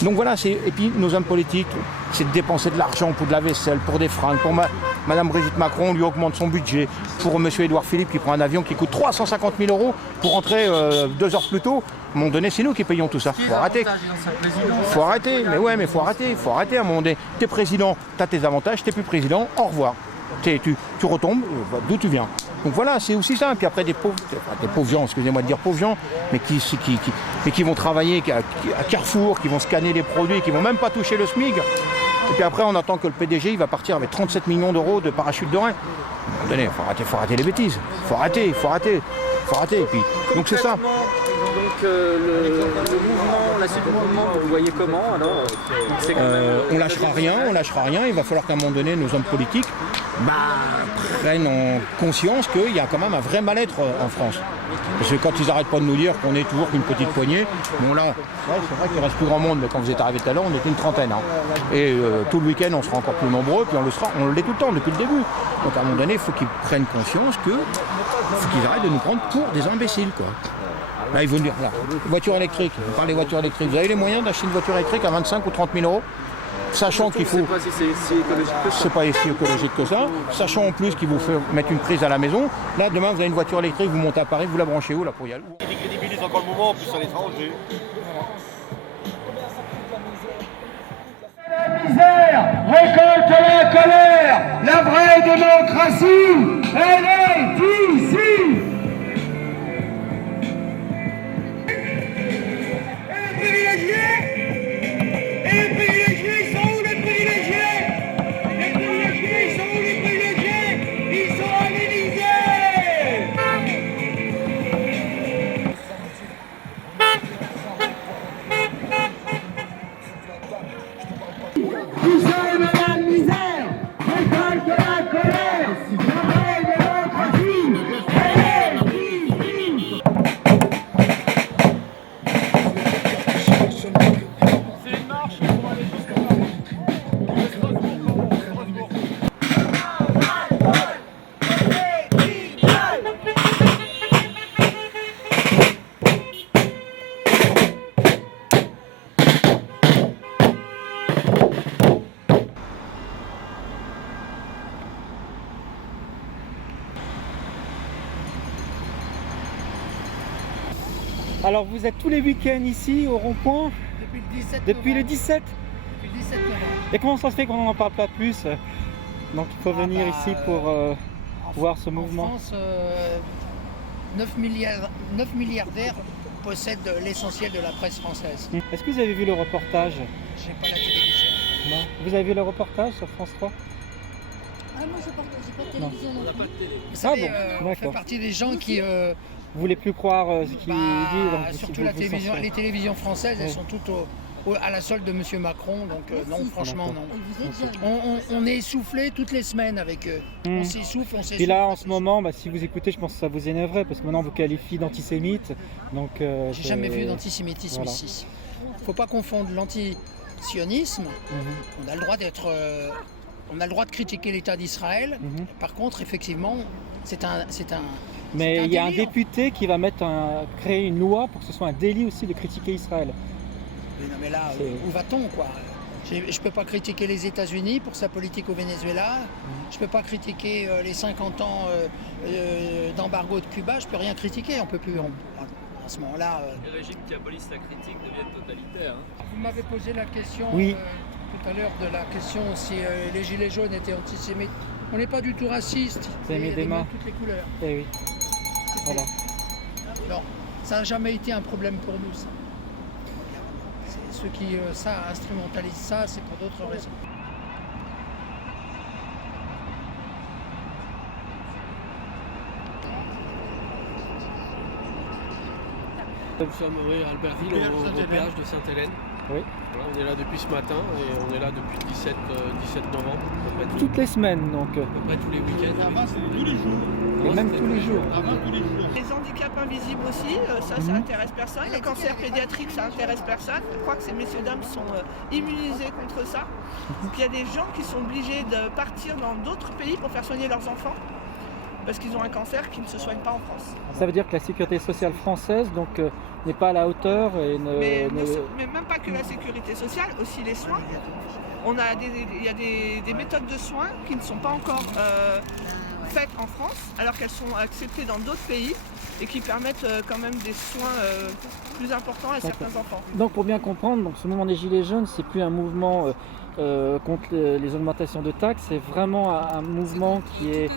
Donc voilà, et puis nos hommes politiques, c'est de dépenser de l'argent pour de la vaisselle, pour des fringues, pour Madame Brigitte Macron, on lui augmente son budget, pour Monsieur Édouard Philippe qui prend un avion qui coûte 350 000 euros pour rentrer 2 heures plus tôt. À un moment donné, c'est nous qui payons tout ça. Faut arrêter. Faut arrêter, mais ouais, mais faut arrêter à un moment donné. T'es président, t'as tes avantages, t'es plus président, au revoir. Tu retombes d'où tu viens. Donc voilà, c'est aussi ça. Puis après des pauvres gens, excusez-moi de dire pauvres gens, mais qui vont travailler à Carrefour, qui vont scanner les produits, qui vont même pas toucher le SMIC. Et puis après, on attend que le PDG il va partir avec 37 millions d'euros de parachute de rein. À un moment donné, faut arrêter les bêtises. Faut arrêter. Et puis, donc c'est ça. Donc le mouvement, la suite du mouvement, vous voyez comment alors on lâchera rien. Il va falloir qu'à un moment donné, nos hommes politiques prennent en conscience qu'il y a quand même un vrai mal-être en France. Parce que quand ils n'arrêtent pas de nous dire qu'on est toujours qu'une petite poignée, bon là, c'est vrai qu'il reste plus grand monde, mais quand vous êtes arrivé tout à l'heure, on était une trentaine. Hein. Et tout le week-end, on sera encore plus nombreux, puis on l'est tout le temps, depuis le début. Donc à un moment donné, il faut qu'ils prennent conscience qu'ils arrêtent de nous prendre pour des imbéciles, quoi. Là, ils vont dire, là, voiture électrique, on parle des voitures électriques. Vous avez les moyens d'acheter une voiture électrique à 25 ou 30 000 euros, sachant qu'il faut... Je sais pas si c'est si écologique que ça. C'est pas si écologique que ça, sachant en plus qu'il vous fait mettre une prise à la maison. Là, demain, vous avez une voiture électrique, vous montez à Paris, vous la branchez où, là, pour y aller? Il décrédibilise encore le mouvement, en plus à l'étranger. La misère récolte la colère. La vraie démocratie, elle est ici. Alors vous êtes tous les week-ends ici au rond-point Depuis le 17 Depuis le 17 Depuis le 17 novembre. Et comment ça se fait qu'on n'en parle pas plus? Donc il faut venir ici pour voir ce mouvement. En France, 9 milliardaires possèdent l'essentiel de la presse française. Est-ce que vous avez vu le reportage? Je n'ai pas la télévision. Non. Vous avez vu le reportage sur France 3? Ah non, j'ai pas de télévision. On n'a pas de télé. Vous Ah savez, bon, on fait partie des gens qui... Vous voulez plus croire ce qu'il dit, donc surtout la télévision, les télévisions françaises, elles sont toutes à la solde de M. Macron, donc non, franchement non. On est essoufflé toutes les semaines avec eux. On s'essouffle, on s'essouffle. Et là en ce moment, si vous écoutez, je pense que ça vous énerverait, parce que maintenant on vous qualifie d'antisémite. J'ai jamais vu d'antisémitisme ici. Il ne faut pas confondre l'antisionisme. On a le droit d'être... on a le droit de critiquer l'État d'Israël. Par contre, effectivement, c'est un Mais il y a un député qui va créer une loi pour que ce soit un délit aussi de critiquer Israël. Oui, non, mais là, où va-t-on, quoi? Je ne peux pas critiquer les États-Unis pour sa politique au Venezuela. Je ne peux pas critiquer les 50 ans d'embargo de Cuba. Je ne peux rien critiquer. On peut plus. À ce moment-là. Les régimes qui abolissent la critique deviennent totalitaires. Hein. Vous m'avez posé la question Oui. Tout à l'heure de la question si les gilets jaunes étaient antisémites. On n'est pas du tout raciste. Vous avez mis des mains. Toutes les couleurs. Eh oui. Voilà. Non, ça n'a jamais été un problème pour nous. Ça. Ceux qui instrumentalisent ça, c'est pour d'autres raisons. Nous sommes à Albertville, au péage de Sainte-Hélène. Oui. Voilà, on est là depuis ce matin et on est là depuis 17 novembre. Toutes les semaines donc. À peu près tous les week-ends. Avant, c'était tous les jours. Et même tous les jours. Avant, tous les jours. Les handicaps invisibles aussi, ça intéresse personne. Les cancers pédiatriques, ça intéresse personne. Je crois que ces messieurs dames sont immunisés contre ça. Puis il y a des gens qui sont obligés de partir dans d'autres pays pour faire soigner leurs enfants parce qu'ils ont un cancer qui ne se soigne pas en France. Ça veut dire que la sécurité sociale française donc n'est pas à la hauteur et mais même pas que la sécurité sociale, aussi les soins. Il y a des méthodes de soins qui ne sont pas encore faites en France, alors qu'elles sont acceptées dans d'autres pays et qui permettent quand même des soins plus importants à certains enfants. Donc pour bien comprendre, donc, ce mouvement des Gilets jaunes, c'est plus un mouvement contre les augmentations de taxes, c'est vraiment un mouvement qui est...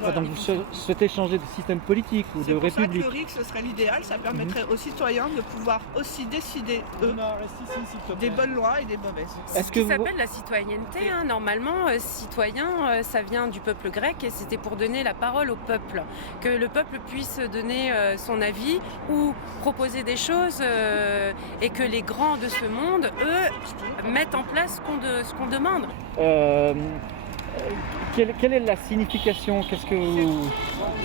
Voilà. Donc vous souhaitez changer de système politique ou de république? C'est pour ça que le RIC, ce serait l'idéal, ça permettrait aux citoyens de pouvoir aussi décider, eux, des bonnes lois et des mauvaises. C'est ce qui s'appelle la citoyenneté. Hein. Normalement, citoyen, ça vient du peuple grec et c'était pour donner la parole au peuple. Que le peuple puisse donner son avis ou proposer des choses et que les grands de ce monde, eux, mettent en place ce qu'on demande. Quelle est la signification? Qu'est-ce que vous...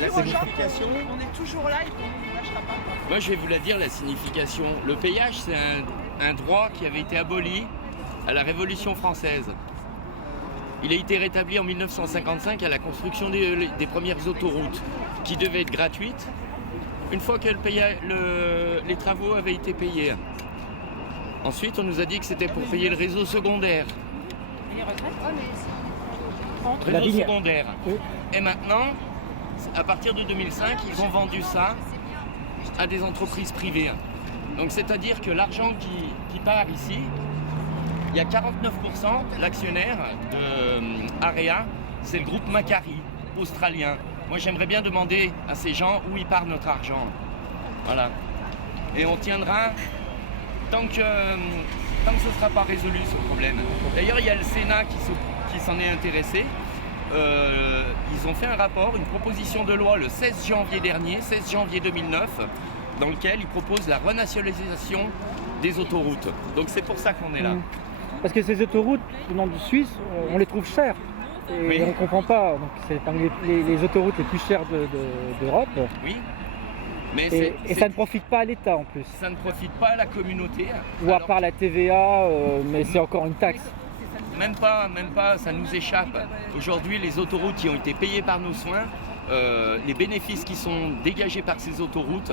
La signification, on est toujours là et on ne lâchera pas. Moi, je vais vous la dire, la signification. Le péage, c'est un droit qui avait été aboli à la Révolution française. Il a été rétabli en 1955 à la construction des premières autoroutes qui devaient être gratuites une fois que les travaux avaient été payés. Ensuite, on nous a dit que c'était pour payer le réseau secondaire. Réseau secondaire. Oui. Et maintenant, à partir de 2005, ils ont vendu ça à des entreprises privées. Donc c'est-à-dire que l'argent qui part ici, il y a 49%, l'actionnaire de Area, c'est le groupe Macquarie, australien. Moi j'aimerais bien demander à ces gens où il part notre argent. Voilà. Et on tiendra tant que ce ne sera pas résolu ce problème. D'ailleurs il y a le Sénat qui s'en est intéressé. Ils ont fait un rapport, une proposition de loi le 16 janvier dernier, 16 janvier 2009, dans lequel ils proposent la renationalisation des autoroutes. Donc c'est pour ça qu'on est là. Parce que ces autoroutes, venant de Suisse, on les trouve chères. Et oui. On ne comprend pas. Donc c'est parmi les autoroutes les plus chères d'Europe. Oui. Mais et ça ne profite pas à l'État en plus. Ça ne profite pas à la communauté. Ou à part la TVA, mais c'est encore une taxe. Même pas, ça nous échappe. Aujourd'hui, les autoroutes qui ont été payées par nos soins, les bénéfices qui sont dégagés par ces autoroutes,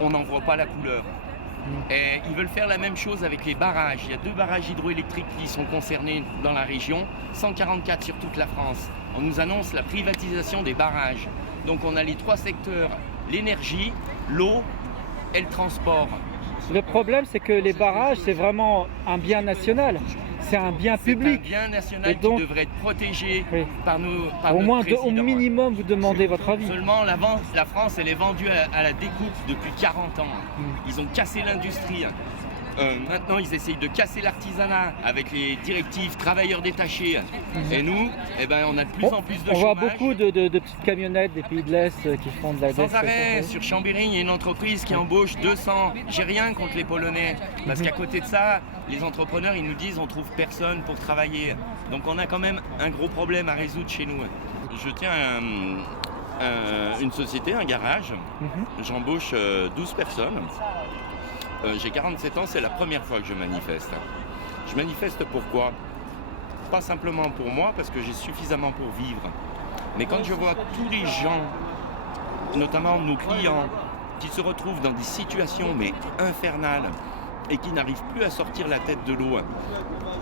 on n'en voit pas la couleur. Et ils veulent faire la même chose avec les barrages. Il y a 2 barrages hydroélectriques qui sont concernés dans la région, 144 sur toute la France. On nous annonce la privatisation des barrages. Donc on a les 3 secteurs, l'énergie, l'eau et le transport. Le problème, c'est que les barrages, c'est vraiment un bien national. C'est un bien public. C'est un bien national donc, qui devrait être protégé par nous. Au moins, au minimum, vous demandez votre avis. Seulement, la France, elle est vendue à la découpe depuis 40 ans. Ils ont cassé l'industrie. Maintenant, ils essayent de casser l'artisanat avec les directives travailleurs détachés. Et nous, on a de plus en plus de chômage. On voit beaucoup de petites camionnettes des pays de l'Est qui font de la Sans arrêt, sur Chambéry, il y a une entreprise qui embauche 200. J'ai rien contre les Polonais. Parce qu'à côté de ça, les entrepreneurs, ils nous disent on trouve personne pour travailler. Donc on a quand même un gros problème à résoudre chez nous. Je tiens une société, un garage. J'embauche 12 personnes. J'ai 47 ans, c'est la première fois que je manifeste. Je manifeste pourquoi? Pas simplement pour moi, parce que j'ai suffisamment pour vivre. Mais quand je vois tous les gens, notamment nos clients, qui se retrouvent dans des situations mais infernales, et qui n'arrivent plus à sortir la tête de l'eau,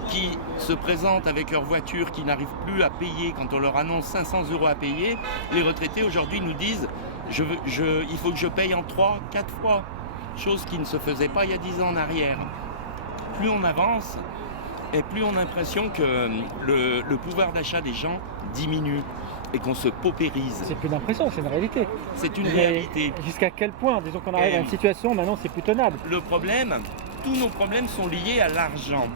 qui se présentent avec leur voiture, qui n'arrivent plus à payer quand on leur annonce 500 € à payer, les retraités aujourd'hui nous disent il faut que je paye en 3, 4 fois, chose qui ne se faisait pas il y a 10 ans en arrière. Plus on avance, et plus on a l'impression que le pouvoir d'achat des gens diminue et qu'on se paupérise. C'est plus d'impression, c'est une réalité. C'est une réalité. Jusqu'à quel point, disons qu'on arrive à une situation, maintenant c'est plus tenable. Le problème, tous nos problèmes sont liés à l'argent.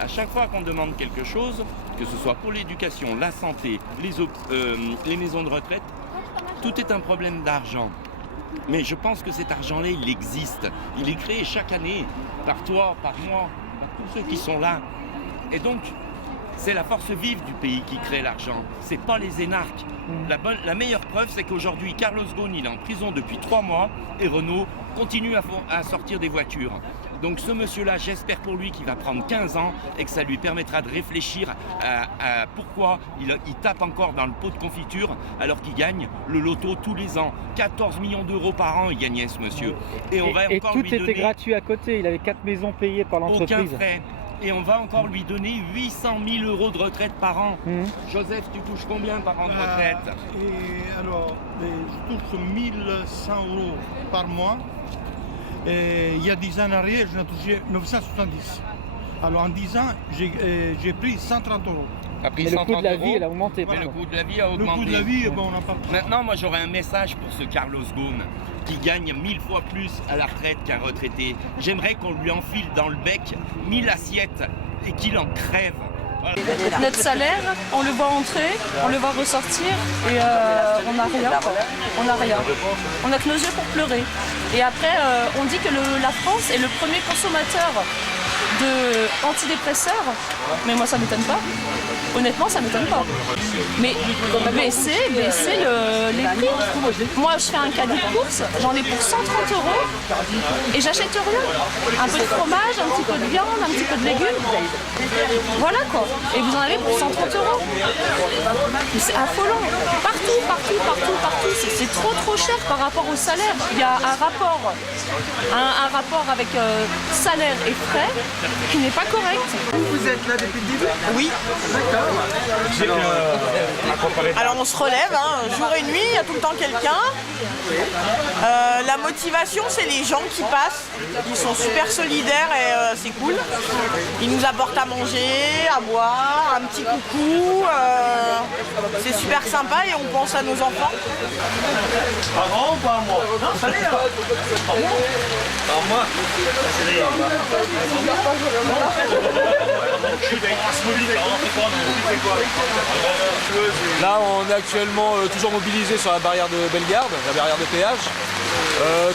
À chaque fois qu'on demande quelque chose, que ce soit pour l'éducation, la santé, les maisons de retraite, tout est un problème d'argent. Mais je pense que cet argent-là, il existe. Il est créé chaque année par toi, par moi, par tous ceux qui sont là. Et donc, c'est la force vive du pays qui crée l'argent. C'est pas les énarques. La meilleure preuve, c'est qu'aujourd'hui, Carlos Ghosn, il est en prison depuis 3 mois et Renault continue à sortir des voitures. Donc ce monsieur-là, j'espère pour lui qu'il va prendre 15 ans et que ça lui permettra de réfléchir à pourquoi il tape encore dans le pot de confiture alors qu'il gagne le loto tous les ans. 14 millions d'euros par an, il gagnait ce monsieur. Et on va encore tout lui donner... était gratuit à côté, il avait 4 maisons payées par l'entreprise. Aucun frais. Et on va encore lui donner 800 000 € de retraite par an. Joseph, tu touches combien par an de retraite? Je touche 1100 € par mois. Et il y a 10 ans en arrière, je n'ai touché 970. Alors en 10 ans, j'ai pris 130 €. Mais le coût de la vie, il a augmenté. Mais le coût de la vie a augmenté. Le coût de la vie, bon, on en parle. Maintenant, moi, j'aurais un message pour ce Carlos Ghosn qui gagne 1000 fois plus à la retraite qu'un retraité. J'aimerais qu'on lui enfile dans le bec 1000 assiettes et qu'il en crève. Voilà. Notre salaire, on le voit entrer, on le voit ressortir et on n'a rien. On n'a rien. On n'a que nos yeux pour pleurer. Et après, on dit que la France est le premier consommateur d'antidépresseurs. Mais moi, ça ne m'étonne pas. Honnêtement, ça ne m'étonne pas. Mais baisser les prix. Moi, je fais un caddie de course, j'en ai pour 130 € et j'achète rien. Un peu de fromage, un petit peu de viande, un petit peu de légumes. Voilà quoi. Et vous en avez pour 130 €. Mais c'est affolant. Partout. C'est trop cher par rapport au salaire. Il y a un rapport avec salaire et frais qui n'est pas correct. Vous êtes là depuis le début? Oui. D'accord. Alors on se relève, jour et nuit, il y a tout le temps quelqu'un. La motivation, c'est les gens qui passent. Ils sont super solidaires et c'est cool. Ils nous apportent à manger, à boire, un petit coucou. C'est super sympa et on pense à nos enfants. Pas grand ou pas à moi? Non, ça l'est. Pas moi. Là, on est actuellement toujours mobilisé sur la barrière de Bellegarde, la barrière de péage.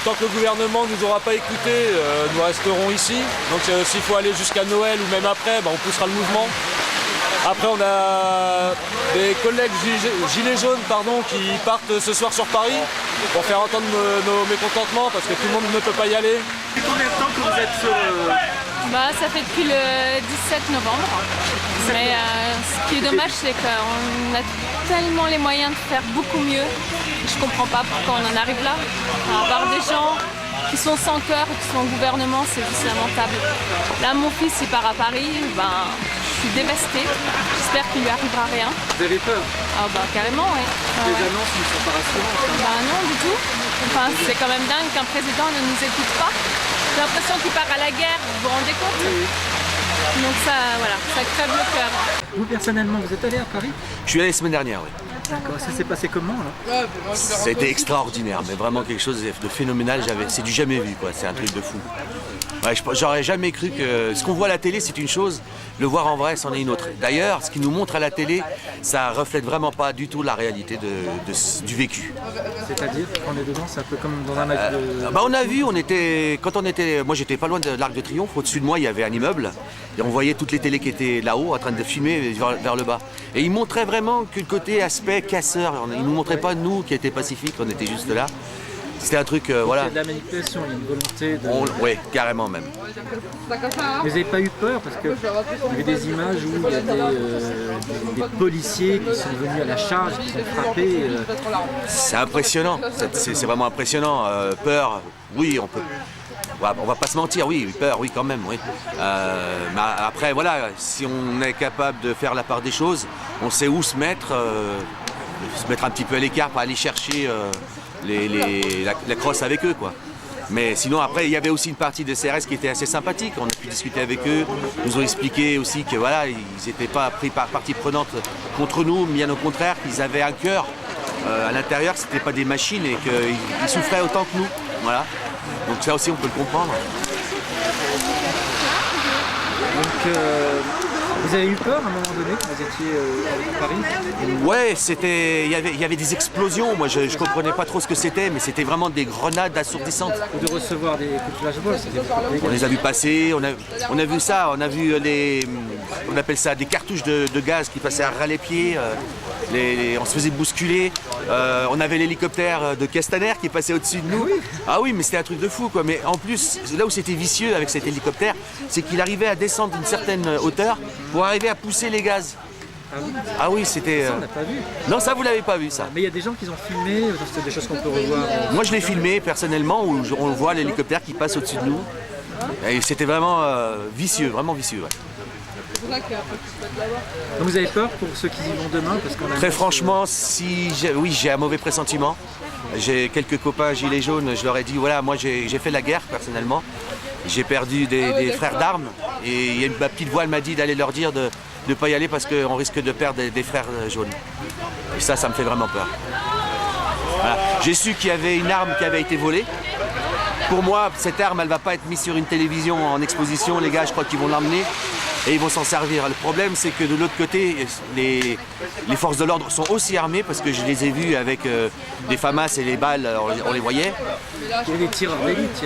Tant que le gouvernement ne nous aura pas écoutés, nous resterons ici. Donc s'il faut aller jusqu'à Noël ou même après, on poussera le mouvement. Après, on a des collègues gilets jaunes qui partent ce soir sur Paris pour faire entendre nos mécontentements parce que tout le monde ne peut pas y aller. Depuis combien de temps que vous êtes sur... Ça fait depuis le 17 novembre. Mais ce qui est dommage, c'est qu'on a tellement les moyens de faire beaucoup mieux. Je comprends pas pourquoi on en arrive là. À part des gens qui sont sans cœur, qui sont au gouvernement, c'est juste lamentable. Là, mon fils, il part à Paris, je suis dévastée. J'espère qu'il lui arrivera rien. Vous avez peur? Carrément, oui. Les annonces ne sont pas rassurantes. Non, du tout. C'est quand même dingue qu'un président ne nous écoute pas. J'ai l'impression qu'il part à la guerre, vous vous rendez compte? Oui. Donc ça crève le cœur. Vous personnellement, vous êtes allé à Paris? Je suis allé la semaine dernière, oui. D'accord, ça s'est passé comment là? C'était extraordinaire, mais vraiment quelque chose de phénoménal. C'est du jamais vu, quoi. C'est un truc de fou. Ouais, j'aurais jamais cru que ce qu'on voit à la télé, c'est une chose, le voir en vrai, c'en est une autre. D'ailleurs, ce qu'ils nous montrent à la télé, ça reflète vraiment pas du tout la réalité du vécu. C'est-à-dire qu'on est dedans, c'est un peu comme dans un match de... On a vu, moi j'étais pas loin de l'Arc de Triomphe, au-dessus de moi il y avait un immeuble, et on voyait toutes les télés qui étaient là-haut en train de filmer vers le bas. Et ils montraient vraiment que le côté aspect casseur, ils nous montraient pas nous qui étaient pacifiques, on était juste là. C'était un truc, voilà. C'est de la manipulation, il y a une volonté de... Oui, carrément même. Mais vous n'avez pas eu peur parce que il y avait des images où il y a des policiers qui sont venus à la charge, qui sont frappés. C'est impressionnant, c'est vraiment impressionnant. Peur, oui, on peut. on va pas se mentir, oui, peur, oui quand même, oui. Mais après, voilà, si on est capable de faire la part des choses, on sait où se mettre un petit peu à l'écart pour aller chercher la crosse avec eux, quoi. Mais sinon, après, il y avait aussi une partie de CRS qui était assez sympathique. On a pu discuter avec eux. Ils nous ont expliqué aussi que voilà, ils n'étaient pas pris par partie prenante contre nous, mais bien au contraire, qu'ils avaient un cœur à l'intérieur, que ce n'étaient pas des machines et qu'ils souffraient autant que nous. Voilà. Donc ça aussi, on peut le comprendre. Donc, vous avez eu peur à un moment donné quand vous étiez à Paris? Ouais, il y avait des explosions. Moi, je comprenais pas trop ce que c'était, mais c'était vraiment des grenades assourdissantes. Ou de recevoir des coups de flashball, c'était on les a vus passer, on a vu ça, on a vu on appelle ça des cartouches de gaz qui passaient à ras les pieds. On se faisait bousculer. On avait l'hélicoptère de Castaner qui passait au-dessus de nous. Ah oui, mais c'était un truc de fou, quoi. Mais en plus, là où c'était vicieux avec cet hélicoptère, c'est qu'il arrivait à descendre d'une certaine hauteur pour arriver à pousser les gaz. Ah oui, c'était... Ça, on n'a pas vu. Non, ça, vous l'avez pas vu, ça. Mais il y a des gens qui ont filmé, c'est des choses qu'on peut revoir. Moi, je l'ai filmé, personnellement, où on voit l'hélicoptère qui passe au-dessus de nous. Et c'était vraiment vicieux, vraiment vicieux, ouais. Donc vous avez peur pour ceux qui y vont demain parce qu'on a Très franchement, oui, j'ai un mauvais pressentiment. J'ai quelques copains gilets jaunes, je leur ai dit, voilà, moi j'ai fait la guerre personnellement. J'ai perdu des frères d'armes et ma petite voix m'a dit d'aller leur dire de ne pas y aller parce qu'on risque de perdre des frères jaunes. Et ça me fait vraiment peur. Voilà. J'ai su qu'il y avait une arme qui avait été volée. Pour moi, cette arme, elle ne va pas être mise sur une télévision en exposition. Les gars, je crois qu'ils vont l'emmener et ils vont s'en servir. Le problème, c'est que de l'autre côté, les forces de l'ordre sont aussi armées parce que je les ai vus avec des FAMAS et les balles, on les voyait. Il y avait des tireurs d'élite,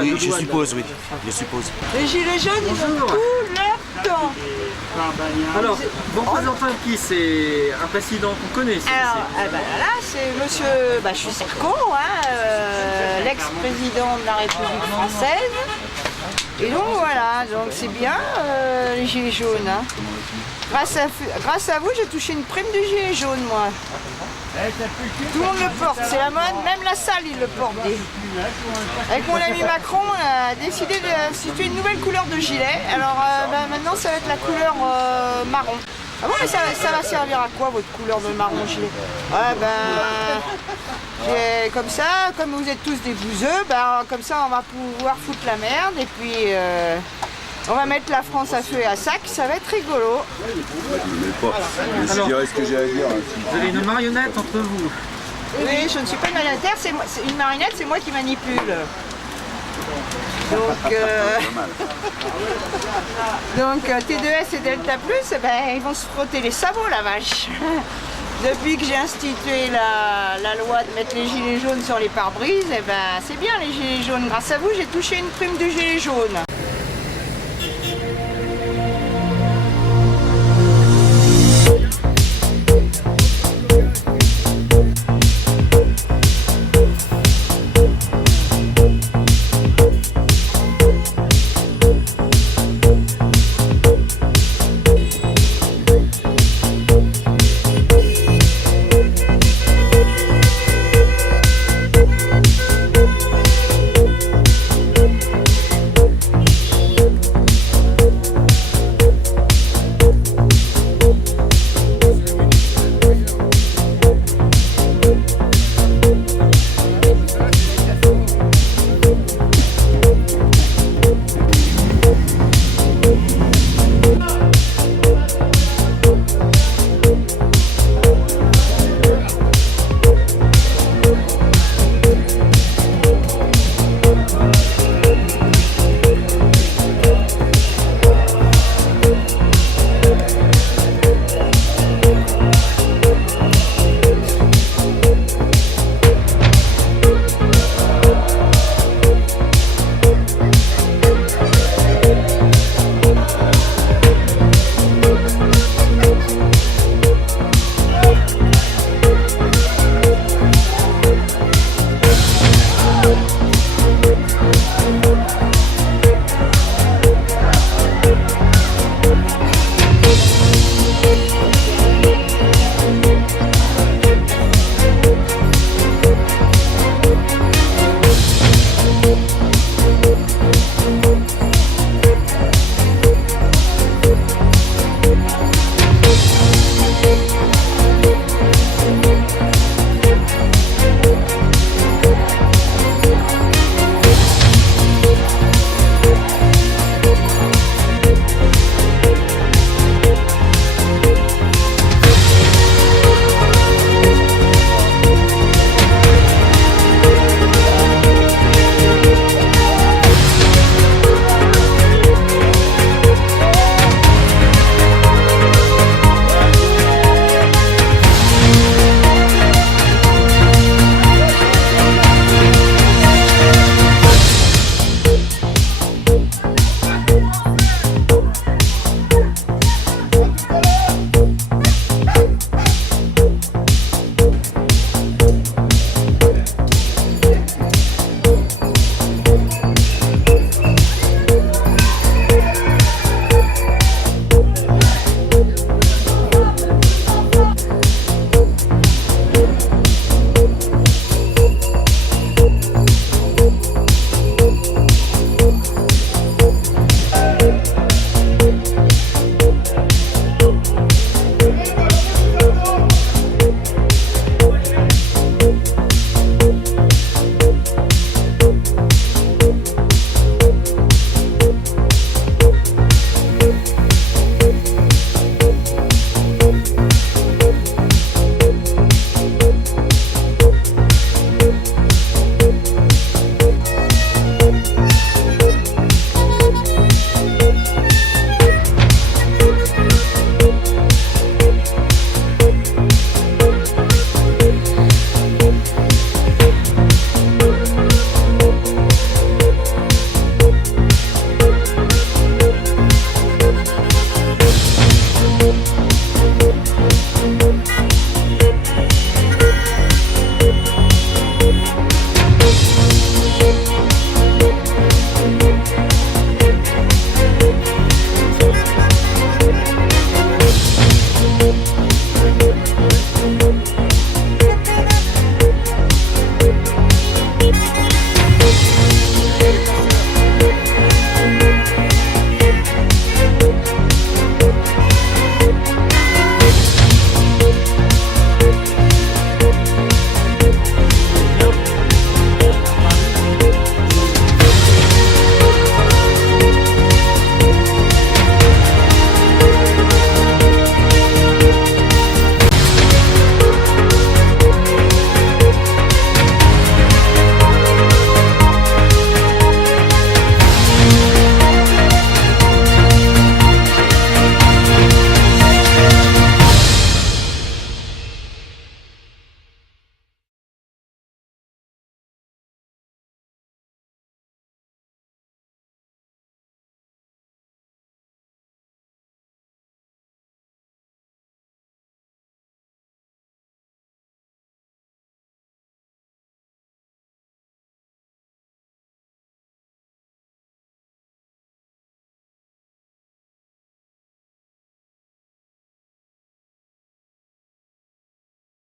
oui, je suppose, oui, je suppose. Les gilets jaunes, ils ont tout leur temps. Alors, bon représentant qui c'est un président qu'on connaît. Alors, là, c'est monsieur Bachus Sarko, l'ex-président de la République française. Et donc voilà, donc c'est bien les gilets jaunes. Hein. Grâce à vous, j'ai touché une prime de gilet jaune, moi. Tout le monde le porte, c'est la mode, même la salle, il le porte. Avec mon ami Macron, on a décidé d'instituer une nouvelle couleur de gilet. Alors maintenant, ça va être la couleur marron. Ah bon, mais ça va servir à quoi, votre couleur de marron gilet? Comme ça, comme vous êtes tous des bouseux, comme ça, on va pouvoir foutre la merde et puis... on va mettre la France à feu et à sac, ça va être rigolo. Je dirais ce que j'ai à dire. Vous avez une marionnette entre vous. Oui, je ne suis pas une marionnette, c'est une marionnette, c'est moi qui manipule. Donc, T2S et Delta Plus, ils vont se frotter les sabots, la vache. Depuis que j'ai institué la loi de mettre les gilets jaunes sur les pare-brises, c'est bien les gilets jaunes. Grâce à vous, j'ai touché une prime de gilets jaunes.